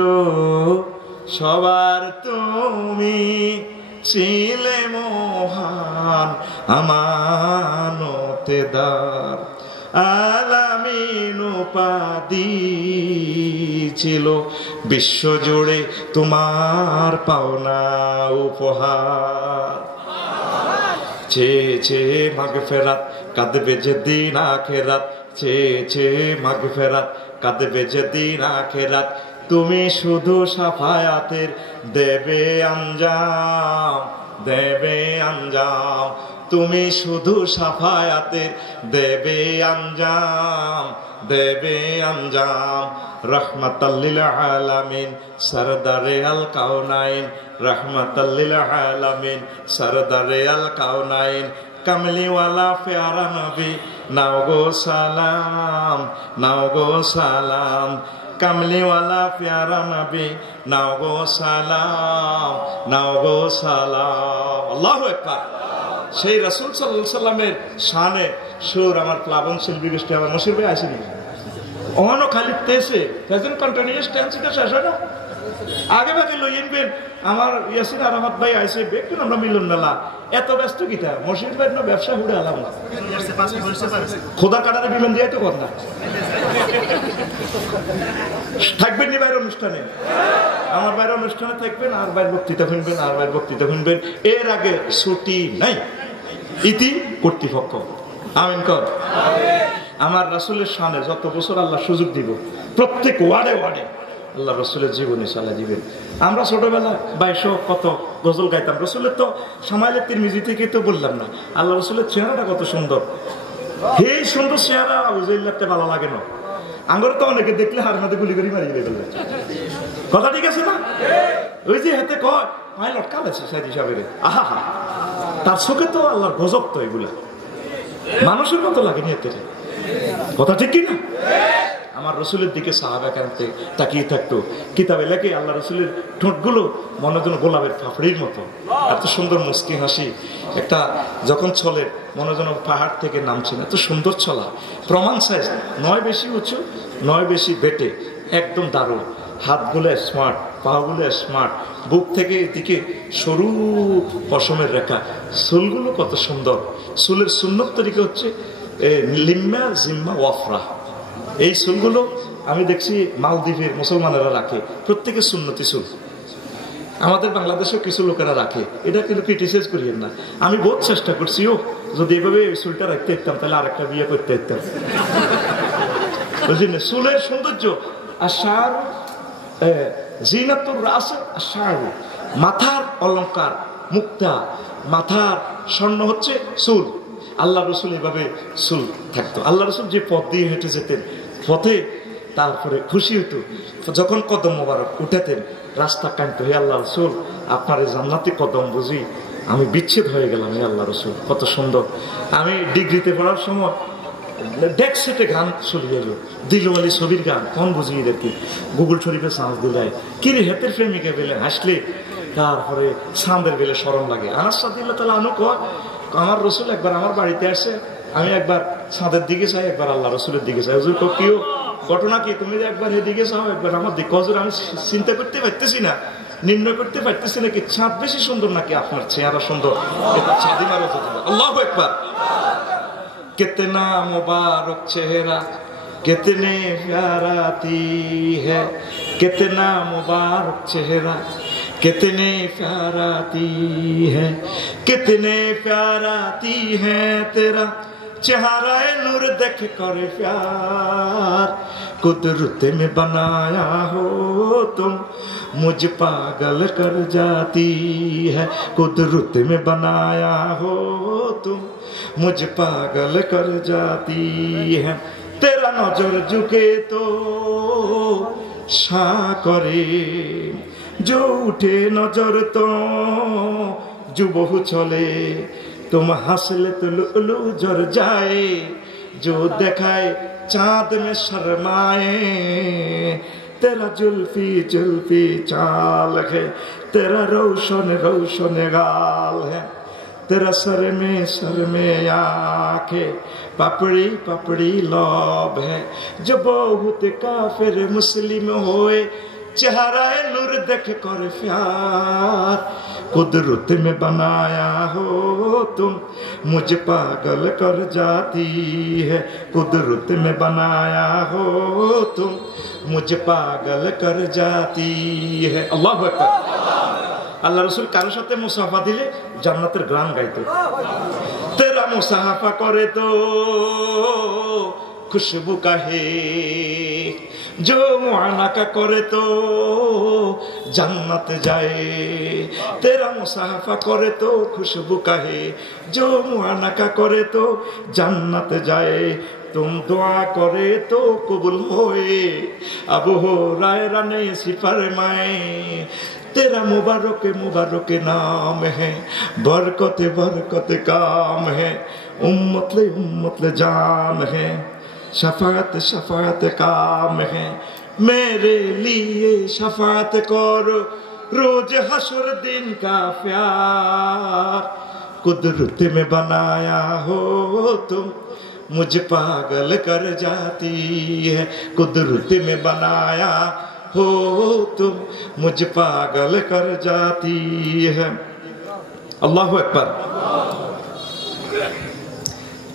সবার তুমি ছিলে মহান আমানতেদার। আলামিন উপাধি ছিল বিশ্বজুড়ে তোমার পাওনা উপহার। চেয়ে চেয়ে মাগফিরাত কাঁদবে যেদিন আখিরাত, চেয়ে চেয়ে মাগফিরাত কাঁদবে যেদিন আখিরাত। তুমি শুধু সাফায়াতের দেবে আঞ্জাম, দেবে আঞ্জাম। তুমি শুধু সাফায়াতের দেবে আঞ্জাম, দেবে আঞ্জাম। রহমাতাল লিল আলামিন সরদারে আল কাউনাইন, রহমাতাল লিল আলামিন সরদারে আল কাউনাইন। কামলিওয়ালা প্যারা নবী নাও গো সালাম, নাও গো সালাম। কামলিওয়ালা প্যারা নবী নাও গো সালাম, নাও গো সালাম। আল্লাহু আকবার। সেই রাসূল সাল্লাল্লাহু আলাইহি সাল্লামের শানে সুর আমার প্লাবন শিল্পী গোষ্ঠী আমার মশির ভাই আসেনি অহনো খালি তেসে প্রেজেন্ট কন্টিনিউয়াস টেন্স এটা শেষ হয় না। আগে ভাগে লই ইনবেন আমার ইয়াসির আরাফাত ভাই আইছে বেকুন আমরা মিলন মেলা এত ব্যস্ত কিতা মশির ভাই না ব্যবসা হুড়ে আলাম না খোদা কাটারে বিমান দিয়ে তো কর না থাকবেন নি বাইরের অনুষ্ঠানে, আমার বাইরের অনুষ্ঠানে থাকবেন আর বাইরের বক্তৃতা শুনবেন, আর বাইরের বক্তৃতা শুনবেন। এর আগে ছুটি নাই, ইতি কর্তৃপক্ষ। আমিন কর। আমার রাসূলের শানে যত বছর আল্লাহ সুযোগ দিব প্রত্যেক ওয়ার্ডে ওয়ার্ডে আল্লাহ রসুলের জীবনী চালা দিবেন। আমরা ছোটবেলা 2200 কত গজল গাইতাম। রসুলের তো সামাইলে তিরমিজি থেকে তো বললাম না, আল্লাহ রসুলের চেহারাটা কত সুন্দর। এই সুন্দর চেহারা বুঝাইতে ভালো লাগে না। আঙ্গর তো অনেকে দেখলে হার মধ্যে গুলি করে মারিয়ে ফেলবে। কথা ঠিক আছে না? ওই যে হাতে কয় পাইলট কাল আছে সাইদ হিসাবে, আহা হা তার চোখে তো আল্লাহর গজব তো এগুলা মানুষের মতো লাগেনি এতে। কথা ঠিক কি না? আমার রসুলের দিকে সাহাবা কানতে তাকিয়ে থাকতো। কিতাবে লেখে আল্লাহ রসুলের ঠোঁটগুলো মনে যেন গোলাপের ফাফড়ির মতো, এত সুন্দর মুস্কি হাসি। একটা যখন চলে মনে যেন পাহাড় থেকে নামছে, এত সুন্দর চলা। প্রমাণ সাইজ নয় বেশি উঁচু, নয় বেশি বেটে, একদম দারুণ। হাতগুলো স্মার্ট, পাগুলো স্মার্ট, বুক থেকে এদিকে সরু পশমের রেখা, চুলগুলো কত সুন্দর। চুলের সুন্নত তরিকা হচ্ছে লিম্মা জিম্মা ওয়াফরা। এই চুলগুলো আমি দেখছি মালদ্বীপের মুসলমানেরা রাখে, প্রত্যেকে সুন্নতি চুল। আমাদের বাংলাদেশেও কিছু লোকেরা রাখে, এটা কিন্তু ক্রিটিসাইজ করিয়েন না। আমি বহুত চেষ্টা করছি, ও যদি এভাবে চুলটা রাখতে যেতাম তাহলে আর একটা বিয়ে করতে যেতাম। বুঝলি না? চুলের সৌন্দর্য আর সার জিনাতুর রাস আর সার, মাথার অলংকার মুক্তা, মাথার স্বর্ণ হচ্ছে চুল। আল্লাহ রসুল এভাবে চুল থাকতো। আল্লাহ রসুল যে পথ দিয়ে হেঁটে যেতেন পথে তারপরে খুশি হতো যখন কদম মোবারক উঠাতেন, রাস্তা কাঁদতো, হে আল্লাহ রসুল আপনার এই জান্নাতি কদম বুঝি আমি বিচ্ছেদ হয়ে গেলাম। হে আল্লাহ রসুল কত সুন্দর। আমি ডিগ্রিতে পড়ার সময় ডেক সেটে গান চলে গেল, দিলওয়ালি ছবির গান, কোন বুঝি এদেরকে গুগল শরীফে সাঁজ দিলাই কিরে হেতের প্রেমিকা বেলে হাসলে, তারপরে সাঁদের বেলে সরম লাগে। আনার সাথে তাহলে আনু কয় আমার রসুল একবার আমার বাড়িতে আসে, আমি একবার ছাদের দিকে চাই, একবার আল্লাহ রসুলের দিকে চাই। হুজুর কেউ ঘটনা কি, তুমি যে একবার এদিকে চাও একবার আমার দিকে। হুজুর আমি চিন্তা করতে পারতেছি না, নির্ণয় করতে পারতেছি না কি ছাদ বেশি সুন্দর নাকি আপনার চেহারা সুন্দর। ছাদি মারো আল্লাহু আকবার। कितना मुबारक चेहरा कितने प्याराती है, कितना मुबारक चेहरा कितने प्याराती है, कितने प्याराती है तेरा चेहरा नूर देख कर प्यार, कुदरत में बनाया हो तुम मुझ पागल कर जाती है, कुदरत में बनाया हो तुम मुझ पागल कर जाती है, तेरा नजर झुके तो शा करे, जो उठे नजर तो जो बहु चले, तुम हंसले तो लुलु झर जाए, जो देखाए चांद में शर्माए, तेरा जुल्फी जुल्फी चाल है, तेरा रोशन रोशन गाल है, तेरा सर में आंखें पपड़ी पपड़ी लौब है, जो बहुत काफिर मुस्लिम होए चेहराए नूर देख कर प्यार कुदरत में बनाया हो तुम मुझे पागल कर जाती है कुदरत में बनाया हो तुम मुझे पागल कर जाती है अल्लाहु আকবার আল্লাহ রাসূল কারোর সাথে মুসাফা দিলে জান্নাতের গান গাইতো तेरा मुसाफा करे तो खुशबू का है जो मुआना का करे तो जन्नत जाए तेरा मुसाफा करे तो खुशबू का है जो मुआना का करे तो जन्नत जाए तुम दुआ करे तो कबूल होए अब हो रायरा ने फरमाए तेरा मुबारक नाम है बरकत बरकत काम है उम्मत ले जान है शफाअत शफाअत काम है मेरे लिए शफाअत करो रोज हशर दिन का प्यार कुदरत में बनाया हो तुम मुझे पागल कर जाती है कुदरत में बनाया हो तुम मुझे पागल कर जाती है अल्लाह अकबर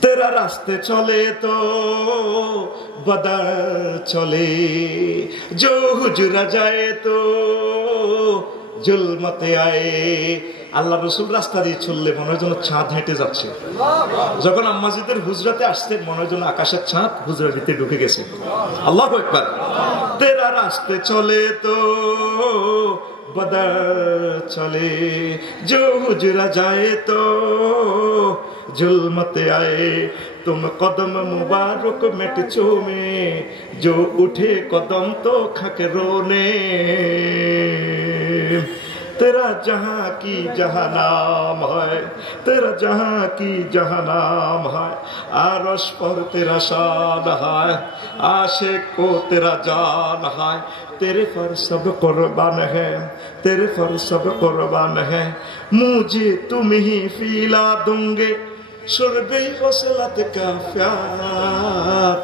तेरा रास्ते चले तो बदर चले जो हुजरा जाए तो जुल्मते आए আল্লাহ রাসূল রাস্তা দিয়ে চললে মনে হয় যেন চাঁদ হেঁটে যাচ্ছে যখন আম্মাজিদের হুজরাতে আসতেন মনে হয় যেন আকাশের চাঁদ হুজরার ভিতরে ঢুকে গেছে আল্লাহু আকবার তেরা রাস্তে চলে তো बदर चले जो हुजरा जाए तो जुल्मत आए तुम कदम मुबारक मिट चूमे जो उठे कदम तो खक रोने तेरा जहां की जहां नाम है तेरा जहां की जहां नाम है आरश पर तेरा शान है आशिक को तेरा जान है तेरे पर सब कुर्बान है तेरे पर सब कुर्बान है मुझे तुम ही फीला दूंगे शुरबे वसलत का प्यार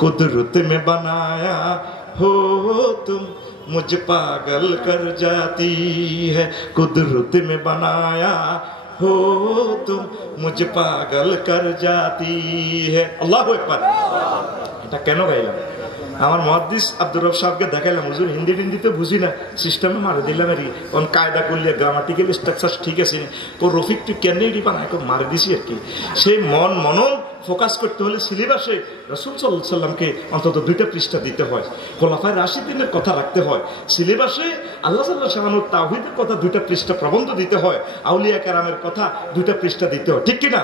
कुदरत में बनाया हो तुम मुझे पागल कर जाती है कुदरत में बनाया हो तुम मुझे पागल कर जाती है अल्लाह अकबर এটা কেন গাইলাম আমার মুহাদ্দিস আব্দুর রব সাহেবকে দেখাইলাম হুজুর হিন্দিতে বুঝি না সিস্টেমে মারে দিলাম আর কি কোন কায়দা করলে গ্রামাটিক্যাল স্ট্রাকচার ঠিক আছে কো রফিক টু কেন রিপা না মারে দিছি আর কি সেই মনন ফোকাস করতে হলে সিলেবাসে রাসূল সাল্লাল্লাহু আলাইহি ওয়াসাল্লামকে অন্তত 2টা পৃষ্ঠা দিতে হয় খোলাফায়ে রাশিদিনের কথা রাখতে হয় সিলেবাসে আল্লাহ সাল্লাল্লাহু আলাইহি ওয়াসাল্লামের তাওহীদের কথা 2টা পৃষ্ঠা প্রবন্ধ দিতে হয় আউলিয়া কেরামের কথা 2টা পৃষ্ঠা দিতে হয় ঠিক কি না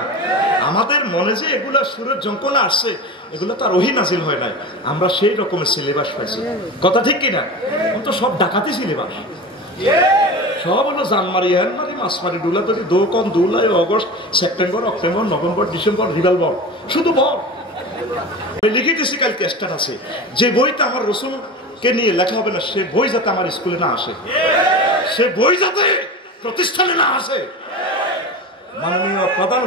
আমাদের মনে যে এগুলা সুরের যন্ত্রণা আসছে এগুলো তো আর ওহী নাযিল হয় নাই আমরা সেই রকমের সিলেবাস পাইছি কথা ঠিক কি না তো সব ডাকাতি সিলেবাস সব হলো জানমারি হ্যানমারি মাসমারি ডুলা তৈরি দোকন July August September October November December revolver শুধু বল লিখে দিয়েছি কালকে স্টার্ট আছে যে বইটা আমার রসুলকে নিয়ে লেখা হবে না সে বই যাতে আমার স্কুলে না আসে সে বই যাতে প্রতিষ্ঠানে না আসে মাননীয় প্রধান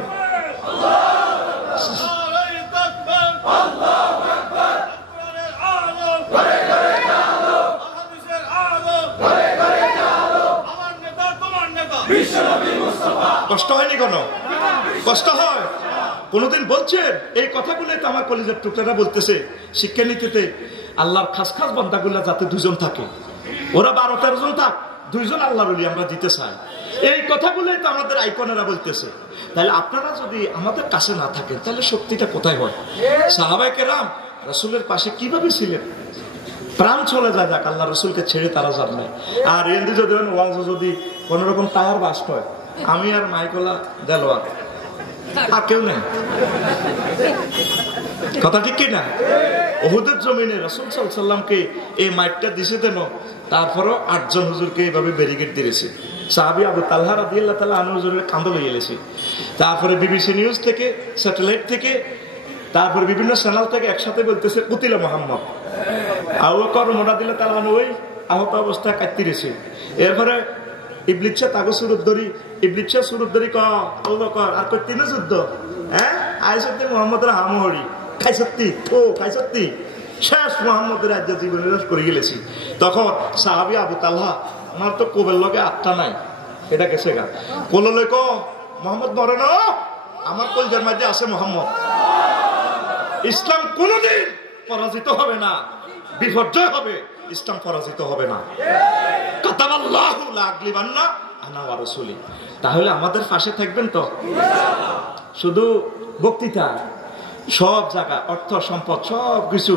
কষ্ট হয়নি কোন কষ্ট হয় কোনদিন বলছেন এই কথাগুলো তো আমার কলেজের টুকরারা বলতেছে শিক্ষানীতিতে আল্লাহর খাস খাস বান্দাগুলা যাতে 2 জন থাকে ওরা 12-13 জন থাক 2 জন আল্লাহর ওলি আমরা দিতে চাই এই কথাগুলোই তো আমাদের আইকনেরা বলতেছে তাহলে আপনারা যদি আমাদের কাছে না থাকেন তাহলে শক্তিটা কোথায় হয় সাহাবায়ে কেরাম রাসূলের পাশে কিভাবে ছিলেন প্রাণ চলে যায় যাক আল্লাহ রাসূলকে ছেড়ে তারা যান না আর এন্দি যদি ওয়াজ যদি কোন রকম টায়ার বাস্ট হয় আমি আর মাইকলা দেলোয়ার আর কেউ নেই কথা ঠিক কি না উহুদের জমিনে রাসূল সাল্লাল্লাহু আলাইহি ওয়াসাল্লামকে এই মাইকটা দিছে দেন তারপরও 8 জন হুজুরকে এইভাবে ব্যারিকেড দিয়েছে সাহাবী আবু তালহা রাদিয়াল্লাহু তাআলা আনহু হুজুরের কাঁধে লইয়ে এসেছে তারপরে বিবিসি নিউজ থেকে স্যাটেলাইট থেকে তারপর বিভিন্ন চ্যানেল থেকে একসাথে বলতেছে কুতিলা মুহাম্মদ আবু বকর মোনাদিল্লাহ তাআলা আনহু ওই আহত অবস্থায় কাঁদতে রয়েছে এরপরে ইবলিসা তাগো সুরত ধরি ইবলিসা সুরত ধরি ক আবু বকর আর কই 3 যুদ্ধ হ্যাঁ আইসতে মুহাম্মদের হামহরি খাইছতি ও খাইছতি শেষ মোহাম্মদের রাজ্য জীবন করে গেলেছি। তখন সাহাবী আবু তালহা, আমার তো কোবের লগে আত্মা নাই, এটা গেছে গা, কোলো লেখ মোহাম্মদ মরে না, আমার কলজার মধ্যে আছে মোহাম্মদ। ইসলাম কোনদিন পরাজিত হবে না, বিপর্যয় হবে, ইসলাম পরাজিত হবে না। কাতাবাল্লাহু লা আগলিবান্না আনা ওয়া রাসূলি। তাহলে আমাদের পাশে থাকবেন তো? শুধু বক্তৃতা, সব জায়গা, অর্থ সম্পদ সব কিছু,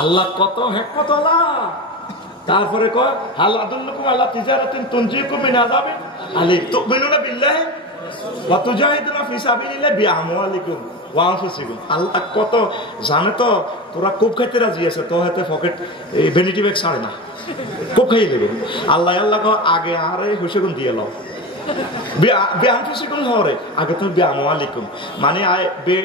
আল্লাহ কত হেকমত আল্লাহ। তারপরে কয় হাল আদুল্লুকুম আলা তিজারাতিন তুনজিকুম মিন আযাবিন আলীম তুমিনুনা বিল্লাহি ওয়া তুজাহিদুনা ফি সাবিলিল্লাহি বিআমওয়ালিকুম ওয়া আনফুসিকুম। আল্লাহ কত জানে তো, তোরা খুব খাইতে রাজি আছে, তো হাতে পকেট এই ভ্যানিটি ব্যাগ ছাড়ে না, খুব খাইয়ে দেবে। আল্লাহ আল্লাহ আগে আরে হুসেগুন দিয়ে লও, বিআনফুসিকুম হরে আগে তুমি বিআমওয়ালিকুম, মানে আয় বে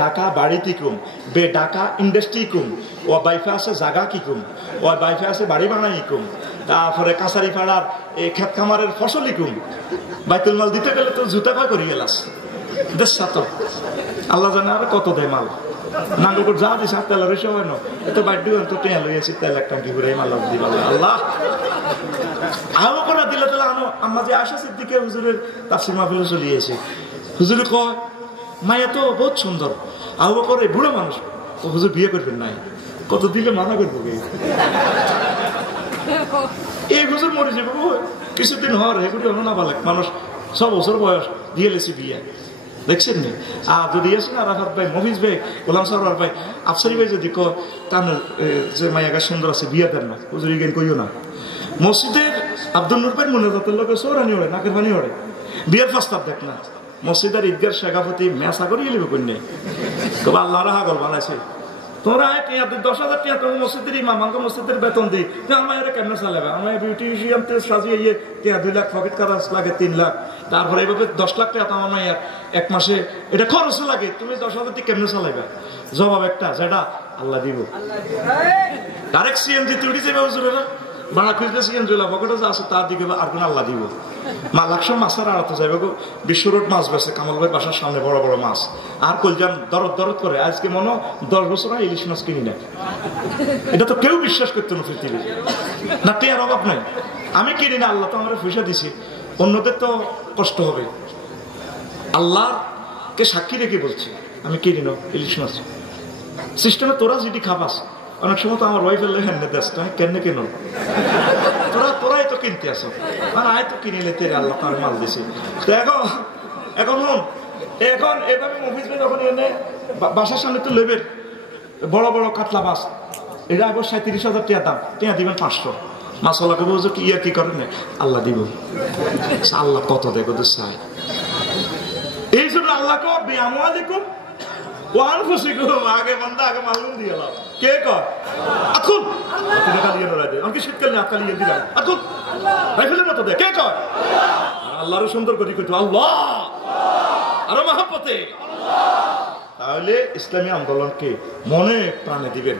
ঢাকা বাড়ি কিকুম, বে ঢাকা ইন্ডাস্ট্রি কুম, ও বাইফে আছে জাগা কিকুম, ও বাইফে আছে বাড়ি বানাই কুম, তারপরে কাছারি পাড়ার এই ক্ষেত খামারের ফসল ইকুম। বাইতুল মাল দিতে গেলে তো জুতা পা করি গেলাস দেশ তো আল্লাহ জানে আর কত দেয় মাল। নাঙ্গলপুর যা দিস আর তেলের এসে হয় না, এত বাড়ি তো তেল হয়েছি, তেল এক টাঙ্কি ঘুরে মাল দিব আল্লাহ। আরো করে দিলে তাহলে আনো আম্মা যে আশা সিদ্দিকে হুজুরের তাফসীর মাহফিলে চলিয়েছে, হুজুরে কয় মায়া তো বহুত সুন্দর, আবু বকর বুড়ো মানুষ, ও হুজুর বিয়ে করবেন নাই, কত দিলে মানা করবো এই হুজুর মরে যাবো কিছুদিন হর এগুলি অনা ভালো মানুষ 6 বছর বয়স দিয়ে লেছি বিয়ে, দেখছেন নি? আর যদি আসেন আরাফাত ভাই, মফিজ ভাই, গোলাম সরওয়ার ভাই, আফসারি ভাই যদি টান যে মায়াগা সুন্দর আছে বিয়ে দেন না, হুজুর ইগেন কইও না। মসজিদের আব্দুল নূর ভাই মনে যাতের লোকের সৌরানি ওড়ে, নাকের পানি ওড়ে, বিয়ের প্রস্তাব দেখ না। মসজিদের ঈদগার শেখাপতি মেসা করে গেলিব কন্যা, তবে আল্লাহ রাহা গল বানাইছে, তোমরা 10,000 টাকা তোমার মসজিদের ইমাম, আমাকে মসজিদের বেতন দিই, আমার এটা কেমনে চালাবে? আমার বিউটিশিয়ান সাজিয়ে 2 লাখ পকেট খরচ লাগে, 3 লাখ, তারপরে এইভাবে 10 লাখ টাকা আমার মায়ের এক মাসে এটা খরচ লাগে, তুমি 10,000 দিয়ে কেমনে চালাবে? জবাব একটা, যেটা আল্লাহ দিব। ডাইরেক্ট সিএনজি তুই যাবে হুজুরেরা ভাড়া খুঁজতে সিএনজি পকেটে যা আছে তার দিকে আর কোন আল্লাহ দিব। লাখশো মাছের আড়াতে যাবে গো, বিশ্ব রোড মাছ বেছে কামাল ভাই বাসার সামনে বড় বড় মাছ, আর কলজাম দরদ দরদ করে। আজকে মনে 10 বছর ইলিশ মাছ কিনি না, এটা তো কেউ বিশ্বাস করতো না পৃথিবী না, টেয়ার অভাব নাই। আমি কিনি না, আল্লাহ তো আমার পয়সা দিছি, অন্যদের তো কষ্ট হবে। আল্লাহকে সাক্ষী রেখে বলছি আমি কিনি না ইলিশ মাছ। সিস্টেমে তোরা যেটি খাবাস, অনেক সময় তো আমার ওয়াইফের লেখেন দেশ কেন কেন তোরাই তো কিনতে আসো, আর আয় তো কিনিলে তেরে আল্লাহ তার মাল দিছে। তো এখন এভাবে মফিজ ভাই যখন এনে বাসার সামনে তো লেবের বড় বড় কাতলা মাছ, এটা আবার 37,000 টাকা দাম, টাকা দিবেন 500। মাছওয়ালাকে বলছো কি আর কি করেন না, আল্লাহ দিব। আল্লাহ কত দেখো তো চাই, এই জন্য আল্লাহকে বিআমওয়ালিকুম ওয়া আনফুসিকুম, আগে বান্দা আগে মালুম দিয়ে লাও। কে কয় আকুল টাকা দিয়ে নড়াই দেয়, আমাকে শীতকালে আকাল দিয়ে দিলাম আকুল রাইফেলের মতো দেয়, কে কয়? আল্লাহরও সুন্দর করি কিন্তু আল্লাহ আরো মহাপতে। তাহলে ইসলামী আন্দোলনকে মনে প্রাণে দিবেন।